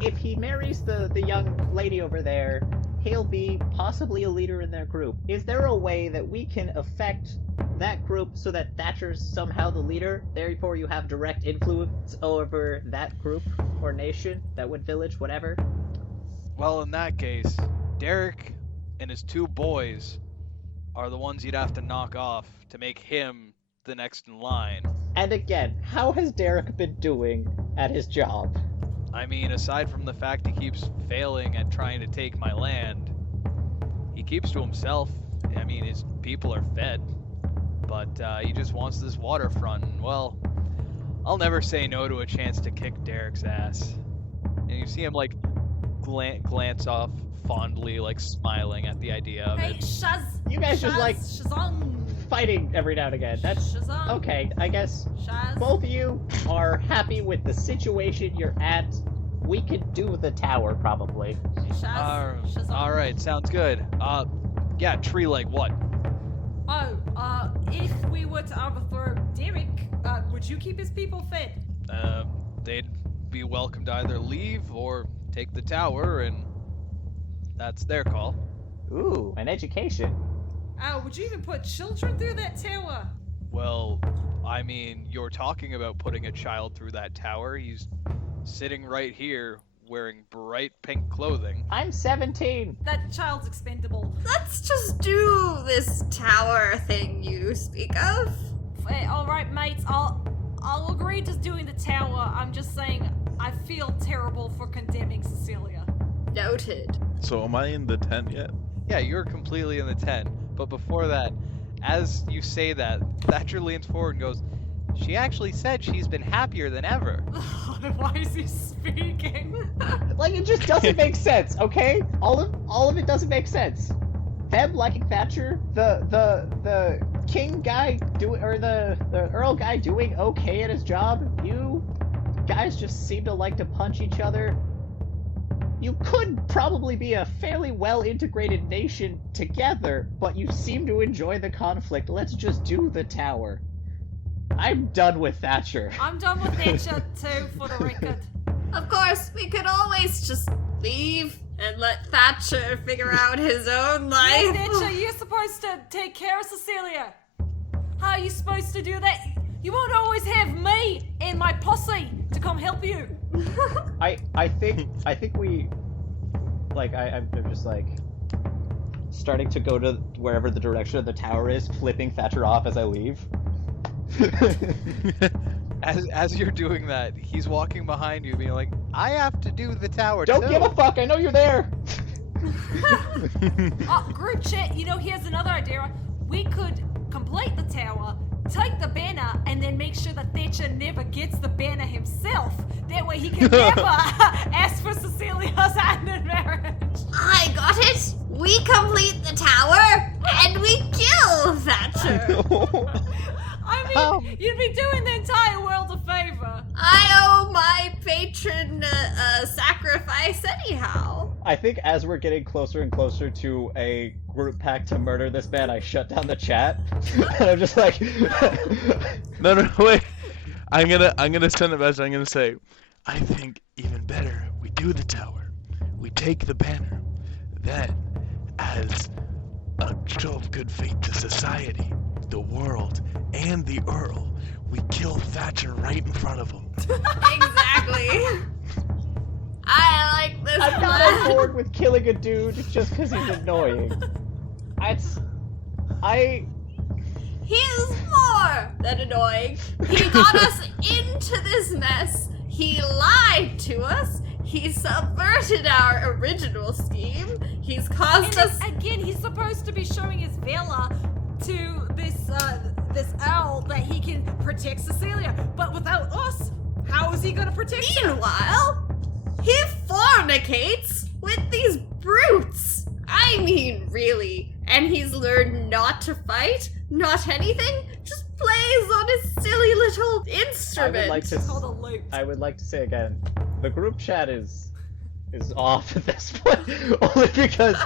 if he marries the young lady over there, he'll be possibly a leader in their group. Is there a way that we can affect that group so that Thatcher's somehow the leader, therefore you have direct influence over that group or nation, that would village, whatever? Well, in that case, Derek and his 2 boys are the ones you'd have to knock off to make him the next in line. And again, how has Derek been doing at his job? I mean, aside from the fact he keeps failing at trying to take my land, he keeps to himself. I mean, his people are fed, but he just wants this waterfront, and well, I'll never say no to a chance to kick Derek's ass. And you see him, like, glance off fondly, like, smiling at the idea of Hey, it. Shaz. You guys just, like, Shazong. fighting every now and again. That's Shazong. okay. I guess Shaz. both of you are happy with the situation you're at. We could do the tower, probably. Shaz. Shazong. Alright, sounds good. Yeah, tree like what? Oh, if we were to overthrow Derek, would you keep his people fed? They'd be welcome to either leave or take the tower, and that's their call. Ooh, an education. Would you even put children through that tower? Well, I mean, you're talking about putting a child through that tower. He's sitting right here wearing bright pink clothing. I'm 17. That child's expendable. Let's just do this tower thing you speak of. All right, mates. I'll agree to doing the tower. I'm just saying I feel terrible for condemning Cecilia. Noted. So am I in the tent yet? Yeah, you're completely in the tent. But before that, as you say that, Thatcher leans forward and goes, "She actually said she's been happier than ever." Why is he speaking? Like, it just doesn't make sense, okay? All of it doesn't make sense. Them liking Thatcher, the king guy or the earl guy doing okay at his job. You guys just seem to like to punch each other. You could probably be a fairly well-integrated nation together, but you seem to enjoy the conflict. Let's just do the tower. I'm done with Thatcher. I'm done with Thatcher too, for the record. Of course, we could always just leave and let Thatcher figure out his own Hey, life. Thatcher, you're supposed to take care of Cecilia. How are you supposed to do that? You won't always have me and my posse to come help you. I think we, like, I'm just like starting to go to wherever the direction of the tower is, flipping Thatcher off as I leave. As you're doing that, he's walking behind you, being like, "I have to do the tower Don't too." give a fuck. I know you're there. Oh, group chat, here's another idea. We could complete the tower, take the banner, and then make sure that Thatcher never gets the banner himself. That way he can never ask for Cecilia's hand in marriage. I got it. We complete the tower and we kill Thatcher. I mean, you'd be doing the entire world a favor. I owe my patron sacrifice anyhow. I think as we're getting closer and closer to a group pact to murder this man, I shut down the chat, and I'm just like, No, wait. I'm gonna send a message. I'm gonna say, I think even better, we do the tower. We take the banner. Then, as a show of good faith to society, the world, and the Earl, we kill Thatcher right in front of him. Exactly. I like this I'm not on plan. board with killing a dude just because he's annoying. He's more than annoying. He got us into this mess. He lied to us. He subverted our original scheme. He's caused us. Again, he's supposed to be showing his valor to this owl that he can protect Cecilia. But without us, how is he gonna protect her? Meanwhile, he fornicates with these brutes. I mean, really. And he's learned not to fight, not anything, just plays on his silly little instrument. I would like to say again, the group chat is off at this point, only because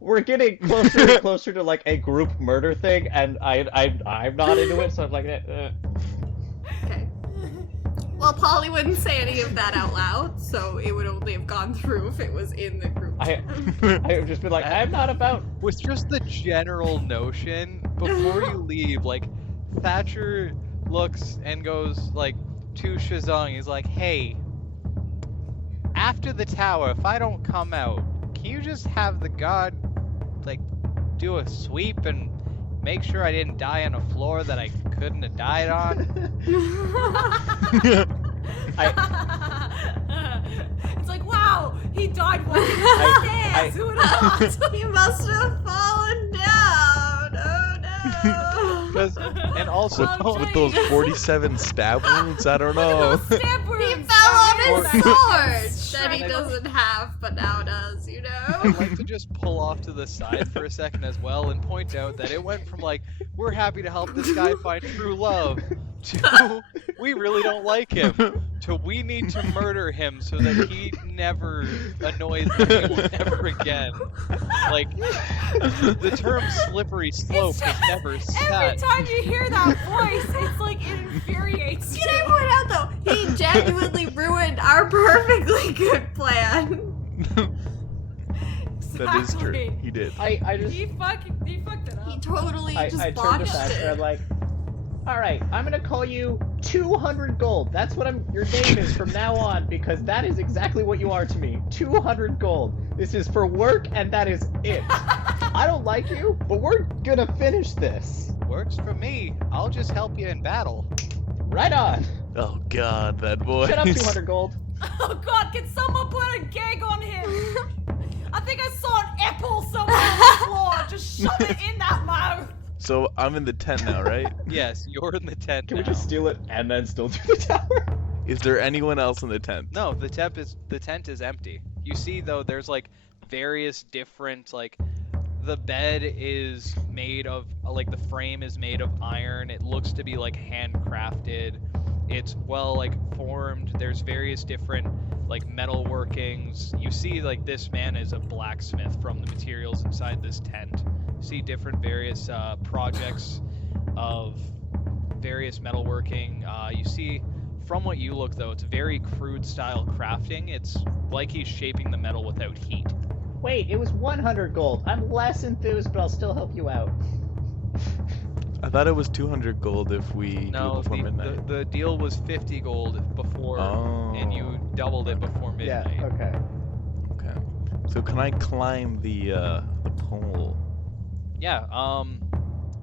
we're getting closer and closer to like a group murder thing, and I'm not into it, so I'm like, Okay. Well, Polly wouldn't say any of that out loud, so it would only have gone through if it was in the group. I would just be like, I'm not about. With just the general notion, before you leave, like, Thatcher looks and goes, like, to Shazong, he's like, hey, after the tower, if I don't come out, can you just have the guard, like, do a sweep and make sure I didn't die on a floor that I couldn't have died on? It's like, wow, he died walking up the stairs. Who would have thought? He must have fallen down. Oh no. And also, with those 47 stab wounds, I don't know. Stab wounds. He fell on his Or- sword that he doesn't have, but now does, you know? I'd like to just pull off to the side for a second as well and point out that it went from like, we're happy to help this guy find true love, to we really don't like him, to we need to murder him so that he never annoys anyone ever again. Like, the term slippery slope is never Every set. time you hear that voice, it's like it infuriates you. Can I point out though, he genuinely ruined our perfectly good plan. That is true. Exactly. He did. I just He fucked it up. He totally just I turned to botched Thatcher and I'm it. like, all right, I'm gonna call you 200 gold. That's what your name is from now on, because that is exactly what you are to me. 200 gold. This is for work, and that is it. I don't like you, but we're gonna finish this. Works for me. I'll just help you in battle. Right on. Oh god, that voice. Shut up, 200 gold. Oh god, can someone put a gag on him? I think I saw an apple somewhere on the floor. Just shove it in that mouth. So I'm in the tent now, right? Yes, you're in the tent Can now. we just steal it and then still do the tower? Is there anyone else in the tent? No, the tent is empty. You see though, there's like various different, like, the bed is made of, like, the frame is made of iron. It looks to be like handcrafted. It's well, like, formed. There's various different, like, metal workings. You see, like, this man is a blacksmith from the materials inside this tent. You see different various projects of various metalworking. You see, from what you look though, it's very crude style crafting. It's like he's shaping the metal without heat. Wait, it was 100 gold. I'm less enthused, but I'll still help you out. I thought it was 200 gold if we do it No, before midnight. the deal was 50 gold before, Oh. and you doubled it before midnight. Yeah, okay. Okay. So can I climb the pole? Yeah,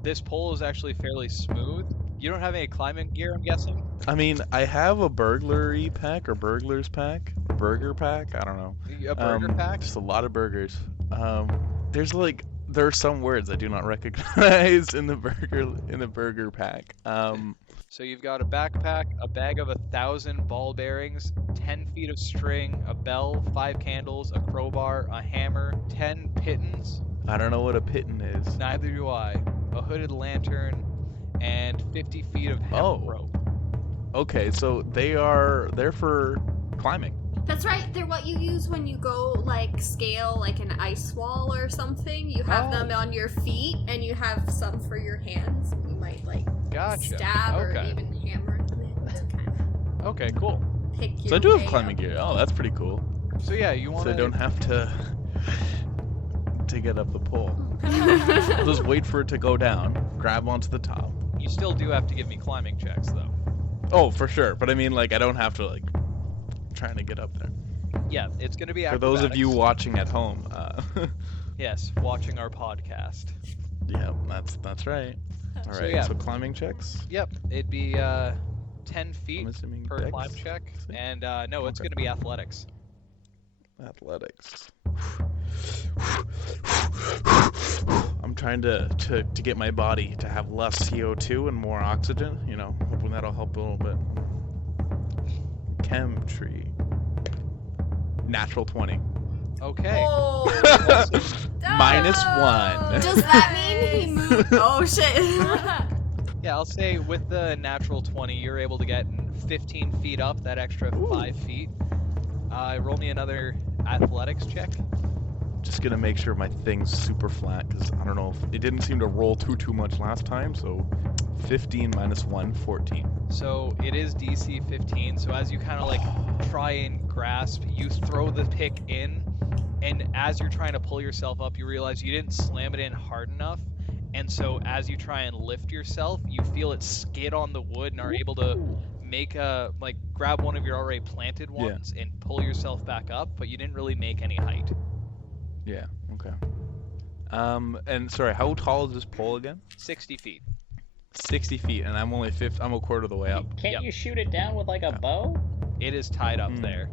this pole is actually fairly smooth. You don't have any climbing gear, I'm guessing? I mean, I have a burglary pack or burglar's pack, burger pack. I don't know. A burger pack? Just a lot of burgers. There are some words I do not recognize in the burger pack. So you've got a backpack, a bag of 1,000 ball bearings, 10 feet of string, a bell, 5 candles, a crowbar, a hammer, 10 pittons, I don't know what a pitton is. neither do I, a hooded lantern, and 50 feet of hemp Oh. rope. Okay, so they're for climbing. That's right, they're what you use when you go, like, scale, like, an ice wall or something. You have them on your feet, and you have some for your hands. You might, like, Gotcha. stab or Okay. even hammer them in to kind of Okay, cool. pick your So I do have way climbing up. gear. Oh, that's pretty cool. So yeah, you want So I don't have to get up the pole. I'll just wait for it to go down, grab onto the top. You still do have to give me climbing checks though. Oh, for sure. But I mean, like, I don't have to, like, trying to get up there. Yeah, it's gonna be For those of you acrobatics. watching at home, Yes, watching our podcast. yeah, that's right. All So, right, yeah. so climbing checks. Yep, it'd be 10 feet I'm assuming per dex? climb check, and no, it's Okay. gonna be athletics. Athletics. I'm trying to get my body to have less CO2 and more oxygen, you know, hoping that'll help a little bit. Chem tree. Natural 20. Okay. Oh. -1. Does that mean he moved? Oh shit! Yeah, I'll say with the natural 20, you're able to get 15 feet up, that extra 5 feet. Roll me another athletics check. Just gonna make sure my thing's super flat, because I don't know if it didn't seem to roll too much last time, so 15 -1, 14. So it is DC 15, so as you kind of like try and grasp, you throw the pick in, and as you're trying to pull yourself up, you realize you didn't slam it in hard enough, and so as you try and lift yourself, you feel it skid on the wood and are able to make grab one of your already planted ones and pull yourself back up, but you didn't really make any height. Yeah, okay. And sorry, how tall is this pole again? 60 feet. 60 feet, and I'm only I'm a quarter of the way up. Can't you shoot it down with like a bow? It is tied up there.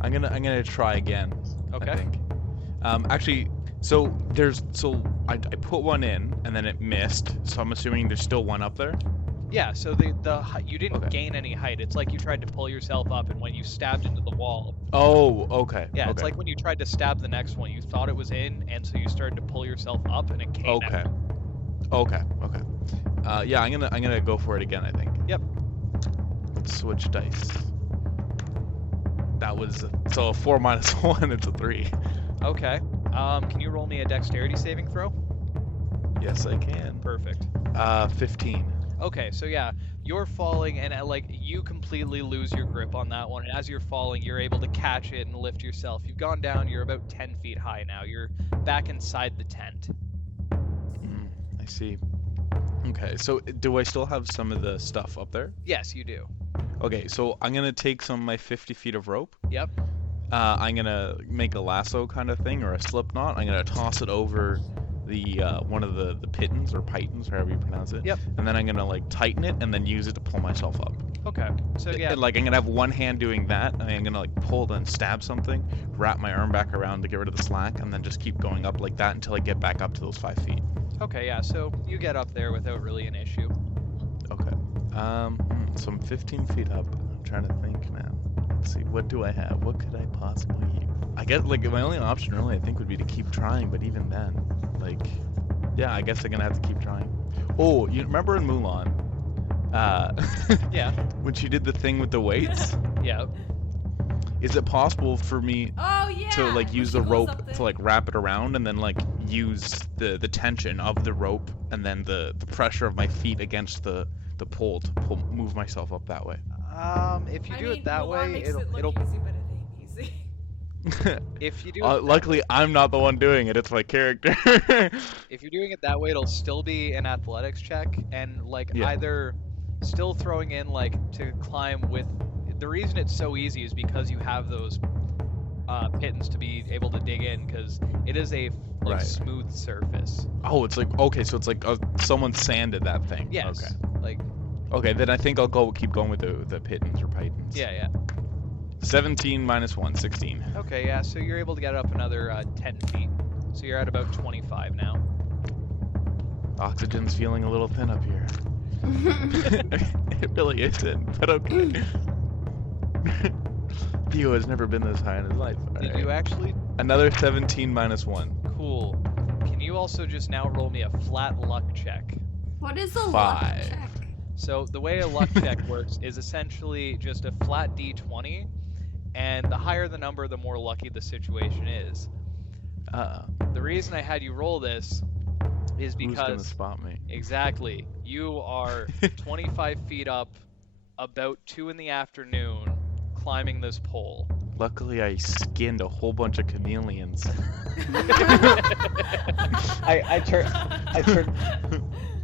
I'm gonna try again. Okay. I think. Actually, I put one in and then it missed, so I'm assuming there's still one up there. Yeah, so you didn't gain any height. It's like you tried to pull yourself up, and when you stabbed into the wall. Oh, okay. Yeah, okay. It's like when you tried to stab the next one, you thought it was in, and so you started to pull yourself up, and it came out. Okay. Yeah, I'm gonna go for it again, I think. Yep. Switch dice. That was so a 4 -1. It's a 3. Okay. Can you roll me a dexterity saving throw? Yes, I can. Perfect. 15. Okay, so yeah, you're falling, and you completely lose your grip on that one, and as you're falling, you're able to catch it and lift yourself. You've gone down, you're about 10 feet high now. You're back inside the tent. I see. Okay, so do I still have some of the stuff up there? Yes, you do. Okay, so I'm gonna take some of my 50 feet of rope. Yep. I'm gonna make a lasso kind of thing, or a slip knot. I'm gonna toss it over the one of the pitons or pitons, however you pronounce it. Yep. And then I'm gonna like tighten it and then use it to pull myself up. Okay. So yeah. Like I'm gonna have one hand doing that, and I'm gonna like pull and stab something, wrap my arm back around to get rid of the slack, and then just keep going up like that until I get back up to those 5 feet. Okay, yeah. So you get up there without really an issue. Okay. So I'm 15 feet up. I'm trying to think now. Let's see, what do I have? What could I possibly use? I guess like my only option really I think would be to keep trying, but even then, like, yeah, I guess I'm gonna have to keep trying. Oh, you remember in Mulan? Yeah. When she did the thing with the weights? Yeah. Is it possible for me to like use the rope to like wrap it around and then like use the tension of the rope and then the pressure of my feet against the pole to move myself up that way? If you do it that way, it'll easy, but it ain't easy. if you do it luckily I'm not the one doing it, it's my character. if you're doing it that way, it'll still be an athletics check, and either still throwing in like to climb with. The reason it's so easy is because you have those pitons to be able to dig in, because it is a smooth surface. Oh, it's like, okay, so it's like someone sanded that thing. Yes. Okay. Okay, then I think I'll keep going with the pitons or pitons. Yeah. 17 -1, 16. Okay, yeah, so you're able to get up another 10 feet. So you're at about 25 now. Oxygen's feeling a little thin up here. It really isn't, but okay. Theo has never been this high in his life. Did you actually? Another 17 -1. Cool. Can you also just now roll me a flat luck check? What is a luck check? So the way a luck check works is essentially just a flat d20, and the higher the number, the more lucky the situation is. The reason I had you roll this is because... Who's gonna spot me? Exactly. You are 25 feet up, about 2 in the afternoon, climbing this pole. Luckily, I skinned a whole bunch of chameleons. I turn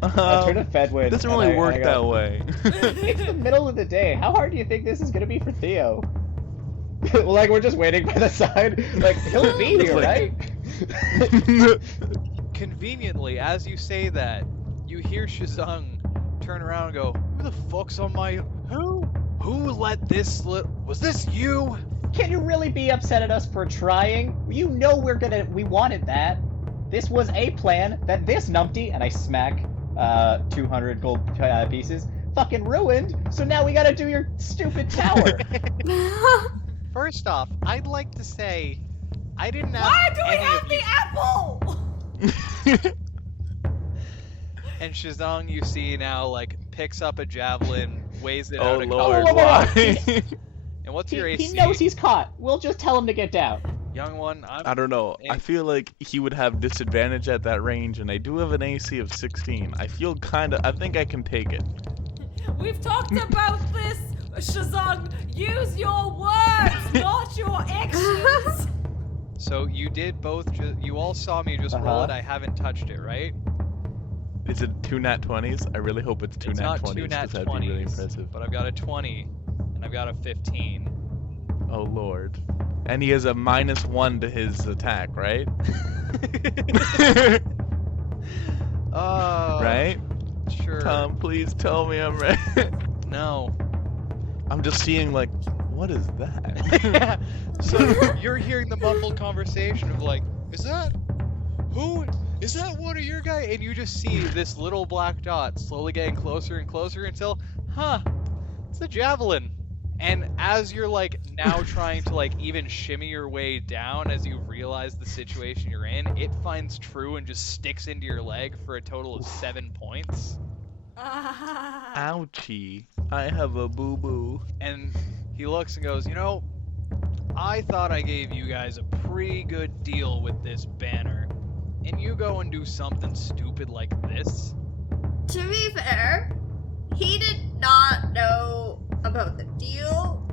to Fedwin. It doesn't really work that way. It's the middle of the day. How hard do you think this is gonna be for Theo? Like, we're just waiting by the side. Like, he'll be here, right? Conveniently, as you say that, you hear Shazung turn around and go, "Who the fuck's on my... Who let this slip? Was this you?" Can you really be upset at us for trying? You know we wanted that. This was a plan that this numpty, and I smack 200 gold pieces, fucking ruined, so now we gotta do your stupid tower. First off, I'd like to say I didn't have Why do we any have of the you. apple? And Shizong, you see now, like, picks up a javelin, weighs it Oh out a lord, couple. why? And what's your AC? He knows he's caught. We'll just tell him to get down. Young one, I don't know. I feel like he would have disadvantage at that range, and I do have an AC of 16. I think I can take it. We've talked about this, Shazong. Use your words, not your actions. So you did both. You all saw me just roll it. I haven't touched it, right? Is it 2 nat 20s? I really hope it's 2 It's nat not 20s, 2 nat because that'd be really 20s, impressive. but I've got a 20 and I've got a 15. Oh lord. And he has a -1 to his attack, right? Right? Sure. Tom, please tell me I'm right. No. I'm just seeing like, what is that? So you're hearing the mumbled conversation of like, is that one of your guys? And you just see this little black dot slowly getting closer and closer until, it's a javelin. And as you're like now trying to like even shimmy your way down as you realize the situation you're in, it finds true and just sticks into your leg for a total of 7 points. Ouchie. I have a boo-boo. And he looks and goes, I thought I gave you guys a pretty good deal with this banner. And you go and do something stupid like this? To be fair, he did not know about the deal,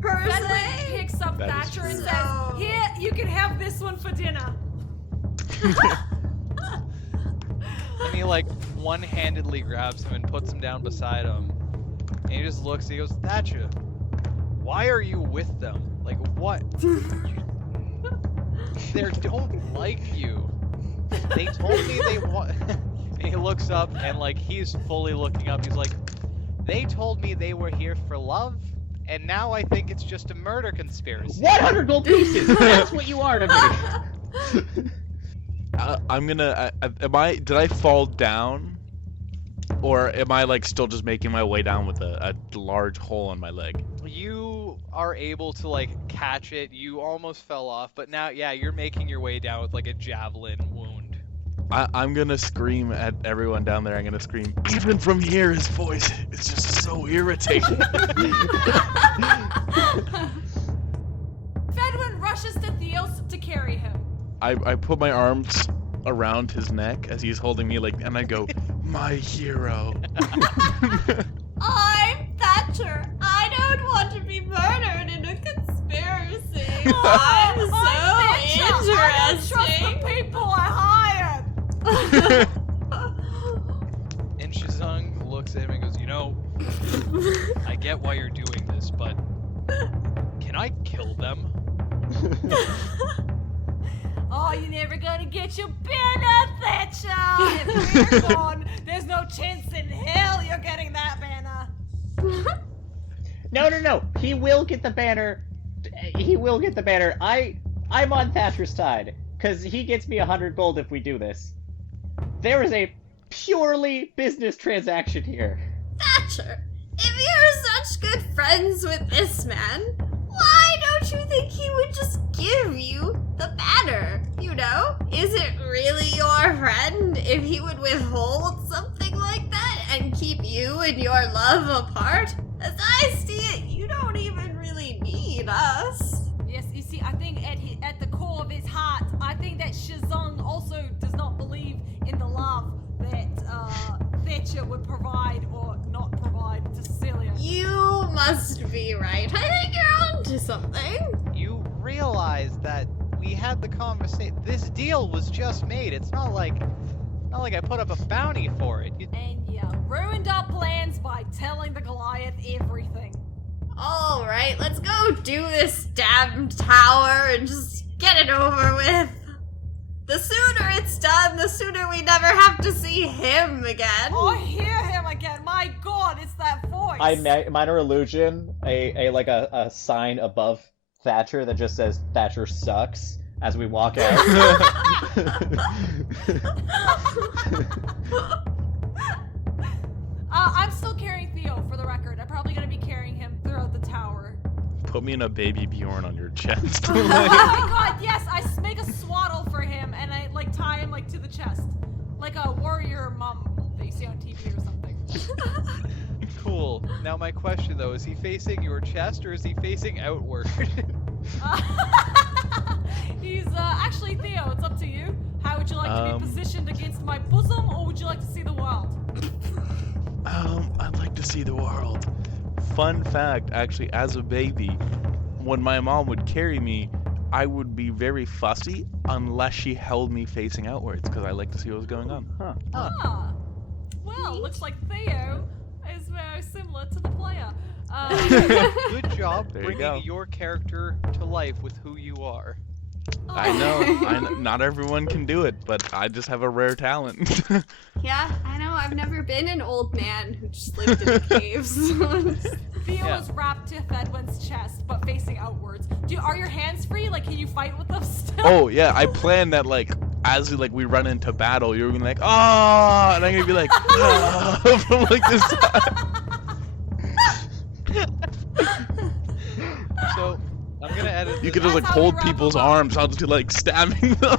per Fenwick se. picks up That is Thatcher and true. says, "Here, you can have this one for dinner." And he like one-handedly grabs him and puts him down beside him. And he just looks and he goes, Thatcher, why are you with them? Like what? They don't like you. They told me they want. And he looks up and like he's fully looking up. He's like, they told me they were here for love, and now I think it's just a murder conspiracy. 100 gold pieces! That's what you are to me! I'm gonna. Did I fall down? Or am I like still just making my way down with a large hole in my leg? You are able to like catch it. You almost fell off, but now, yeah, you're making your way down with like a javelin wound. I'm gonna scream at everyone down there. I'm gonna scream, even from here, his voice is just so irritating. Fedwin rushes to Theos to carry him. I put my arms around his neck as he's holding me, like, and I go, my hero. I'm Thatcher. I don't want to be murdered in a conspiracy. I'm I'm Thatcher. so I don't trust the interesting. people I hired. And Shizong looks at him and goes, I get why you're doing this, but can I kill them? Oh, you're never gonna get your banner, Thatcher! If we're gone, there's no chance in hell you're getting that banner. No. He will get the banner. He will get the banner. I'm on Thatcher's side, because he gets me 100 gold if we do this. There is a purely business transaction here. Thatcher, if you're such good friends with this man, why don't you think he would just give you the banner? Is it really your friend if he would withhold something like that and keep you and your love apart? As I see it, you don't even really need us. Yes, you see, I think at the core of his heart, I think that Shizong also does not believe in the love that Thatcher would provide or not provide to Cecilia. You must be right. I think you're onto something. You realize that we had the conversation. This deal was just made. It's not like I put up a bounty for it. And you ruined our plans by telling the Goliath everything. Alright, let's go do this damned tower and just get it over with. The sooner it's done, the sooner we never have to see him again. Oh, I hear him again. My God, it's that voice. Minor illusion, a sign above Thatcher that just says Thatcher sucks as we walk out. I'm still carrying Theo, for the record. I'm probably going to be carrying him throughout the tower. put me in a baby Bjorn on your chest. Oh my god, yes! I make a swaddle for him and I like tie him like to the chest. Like a warrior mom that you see on TV or something. Cool. Now my question though, is he facing your chest or is he facing outward? He's actually Theo, it's up to you. How would you like to be positioned against my bosom, or would you like to see the world? I'd like to see the world. Fun fact, actually, as a baby, when my mom would carry me, I would be very fussy unless she held me facing outwards, because I like to see what was going on. Huh. Ah. Well, looks like Theo is very similar to the player. Good job There you bringing go. your character to life with who you are. I know, not everyone can do it, but I just have a rare talent. Yeah, I know. I've never been an old man who just lived in the caves. Theo is wrapped to Fedwin's chest, but facing outwards. Are your hands free? Like, can you fight with them still? Oh yeah, I planned that like as we run into battle, you're gonna be like, ah, and I'm gonna be like, ah, from like this side. So I'm gonna edit. You this. could just like That's how we hold wrap people's them up. arms. I'll just be like stabbing them.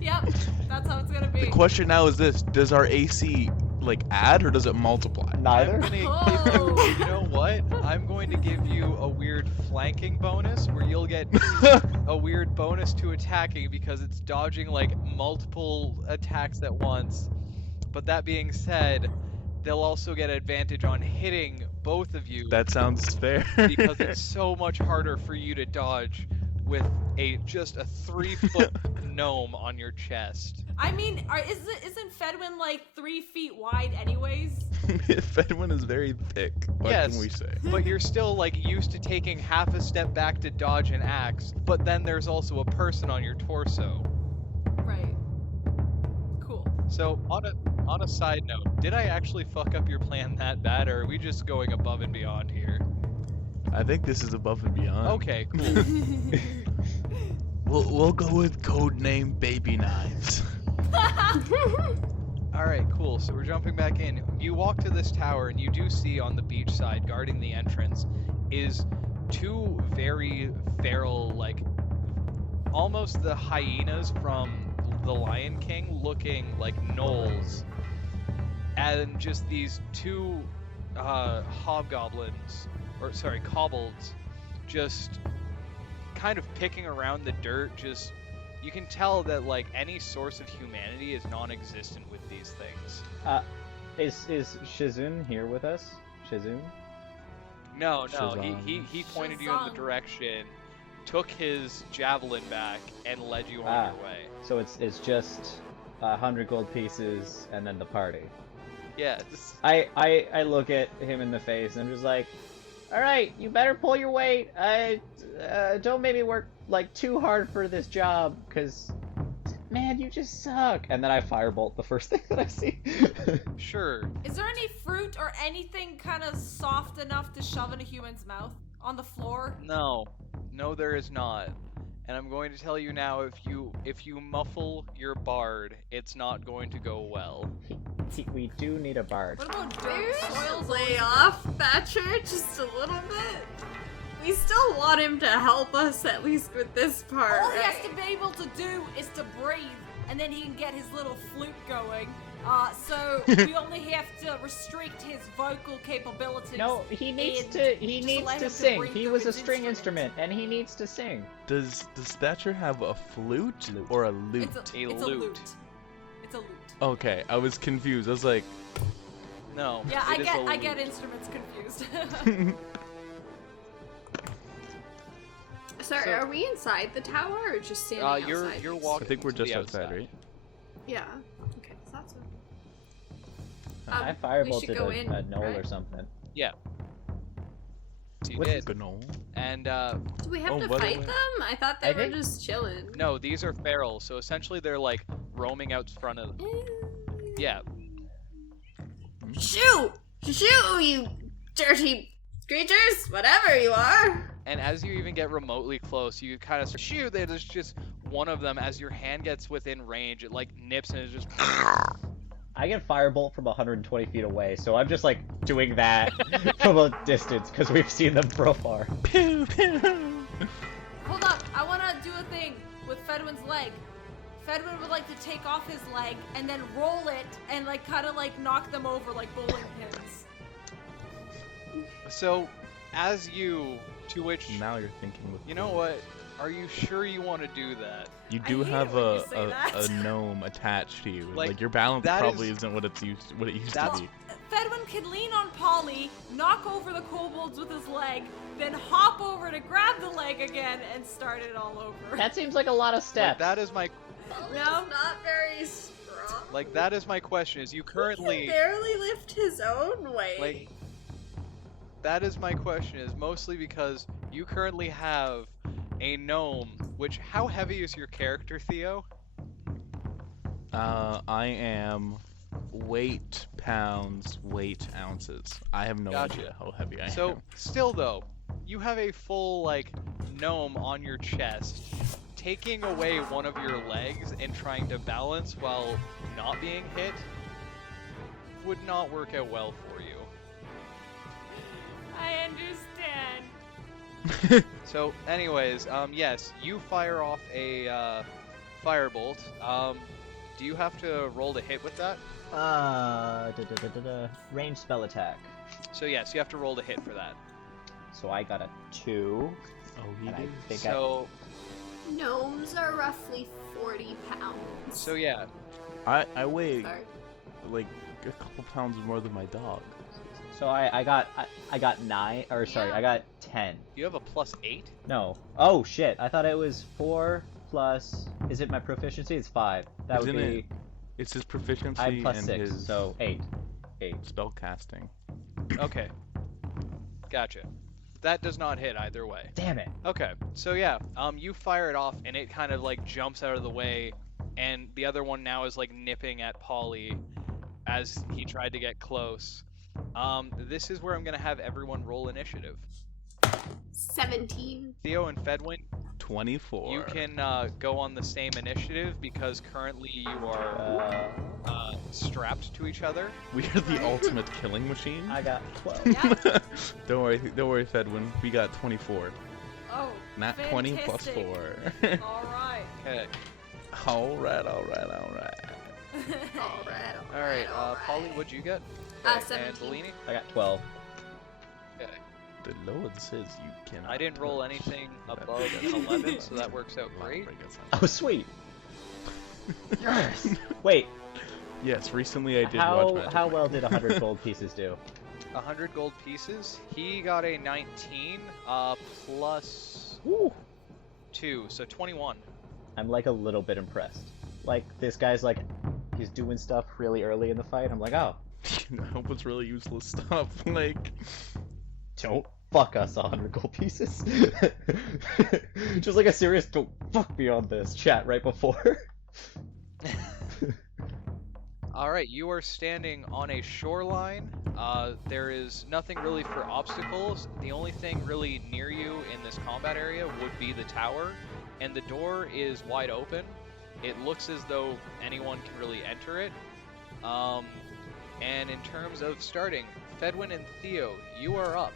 Yep, that's how it's gonna be. The question now is this: does our AC like add or does it multiply? Neither. I'm gonna give Oh. you, you know what? I'm going to give you a weird flanking bonus where you'll get a weird bonus to attacking because it's dodging like multiple attacks at once. But that being said, they'll also get advantage on hitting both of you That sounds fair. because it's so much harder for you to dodge with just a 3-foot gnome on your chest. I mean, isn't Fedwin like 3 feet wide anyways? Fedwin is very thick. What Yes. can we say? But you're still like used to taking half a step back to dodge an axe, but then there's also a person on your torso. Right. Cool. So on a side note, did I actually fuck up your plan that bad, or are we just going above and beyond here? I think this is above and beyond. Okay, cool. We'll go with code name Baby Knives. Alright, cool. So we're jumping back in. You walk to this tower and you do see on the beach side, guarding the entrance, is 2 very feral, like almost the hyenas from The Lion King looking like gnolls. And just these 2 hobgoblins, or sorry, kobolds, just kind of picking around the dirt. Just, you can tell that like any source of humanity is non-existent with these things. Is Shizun here with us? Shizun? No, Shazam. he pointed you in the Shazam. direction, took his javelin back, and led you on your way. So it's just 100 gold pieces and then the party. Yeah, I look at him in the face and I'm just like, all right, you better pull your weight. Don't make me work like too hard for this job, cause man, you just suck. And then I firebolt the first thing that I see. sure. Is there any fruit or anything kind of soft enough to shove in a human's mouth on the floor? No, there is not. And I'm going to tell you now, if you muffle your bard, it's not going to go well. We do need a bard. What about dirt? Soil's Lay always- off Thatcher just a little bit. We still want him to help us at least with this part, All he right? has to be able to do is to breathe, and then he can get his little flute going. So we only have to restrict his vocal capabilities. No, he needs and to. He just needs let to him sing. breathe He through was a his string instrument, and he needs to sing. Does Thatcher have a flute or a lute? It's A a lute. lute. It's a lute. Okay, I was confused. I was like, No. Yeah, it is a I get lute. instruments confused. Sorry, So- are we inside the tower or just standing outside? You're I walking. think we're to the just outside, right? Yeah. Okay, so that's what... I we should go firebolted in, a knoll or right? something. You What did. Gnoll. And Do we have Oh, to by the fight way- them? I thought they I were think- just chilling. no, these are feral, so essentially they're like roaming out front of. Yeah, Shoo! Shoo, you dirty creatures! Whatever you are! and as you even get remotely close, you kind of shoot. There's just one of them. As your hand gets within range, it like nips and it just. I get firebolt from 120 feet away, so I'm just like doing that from a distance because we've seen them from afar. Pew pew. Hold up, I want to do a thing with Fedwin's leg. Fedwin would like to take off his leg and then roll it and like kind of like knock them over like bowling pins. So, as you, to which, Now you're thinking with. you know what? Are you sure you want to do that? You I do hate have it when a, you say that. a gnome attached to you. Like, Like your balance that probably is- isn't what it used to That's- be. Fedwin can lean on Polly, knock over the kobolds with his leg, then hop over to grab the leg again and start it all over. That seems like a lot of Like, steps. that is my, Polly's No? not very strong. like, that is my question, is you He can currently, barely lift his own weight. like, that is my question, is mostly because you currently have a gnome, which, how heavy is your character, Theo? I am weight pounds, weight ounces. I have no Gotcha. idea how heavy I So, am. still though, you have a full, like, gnome on your chest. Taking away one of your legs and trying to balance while not being hit would not work out well for you. I understand. So, anyways, yes, you fire off a firebolt. Do you have to roll to hit with that? Range spell attack. So yes, you have to roll to hit for that. So I got a 2, Oh, he and I did. think So, Gnomes are roughly 40 pounds. so yeah, I weigh Sorry. like a couple pounds more than my dog. I got 9, or sorry, Yeah. I got 10. you have a +8. No. Oh shit! I thought it was 4 plus. Is it my proficiency? It's 5. That would Isn't be. it? It's his proficiency I'm plus and 6, his so 8. 8. spell casting. Okay, gotcha. That does not hit either way. Damn it! Okay, so yeah, you fire it off and it kind of like jumps out of the way, and the other one now is like nipping at Polly as he tried to get close. This is where I'm gonna have everyone roll initiative. 17. Theo and Fedwin, 24. you can go on the same initiative because currently you are strapped to each other. We are the ultimate killing machine. I got 12. Yeah. Don't worry, Fedwin. We got 24. Oh, Not 20 plus fantastic. 4. All right. Okay. All right. All right. Polly, what'd you get? And 17. Bellini? I got 12. Okay. The Lord says you cannot. I didn't roll touch anything that above piece. 11, so that works out great. Oh sweet. Yes. Wait. Yes, recently I did watch How Magic how Mike. well did 100 gold pieces do? 100 gold pieces. He got a 19, plus Woo. 2, so 21. I'm like a little bit impressed. Like this guy's like, he's doing stuff really early in the fight. I'm like, oh, I hope it's really useless stuff. Like, don't fuck us 100 gold pieces. Just like a serious don't fuck me on this chat right before. Alright, you are standing on a shoreline. There is nothing really for obstacles. The only thing really near you in this combat area would be the tower, and the door is wide open. It looks as though anyone can really enter it. And in terms of starting, Fedwin and Theo, you are up.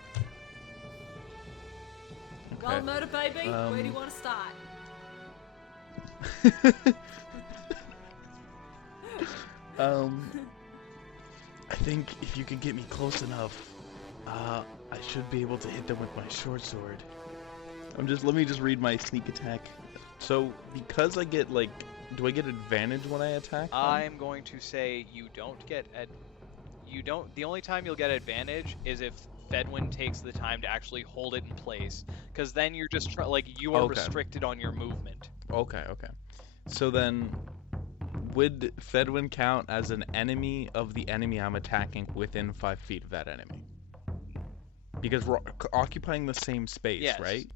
Well, Murder Baby, where do you Um, want to start? I think if you can get me close enough, I should be able to hit them with my short sword. Let me just read my sneak attack. So, because I get like, do I get advantage when I attack them? I'm going to say you don't get the only time you'll get advantage is if Fedwin takes the time to actually hold it in place, because then you're just you are Okay. restricted on your movement. Okay. So then, would Fedwin count as an enemy of the enemy I'm attacking within 5 feet of that enemy? Because we're occupying the same space, Yes. right?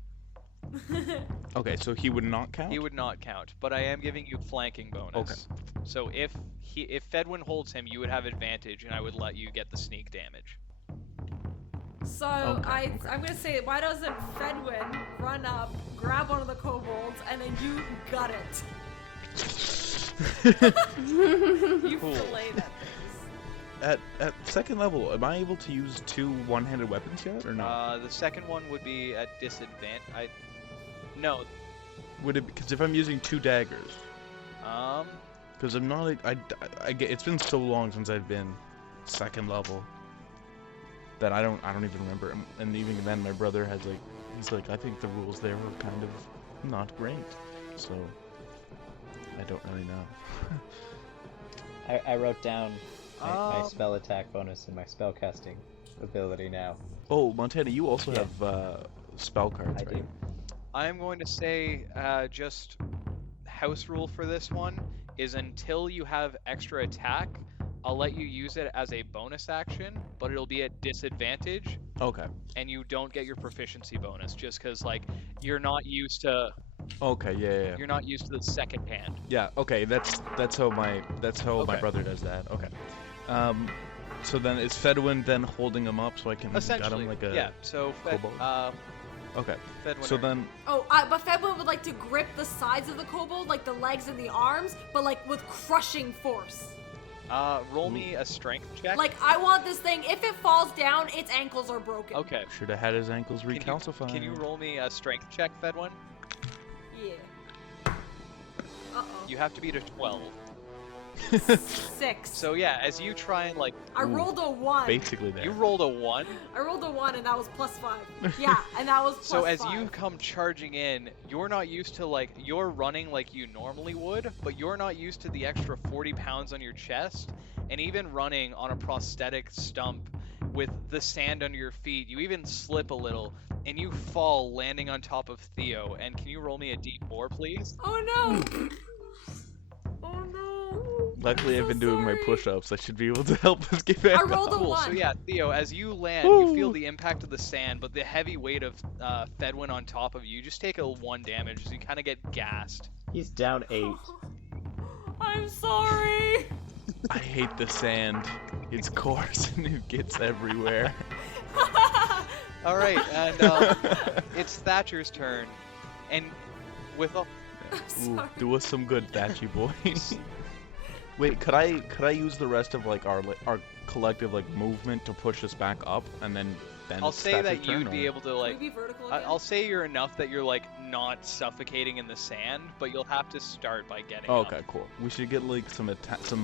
Okay, so he would not count? He would not count, but I am giving you flanking bonus. Okay. So if Fedwin holds him, you would have advantage, and I would let you get the sneak damage. So Okay. I'm gonna say, why doesn't Fedwin run up, grab one of the kobolds, and then you gut it? You Cool. fillet that thing. at second level, am I able to use 2 one-handed weapons yet, or not? The second one would be at disadvantage. No. Would it? Because if I'm using 2 daggers. Um. Because I'm not. I get. It's been so long since I've been second level that I don't even remember. And even then, my brother has like. He's like, I think the rules there are kind of not great. So I don't really know. I wrote down my spell attack bonus and my spell casting ability now. Oh, Montana, you also have spell cards, I right? do. I'm going to say just house rule for this one is until you have extra attack, I'll let you use it as a bonus action, but it'll be at disadvantage. Okay. And you don't get your proficiency bonus just because like you're not used to. Okay. Yeah. You're not used to the second hand. Yeah. Okay. That's how my my brother does that. Okay. So then is Fedwin then holding him up so I can got Essentially, him like a yeah. So Okay. Fedwin. So then. Oh, but Fedwin would like to grip the sides of the kobold, like the legs and the arms, but like with crushing force. Roll me a strength check. Like, I want this thing, if it falls down, its ankles are broken. Okay. Should have had his ankles recalcified. Can you roll me a strength check, Fedwin? Yeah. Uh-oh. You have to beat a 12. 6. So yeah, as you try and like. I rolled a 1. Basically there. You rolled a 1? I rolled a 1 and that was +5. Yeah, and that was +5. So as you come charging in, you're not used to like, you're running like you normally would, but you're not used to the extra 40 pounds on your chest, and even running on a prosthetic stump with the sand under your feet, you even slip a little, and you fall landing on top of Theo. And can you roll me a d4, please? Oh no! Oh no! Luckily, I'm I've been so doing my sorry. push-ups. I should be able to help us get back I rolled a up. Cool. 1. So yeah, Theo, as you land, you feel the impact of the sand, but the heavy weight of Fedwin on top of you. Just take a 1 damage, so you kind of get gassed. He's down 8. I'm sorry. I hate the sand. It's coarse and it gets everywhere. All right, and it's Thatcher's turn, and with a I'm Ooh, sorry. do us some good, Thatchy boy. Wait, could I use the rest of like our collective like movement to push us back up, and then I'll it's say Thatcher's that turn, you'd be or- able to Can like. we be vertical again? I'll say you're enough that you're like not suffocating in the sand, but you'll have to start by getting. Oh, up. okay, cool. We should get like some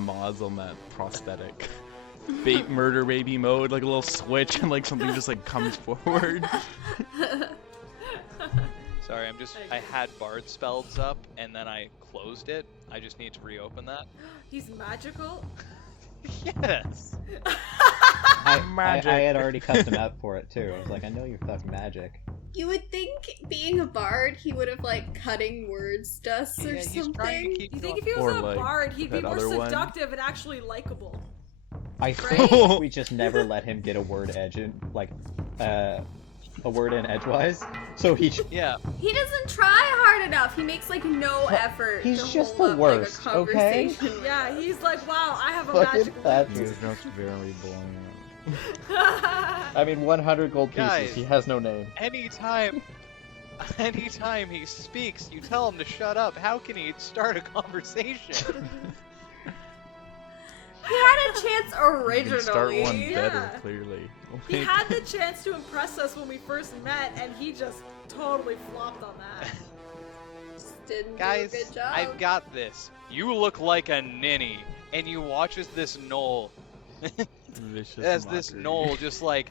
mods on that prosthetic. Bait murder baby mode, like a little switch, and like something just like comes forward. Sorry, I had Bard spells up and then I closed it. I just need to reopen that. He's magical. Yes. I had already cussed him out for it too. I was like, I know you're fucking magic. You would think, being a bard, he would have like cutting words dust or Yeah, he's trying to something. keep You think going. if he was Or, a like, bard, he'd be that more other one. seductive and actually likable? I think we just never let him get a word edge in, like, a word in edgewise. So he. Yeah. He doesn't try hard enough. He makes like no effort. He's to just hold the up, worst, like, a okay? conversation. Yeah, he's like, wow, I have a Fucking magical Thatcher. He's just barely blowing I mean, 100 gold pieces. Guys. He has no name. Anytime he speaks, you tell him to shut up. How can he start a conversation? He had a chance up. You originally. can start one Yeah. better, clearly. He had the chance to impress us when we first met, and he just totally flopped on that. Just didn't Guys, do a good job. I've got this. You look like a ninny, and you watch as this knoll, Vicious as this mockery. knoll just like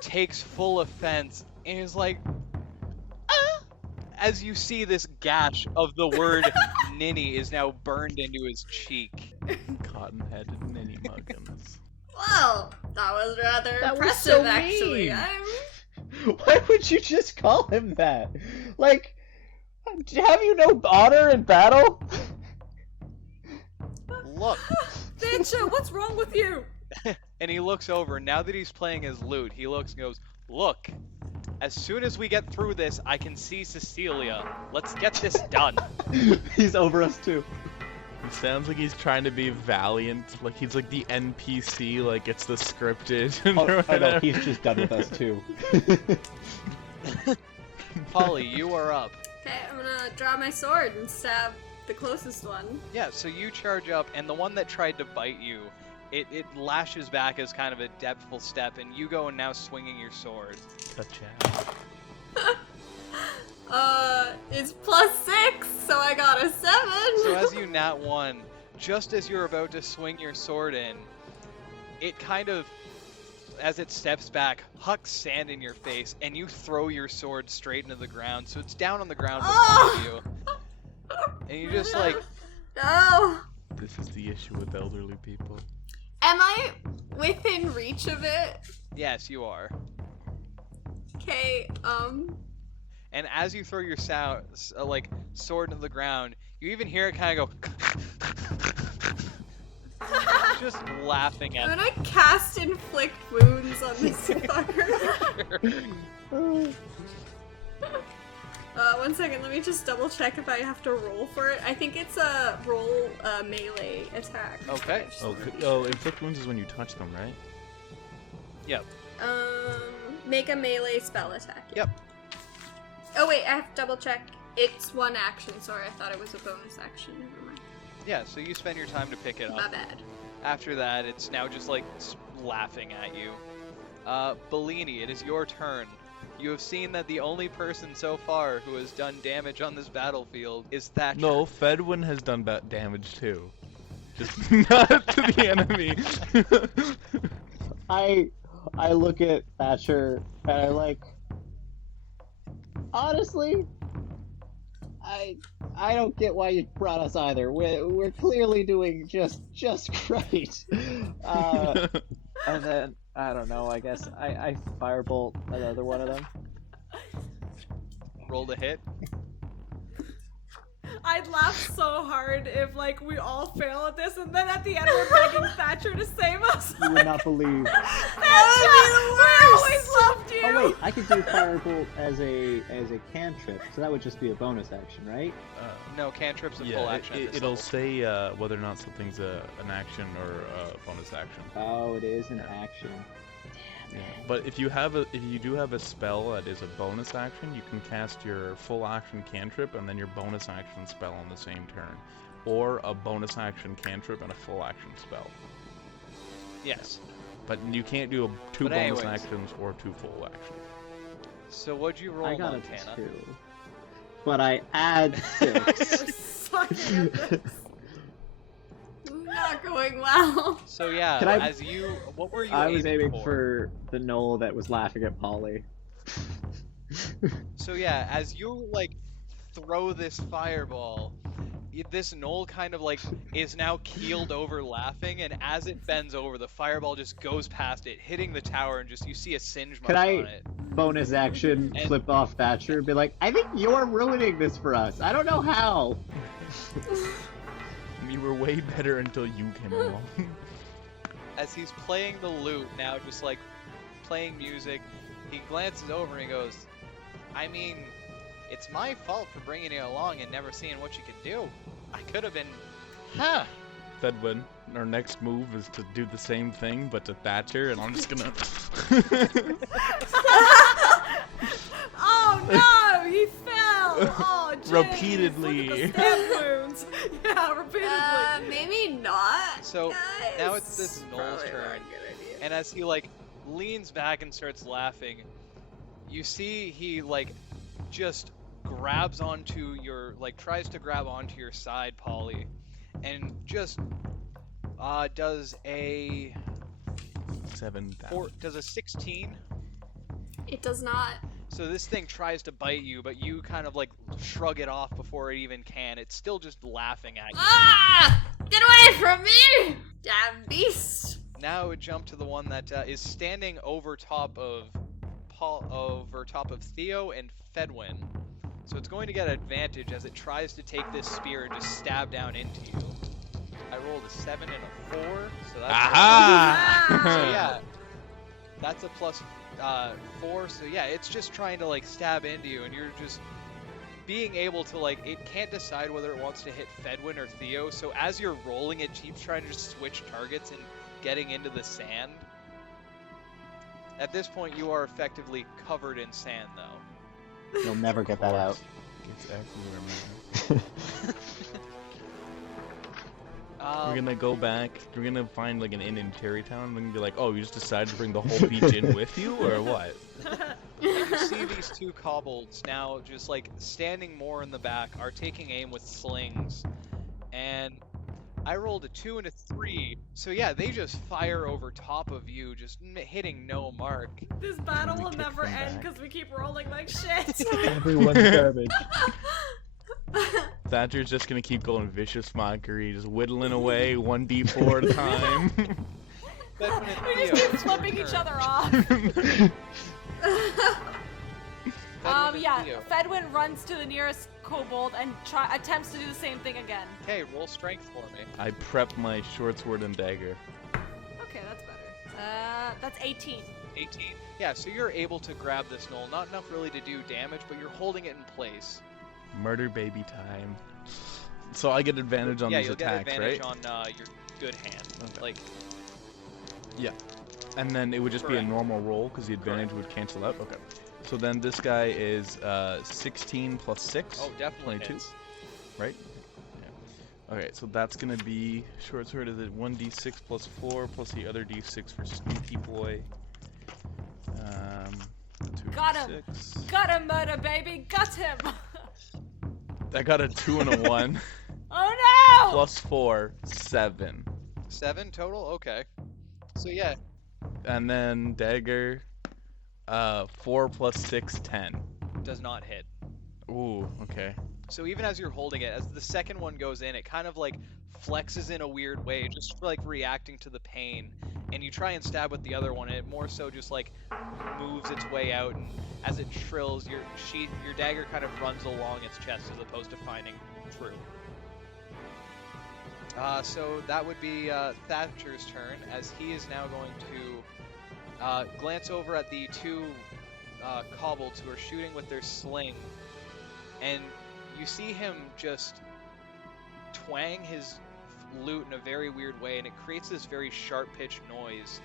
takes full offense and is like, ah! As you see this gash of the word ninny is now burned into his cheek. Cotton-headed ninny muggins. Well, that was rather That was impressive, so actually. mean. Why would you just call him that? Like, have you no honor in battle? Look. Thatcher, what's wrong with you? And he looks over. Now that he's playing his lute, he looks and goes, look, as soon as we get through this, I can see Cecilia. Let's get this done. He's over us too. He sounds like he's trying to be valiant, like he's like the NPC, like it's the scripted. Oh, or I know, whatever. he's just done with us too. Polly, you are up. Okay, I'm gonna draw my sword and stab the closest one. Yeah, so you charge up, and the one that tried to bite you it lashes back as kind of a depthful step, and you go and now swinging your sword. Touch out. It's +6, so I got a 7. So as you nat 1, just as you're about to swing your sword in, it kind of, as it steps back, hucks sand in your face, and you throw your sword straight into the ground, so it's down on the ground behind you. And you just like... No! This is the issue with elderly people. Am I within reach of it? Yes, you are. Okay, And as you throw your sword into the ground, you even hear it kind of go... just laughing at I'm gonna cast Inflict Wounds on this fucker. One second, let me just double check if I have to roll for it. I think it's a roll melee attack. Okay. Inflict wounds is when you touch them, right? Yep. Make a melee spell attack. Yep. Oh wait, I have to double check. It's one action, sorry, I thought it was a bonus action. Never mind. Yeah, so you spend your time to pick it up. My bad. After that, it's now just like laughing at you. Bellini, it is your turn. You have seen that the only person so far who has done damage on this battlefield is Thatcher. No, Fedwin has done damage too. Just not to the enemy. I look at Thatcher and honestly, I don't get why you brought us either. We're clearly doing just great. And then I don't know. I guess I firebolt another one of them. Roll to hit. I'd laugh so hard if we all fail at this, and then at the end we're begging Thatcher to save us. You would not believe. Thatcher, we always loved you. Oh wait, I could do firebolt as a cantrip, so that would just be a bonus action, right? No, cantrip's a full action. It'll say whether or not something's an action or a bonus action. Oh, it is an action. Damn it. But if you do have a spell that is a bonus action, you can cast your full action cantrip and then your bonus action spell on the same turn, or a bonus action cantrip and a full action spell. Yes. But you can't do two bonus anyways. actions or two full actions. So what'd you roll, I got Montana? a 2. But I add 6. Sucking at this. Not going well. So yeah, Can I- what were you I was aiming for? for the knoll that was laughing at Polly. So yeah, as you throw this fireball, this knoll kind of is now keeled over laughing, and as it bends over, the fireball just goes past it, hitting the tower, and just you see a singe mark on it. Bonus action, And- flip off Thatcher, and be like, I think you're ruining this for us. I don't know how. You were way better until you came along. As he's playing the lute now, just playing music, he glances over and he goes, I mean, it's my fault for bringing you along and never seeing what you could do. I could have been, Fedwin, our next move is to do the same thing, but to Thatcher, and I'm just gonna... Oh no, he fell. Oh, jeez. Repeatedly. Look at the stab wounds. Yeah, repeatedly. Maybe not. So, guys. now it's this Knoll's Probably turn. not a good idea. And as he leans back and starts laughing, you see he just grabs onto your tries to grab onto your side, Polly, and just does a 7 does a 16. It does not. So this thing tries to bite you, but you kind of shrug it off before it even can. It's still just laughing at you. Ah! Get away from me! Damn beast! Now it jumped to the one that is standing over top of Theo and Fedwin. So it's going to get advantage as it tries to take this spear and just stab down into you. I rolled a 7 and a 4, so that's Aha! so yeah, that's a plus 4. So yeah, it's just trying to stab into you, and you're just being able to it can't decide whether it wants to hit Fedwin or Theo. So as you're rolling, it keeps trying to just switch targets and getting into the sand. At this point, you are effectively covered in sand, though. You'll never get that out. It's everywhere, man. We're gonna go back. We're gonna find like an inn in Cherrytown. We're gonna be like, oh, you just decided to bring the whole beach in with you, or what? You see these two kobolds now just like standing more in the back are taking aim with slings, and I rolled a 2 and a 3, so yeah, they just fire over top of you, just hitting no mark. This battle We will kick never them end back. because we keep rolling like shit. Everyone's garbage. Thatcher's just gonna keep going vicious mockery, just whittling away 1d4 at a time. Bedouin and We just Theo, keep it's your flipping each turn. other off. Bedouin and Yeah, Theo. Fedwin runs to the nearest kobold and attempts to do the same thing again. Okay, roll strength for me. I prep my short sword and dagger. Okay, that's better. That's 18. 18. Yeah, so you're able to grab this knoll. Not enough really to do damage, but you're holding it in place. Murder baby time. So I get advantage on Yeah, these you'll attacks, get advantage right? on your good hand. Okay. Like, And then it would just be a Correct. normal roll because the advantage would cancel out. Okay. So then this guy is 16 plus 6. oh, definitely 22, hits. right? Yeah. Okay, so that's gonna be short sword is at 1d6 plus 4 plus the other d6 for Sneaky Boy. 2d6. Got him. Got him, murder baby. Got him. I got a 2 and a 1. Oh no! Plus 4, 7. 7 total? Okay. So yeah, And then dagger, 4 plus 6, 10. does not hit. Ooh, okay. So even as you're holding it, as the second one goes in, it kind of like flexes in a weird way, just like reacting to the pain. And you try and stab with the other one, and it more so just like moves its way out. And as it shrills, your dagger kind of runs along its chest as opposed to finding through. So that would be Thatcher's turn, as he is now going to glance over at the two kobolds who are shooting with their sling, and you see him just twang his lute in a very weird way, and it creates this very sharp-pitched noise.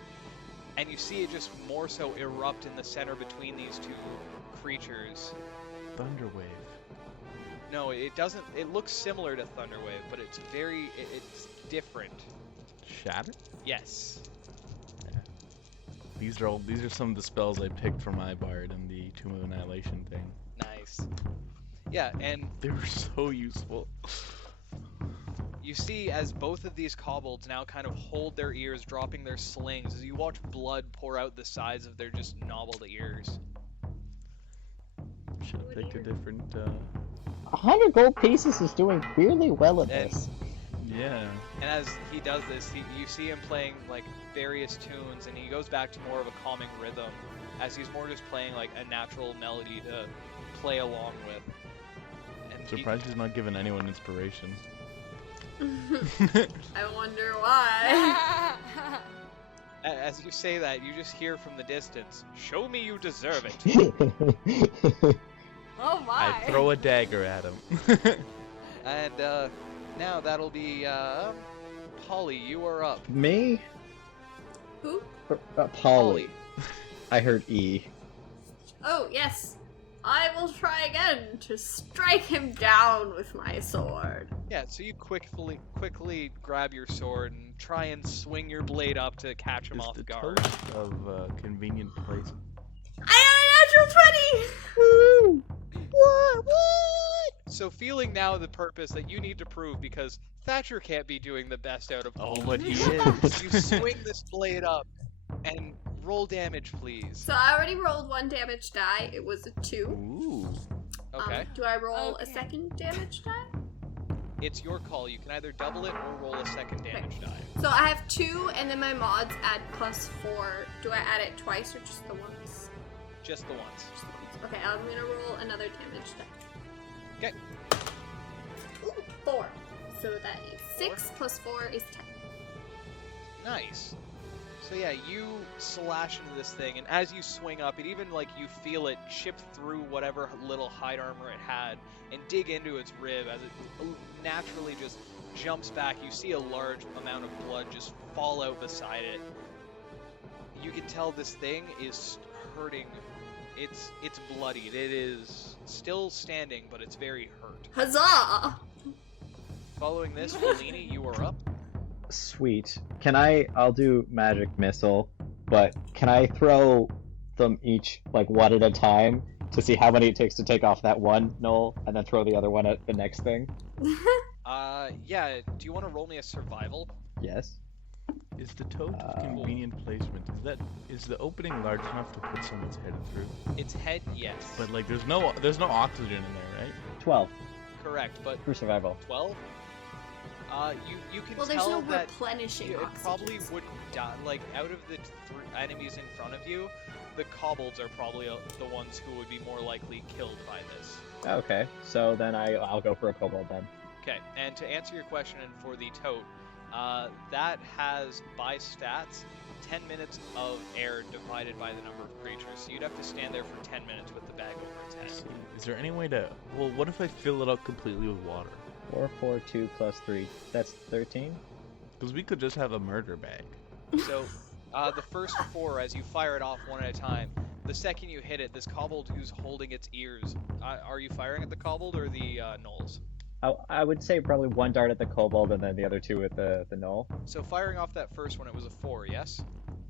And you see it just more so erupt in the center between these two creatures. Thunderwave. No, it doesn't. It looks similar to Thunderwave, but it's it's different. Shatter? Yes. These are some of the spells I picked for my bard in the Tomb of Annihilation thing. Nice. Yeah, and They were so useful. you see as both of these kobolds now kind of hold their ears, dropping their slings, as you watch blood pour out the sides of their just knobbled ears. Should have picked a different, 100 gold pieces is doing weirdly well at And- this. yeah. And as he does this, you see him playing like various tunes, and he goes back to more of a calming rhythm, as he's more just playing like a natural melody to play along with. And Surprised he's not giving anyone inspiration. I wonder why. As you say that, you just hear from the distance, "Show me you deserve it." Oh my. I throw a dagger at him. And now that'll be Polly. You are up. Me? Who? Polly. I heard E. Oh, yes. I will try again to strike him down with my sword. Yeah, so you quickly grab your sword and try and swing your blade up to catch him Is off the guard. toast of convenient place. I got a natural 20! Woo! What? So feeling now the purpose that you need to prove, because Thatcher can't be doing the best out of Oh, all. but he is. You swing this blade up and roll damage, please. So I already rolled 1 damage die. It was a 2. Ooh. Okay. Do I roll a Okay. second damage die? It's your call. You can either double it or roll a second damage die. So I have 2, and then my mods add +4. Do I add it twice or just the once? Just the once. Just the once. Okay, I'm gonna roll another damage die. Okay. Ooh, 4. So that is 6 plus 4 is 10. Nice. So yeah, you slash into this thing, and as you swing up, it even like you feel it chip through whatever little hide armor it had and dig into its rib as it naturally just jumps back. You see a large amount of blood just fall out beside it. You can tell this thing is hurting. It's bloodied. It is still standing, but it's very hurt. Huzzah! Following this, Bellini, you are up. Sweet. I'll do magic missile, but can I throw them each like one at a time to see how many it takes to take off that one knoll, and then throw the other one at the next thing? Yeah. Do you want to roll me a survival? Yes. Is the toad of convenient placement? Is the opening large enough to put someone's head through? Its head, yes. But like, there's no oxygen in there, right? 12 Correct, but for survival. 12. You can Well, there's tell no that replenishing it oxygen. probably wouldn't die. Like, out of the three enemies in front of you, the kobolds are probably the ones who would be more likely killed by this. Okay, so then I'll go for a kobold then. Okay, and to answer your question and for the tote, that has, by stats, 10 minutes of air divided by the number of creatures. So you'd have to stand there for 10 minutes with the bag over its head. Is there any way to... Well, what if I fill it up completely with water? 4, 4, 2 plus 3. That's 13? Because we could just have a murder bag. So, the first 4, as you fire it off one at a time, the second you hit it, this kobold who's holding its ears, are you firing at the kobold or the gnolls? I would say probably one dart at the kobold and then the other 2 at the gnoll. So firing off that first one, it was a 4, yes?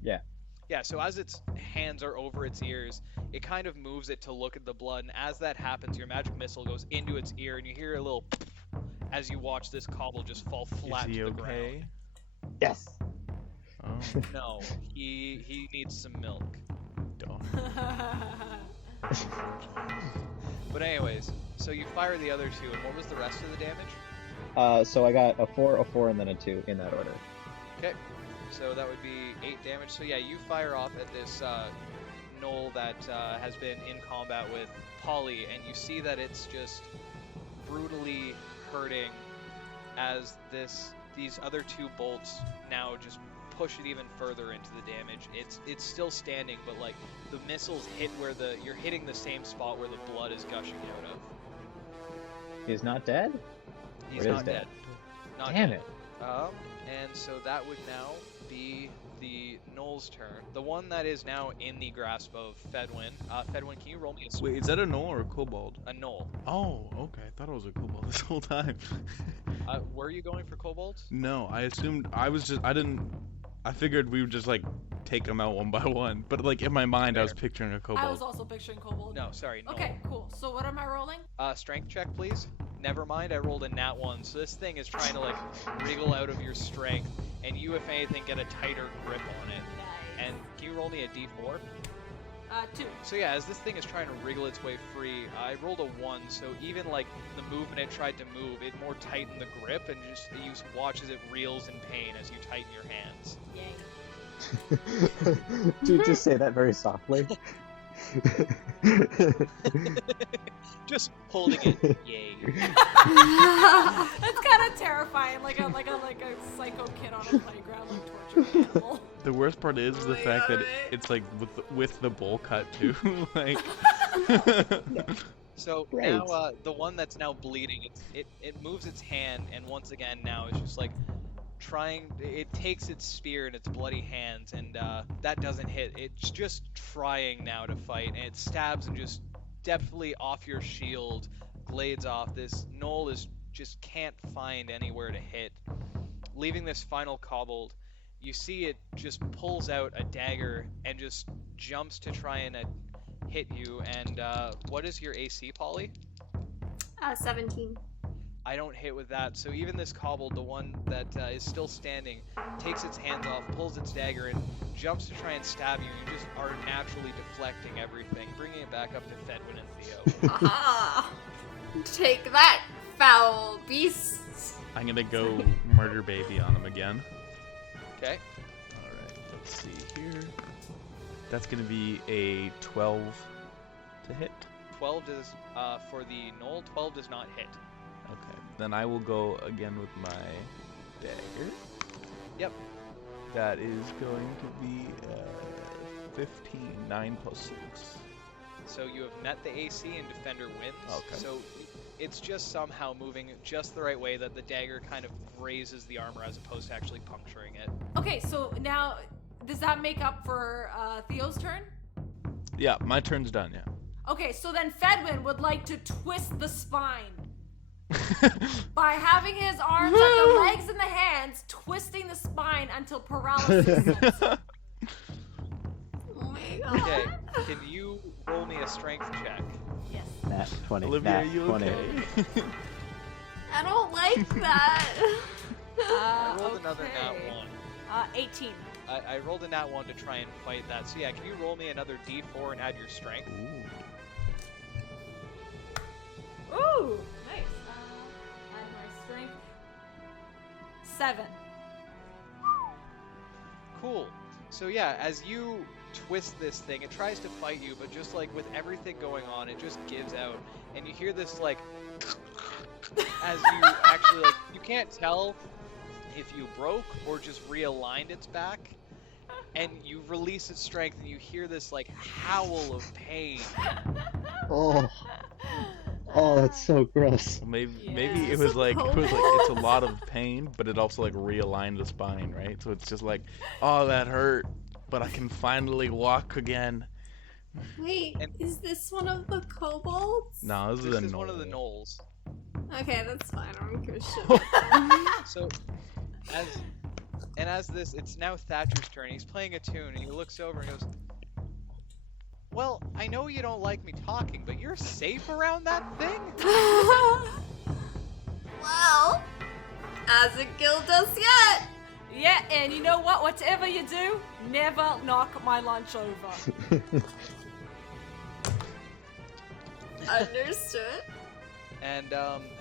Yeah. Yeah, so as its hands are over its ears, it kind of moves it to look at the blood, and as that happens, your magic missile goes into its ear, and you hear a little as you watch this kobold just fall flat to the ground. Yes. Oh, No, he needs some milk. darn. But anyways, so you fire the other 2, and what was the rest of the damage? So I got a 4, a 4, and then a 2 in that order. Okay, so that would be 8 damage. So yeah, you fire off at this gnoll that has been in combat with Polly, and you see that it's just brutally hurting as these other 2 bolts now just push it even further into the damage. It's still standing, but like the missiles hit where you're hitting the same spot where the blood is gushing out of. He's not dead? He's Or is not dead? Not Damn dead. it. And so that would now be the gnoll's turn. The one that is now in the grasp of Fedwin. Fedwin, can you roll me a Wait, is that a gnoll or a kobold? A gnoll. Oh, okay. I thought it was a kobold this whole time. Were you going for kobolds? No, I assumed I figured we would just like take them out one by one. But like in my mind, I was picturing a kobold. I was also picturing kobold. No, sorry, gnoll. Okay, cool. So what am I rolling? Strength check, please. Never mind, I rolled a nat 1, so this thing is trying to like wriggle out of your strength, and you, if anything, get a tighter grip on it. Nice. And can you roll me a d4? 2. So yeah, as this thing is trying to wriggle its way free, I rolled a 1, so even like the movement it tried to move, it more tightened the grip, and you watch as it reels in pain as you tighten your hands. Yay. Dude, just say that very softly. Just holding it, yay. That's kind of terrifying, like a psycho kid on a playground, like torturing an animal. The worst part is the fact that it's like with the bowl cut too. Like. So Great. now the one that's now bleeding, it moves its hand, and once again now it's just like it takes its spear in its bloody hands, and that doesn't hit. It's just trying now to fight, and it stabs and just deftly off your shield, glades off. This gnoll just can't find anywhere to hit. Leaving this final kobold, you see it just pulls out a dagger and just jumps to try and hit you. And what is your AC, Polly? 17. I don't hit with that, so even this kobold, the one that is still standing, takes its hands off, pulls its dagger, and jumps to try and stab you. You just are naturally deflecting everything, bringing it back up to Fedwin and Theo. Aha! Take that, foul beasts! I'm gonna go murder baby on him again. Okay. Alright, let's see here. That's gonna be a 12 to hit. 12 does, for the gnoll, 12 does not hit. Okay, then I will go again with my dagger. Yep. That is going to be 15, 9 plus 6. So you have met the AC and Defender wins. Okay. So it's just somehow moving just the right way that the dagger kind of grazes the armor as opposed to actually puncturing it. Okay, so now, does that make up for Theo's turn? Yeah, my turn's done, yeah. Okay, so then Fedwin would like to twist the spine By having his arms at the legs and the hands, twisting the spine until paralysis sets in. Oh my god. Okay, can you roll me a strength check? Yes. Nat 20. Olivia, Nat are you 20. okay? I don't like that. I rolled another nat Okay. 1. 18. I rolled a nat 1 to try and fight that. So yeah, can you roll me another d4 and add your strength? Ooh, nice. Add my strength. 7. Cool. So yeah, as you twist this thing, it tries to fight you, but just like with everything going on, it just gives out. And you hear this like as you actually like, you can't tell if you broke or just realigned its back. And you release its strength and you hear this like howl of pain. Oh. Oh, that's so gross. Well, maybe Yeah. it was like it's a Kobold. lot of pain, but it also like realigned the spine, right? So it's just like, oh, that hurt, but I can finally walk again. Wait, And- is this one of the kobolds? No, this is This a is one of the knoll. gnolls. Okay, that's fine. I don't give a shit. So as this, it's now Thatcher's turn. He's playing a tune and he looks over and goes, "Well, I know you don't like me talking, but you're safe around that thing?" Well, hasn't killed us yet. Yeah, and you know what? Whatever you do, never knock my lunch over. Understood. And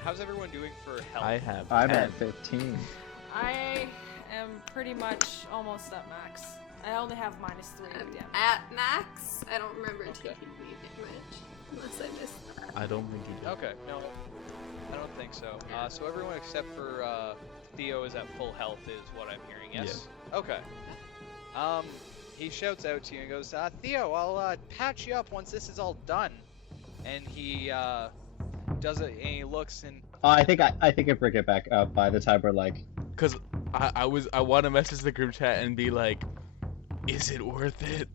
how's everyone doing for health? I have. I'm 10. at 15. I am pretty much almost at max. I only have -3 I'm damage. at max. I don't remember Okay. taking any damage. Unless I missed that. I don't think you did. Okay, no, I don't think so. So everyone except for Theo is at full health, is what I'm hearing. Yes. Okay. He shouts out to you and goes, "Theo, I'll patch you up once this is all done." And he does it, and he looks and Oh, I think I bring it back up by the time we're like, Cause I want to message the group chat and be like, is it worth it?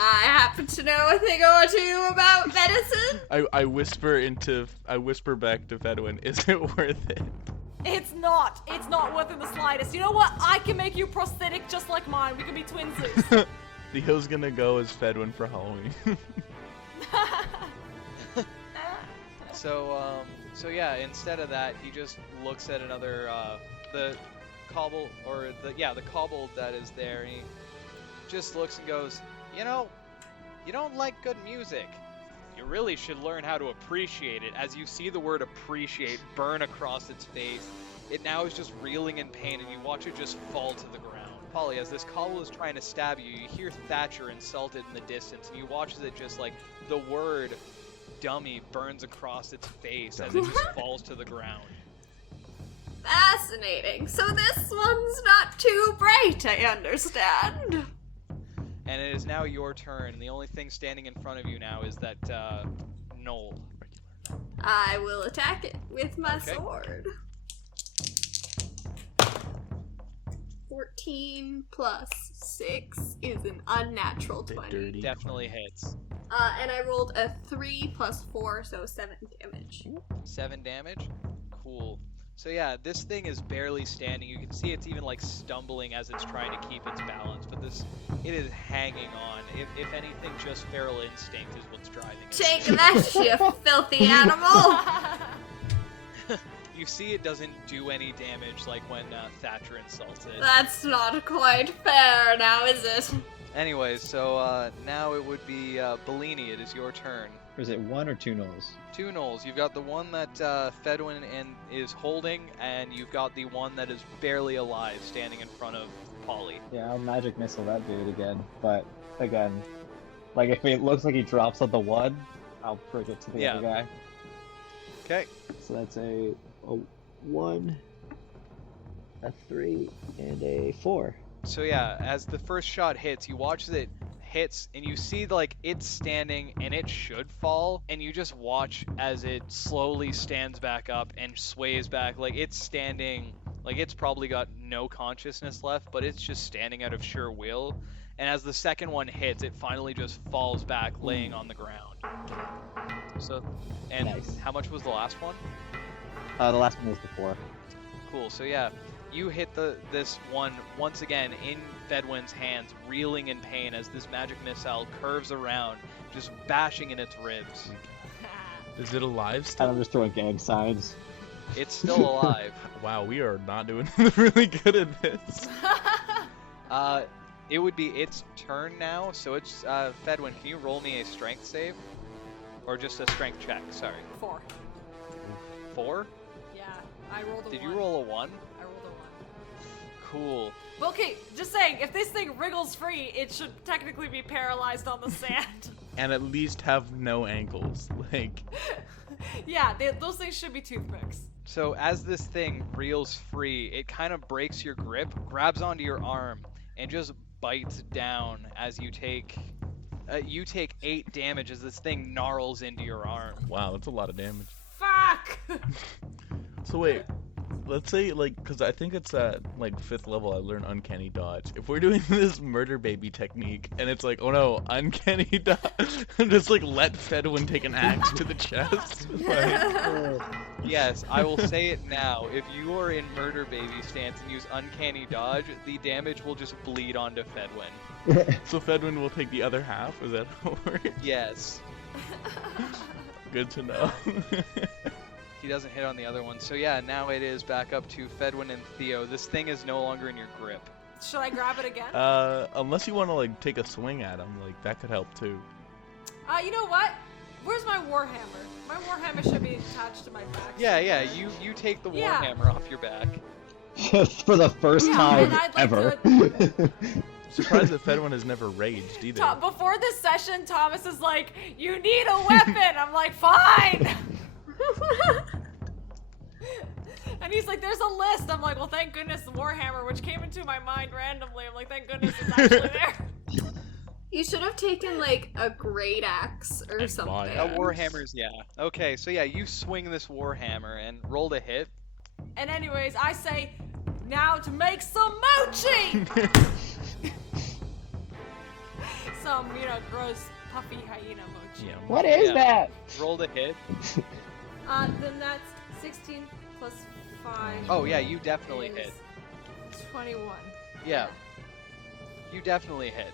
I happen to know a thing or two about medicine. I whisper back to Fedwin, is it worth it? It's not. It's not worth it the slightest. You know what? I can make you a prosthetic just like mine. We can be twinsies. Theo's gonna go as Fedwin for Halloween. so yeah, instead of that, he just looks at another the kobold the kobold that is there, and he just looks and goes, "You know, you don't like good music. You really should learn how to appreciate it." As you see the word appreciate burn across its face, it now is just reeling in pain, and you watch it just fall to the ground. Polly, as this kobold is trying to stab you, you hear Thatcher insulted in the distance, and you watch as it just like the word dummy burns across its face as it just falls to the ground. Fascinating. So this one's not too bright, I understand. And it is now your turn. The only thing standing in front of you now is that knoll. I will attack it with my Okay. sword. 14 plus 6 is an unnatural The 20. dirty. Definitely hits. And I rolled a 3 plus 4, so 7 damage. 7 damage. Cool. So yeah, this thing is barely standing. You can see it's even like stumbling as it's trying to keep its balance, but it is hanging on. If anything, just feral instinct is what's driving it. Take that, you filthy animal! You see it doesn't do any damage like when Thatcher insults it. That's not quite fair now, is it? Anyways, so now it would be Bellini. It is your turn. or is it 1 or 2 gnolls? 2 gnolls. You've got the one that Fedwin is holding, and you've got the one that is barely alive, standing in front of Polly. Yeah, I'll magic missile that dude again. But again, like if it looks like he drops on the 1, I'll bring it to the other guy. Okay. So that's a 1, a 3, and a 4. So yeah, as the first shot hits, you watch as it hits, and you see like it's standing, and it should fall, and you just watch as it slowly stands back up and sways back, like it's standing, like it's probably got no consciousness left, but it's just standing out of sheer will. And as the second one hits, it finally just falls back, laying on the ground. So, and Nice. how much was the last one? The last one was the 4. Cool. So yeah, you hit this one once again in Fedwin's hands, reeling in pain as this magic missile curves around, just bashing in its ribs. Is it alive And still? I'm just throwing gang signs. It's still alive. Wow, we are not doing really good at this. It would be its turn now. So it's Fedwin. Can you roll me a strength save, or just a strength check? Sorry. 4. 4? Yeah, I rolled a 1. Did you roll a 1? I rolled a 1. Cool. But okay, just saying, if this thing wriggles free, it should technically be paralyzed on the sand. And at least have no ankles. Like, Yeah, those things should be toothpicks. So as this thing reels free, it kind of breaks your grip, grabs onto your arm, and just bites down as you take 8 damage as this thing gnarls into your arm. wow, that's a lot of damage. Fuck! So wait, let's say, like, because I think it's at, like, 5th level I learned Uncanny Dodge. If we're doing this murder baby technique, and it's like, oh no, Uncanny Dodge, just, like, let Fedwin take an axe to the chest. Like, Yes, I will say it now. If you are in murder baby stance and use Uncanny Dodge, the damage will just bleed onto Fedwin. so Fedwin will take the other half? Is that how it works? Yes. Good to know. He doesn't hit on the other one. So yeah, now it is back up to Fedwin and Theo. This thing is no longer in your grip. Should I grab it again? Unless you want to, like, take a swing at him, like, that could help too. You know what? Where's my warhammer? My warhammer should be attached to my back. Yeah, you take the Yeah. warhammer off your back. For the first Yeah, time and I'd like ever. Surprised that Fedwin has never raged either. Before this session, Thomas is like, "You need a weapon." I'm like, "Fine." And he's like, "There's a list." I'm like, "Well, thank goodness the warhammer," which came into my mind randomly. I'm like, "Thank goodness it's actually there." You should have taken like a great axe or And something. why? Warhammers, yeah. Okay, so yeah, you swing this warhammer and roll to hit. And anyways, I say, "Now to make some mochi." Some, gross puffy hyena mochi. Yeah. What is Yeah. that? Roll to hit. Then that's 16 plus 5. Oh yeah, you definitely is hit. 21. Yeah. You definitely hit.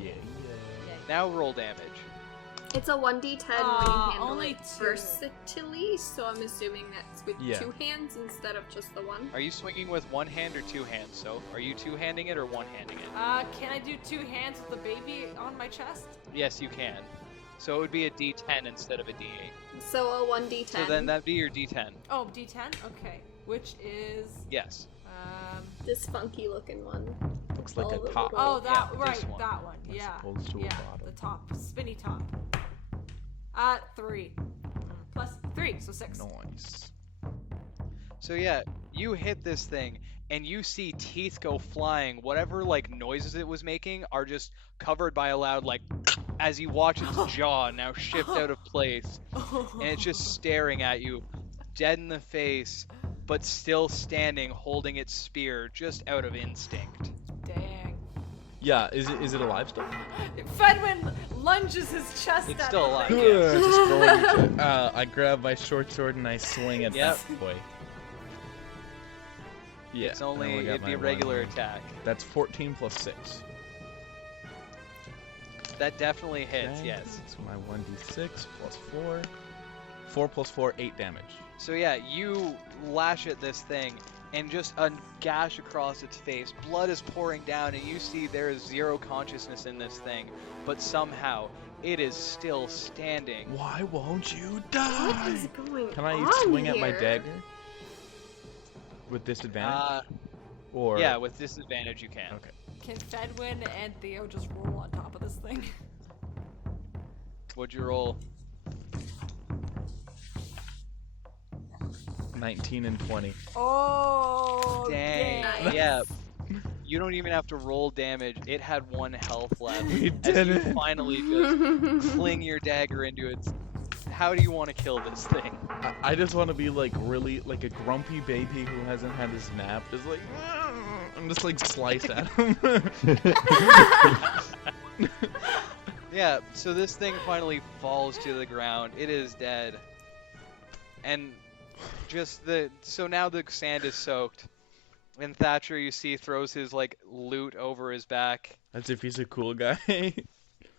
Yeah. Now roll damage. It's a 1d10 when you handle only it 2. versatilely, so I'm assuming that's with Yeah. 2 hands instead of just the one. Are you swinging with one hand or two hands? So, are you two-handing it or one-handing it? Can I do 2 hands with the baby on my chest? Yes, you can. So it would be a D10 instead of a D8. So a 1d10. So then that'd be your D10. Oh, D10? Okay. Which is, Yes. This funky looking one. Looks like All a the top. little- oh, that, yeah, right, this one. that one. As Yeah. opposed to a Yeah, bottom. the top, spinny top. 3. Plus 3, so 6. Nice. So yeah, you hit this thing, and you see teeth go flying. Whatever, like, noises it was making are just covered by a loud, like, as you watch its jaw now shift out of place. And it's just staring at you, dead in the face, but still standing, holding its spear, just out of instinct. Dang. Yeah, is it alive still? Fedwin lunges his chest It's at still the alive, thing. yeah. Just throwing it. I grab my short sword and I swing at Yep. that boy. Yeah. It's only, I only got it'd be my regular one. attack. That's 14 plus 6. That definitely hits, Okay, yes. So my 1d6 plus 4. 4 plus 4, 8 damage. So yeah, you lash at this thing, and just a gash across its face. Blood is pouring down, and you see there is zero consciousness in this thing, but somehow it is still standing. Why won't you What die? is going Can I on swing at my here? dagger? With disadvantage? Or Yeah, with disadvantage you can. Okay. Can Fedwin and Theo just roll on top of this thing? What'd you roll? 19 and 20. Oh, Dang. Nice. Yeah. You don't even have to roll damage. It had 1 health left. We As did you it. finally just fling your dagger into its... How do you want to kill this thing? I just want to be like really like a grumpy baby who hasn't had his nap. Just like and just like slice at him. Yeah, so this thing finally falls to the ground. It is dead. And so now the sand is soaked. And Thatcher, you see, throws his like loot over his back. As if he's a cool guy.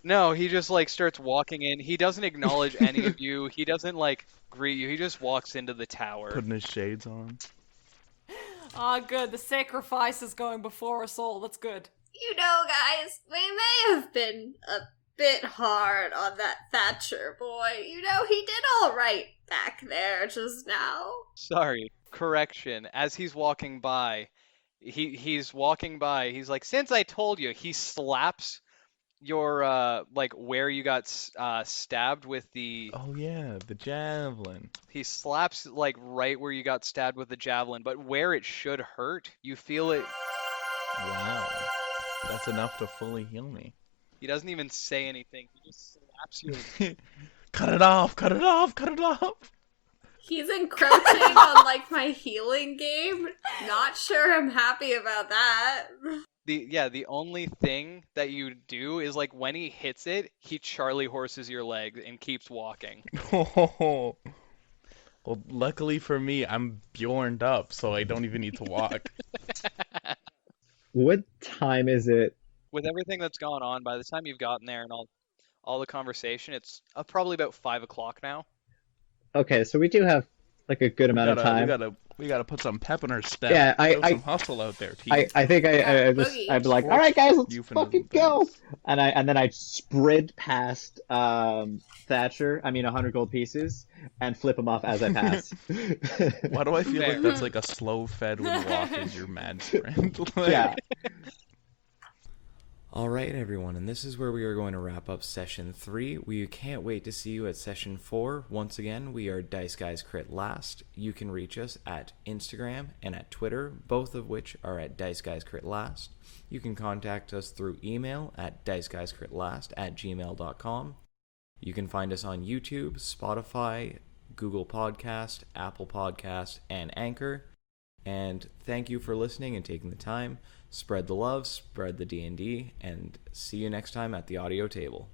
No, he just like starts walking in. He doesn't acknowledge any of you. He doesn't like greet you. He just walks into the tower. Putting his shades on. Ah, good. The sacrifice is going before us all. That's good. You know, guys, we may have been a bit hard on that Thatcher boy. You know, he did all right back there just now. Sorry, correction. As he's walking by, he's walking by. He's like, since I told you, he slaps your like where you got stabbed with the. Oh yeah, the javelin. He slaps like right where you got stabbed with the javelin, but where it should hurt, you feel it. Wow. That's enough to fully heal me. He doesn't even say anything. He just slaps you. Cut it off, cut it off, cut it off. He's encroaching on, like, my healing game. Not sure I'm happy about that. The only thing that you do is like when he hits it, he Charlie horses your leg and keeps walking. Oh. Well, luckily for me, I'm Bjorned up, so I don't even need to walk. What time is it? With everything that's gone on, by the time you've gotten there and all the conversation, it's probably about 5 o'clock now. Okay, so we do have like a good amount of time. We gotta put some pep in our step. Yeah, Show some hustle out there, team. I think I'd be like, all right, guys, let's fucking go. And then I sprint past Thatcher. 100 gold pieces, and flip him off as I pass. Why do I feel like that's like a slow fed when walk is your mad sprint? Like... Yeah. Alright everyone, and this is where we are going to wrap up session 3. We can't wait to see you at session 4. Once again, we are Dice Guys Crit Last. You can reach us at Instagram and at Twitter, both of which are at Dice Guys Crit Last. You can contact us through email at diceguyscritlast@gmail.com. You can find us on YouTube, Spotify, Google Podcast, Apple Podcast, and Anchor. And thank you for listening and taking the time. Spread the love, spread the D&D, and see you next time at the audio table.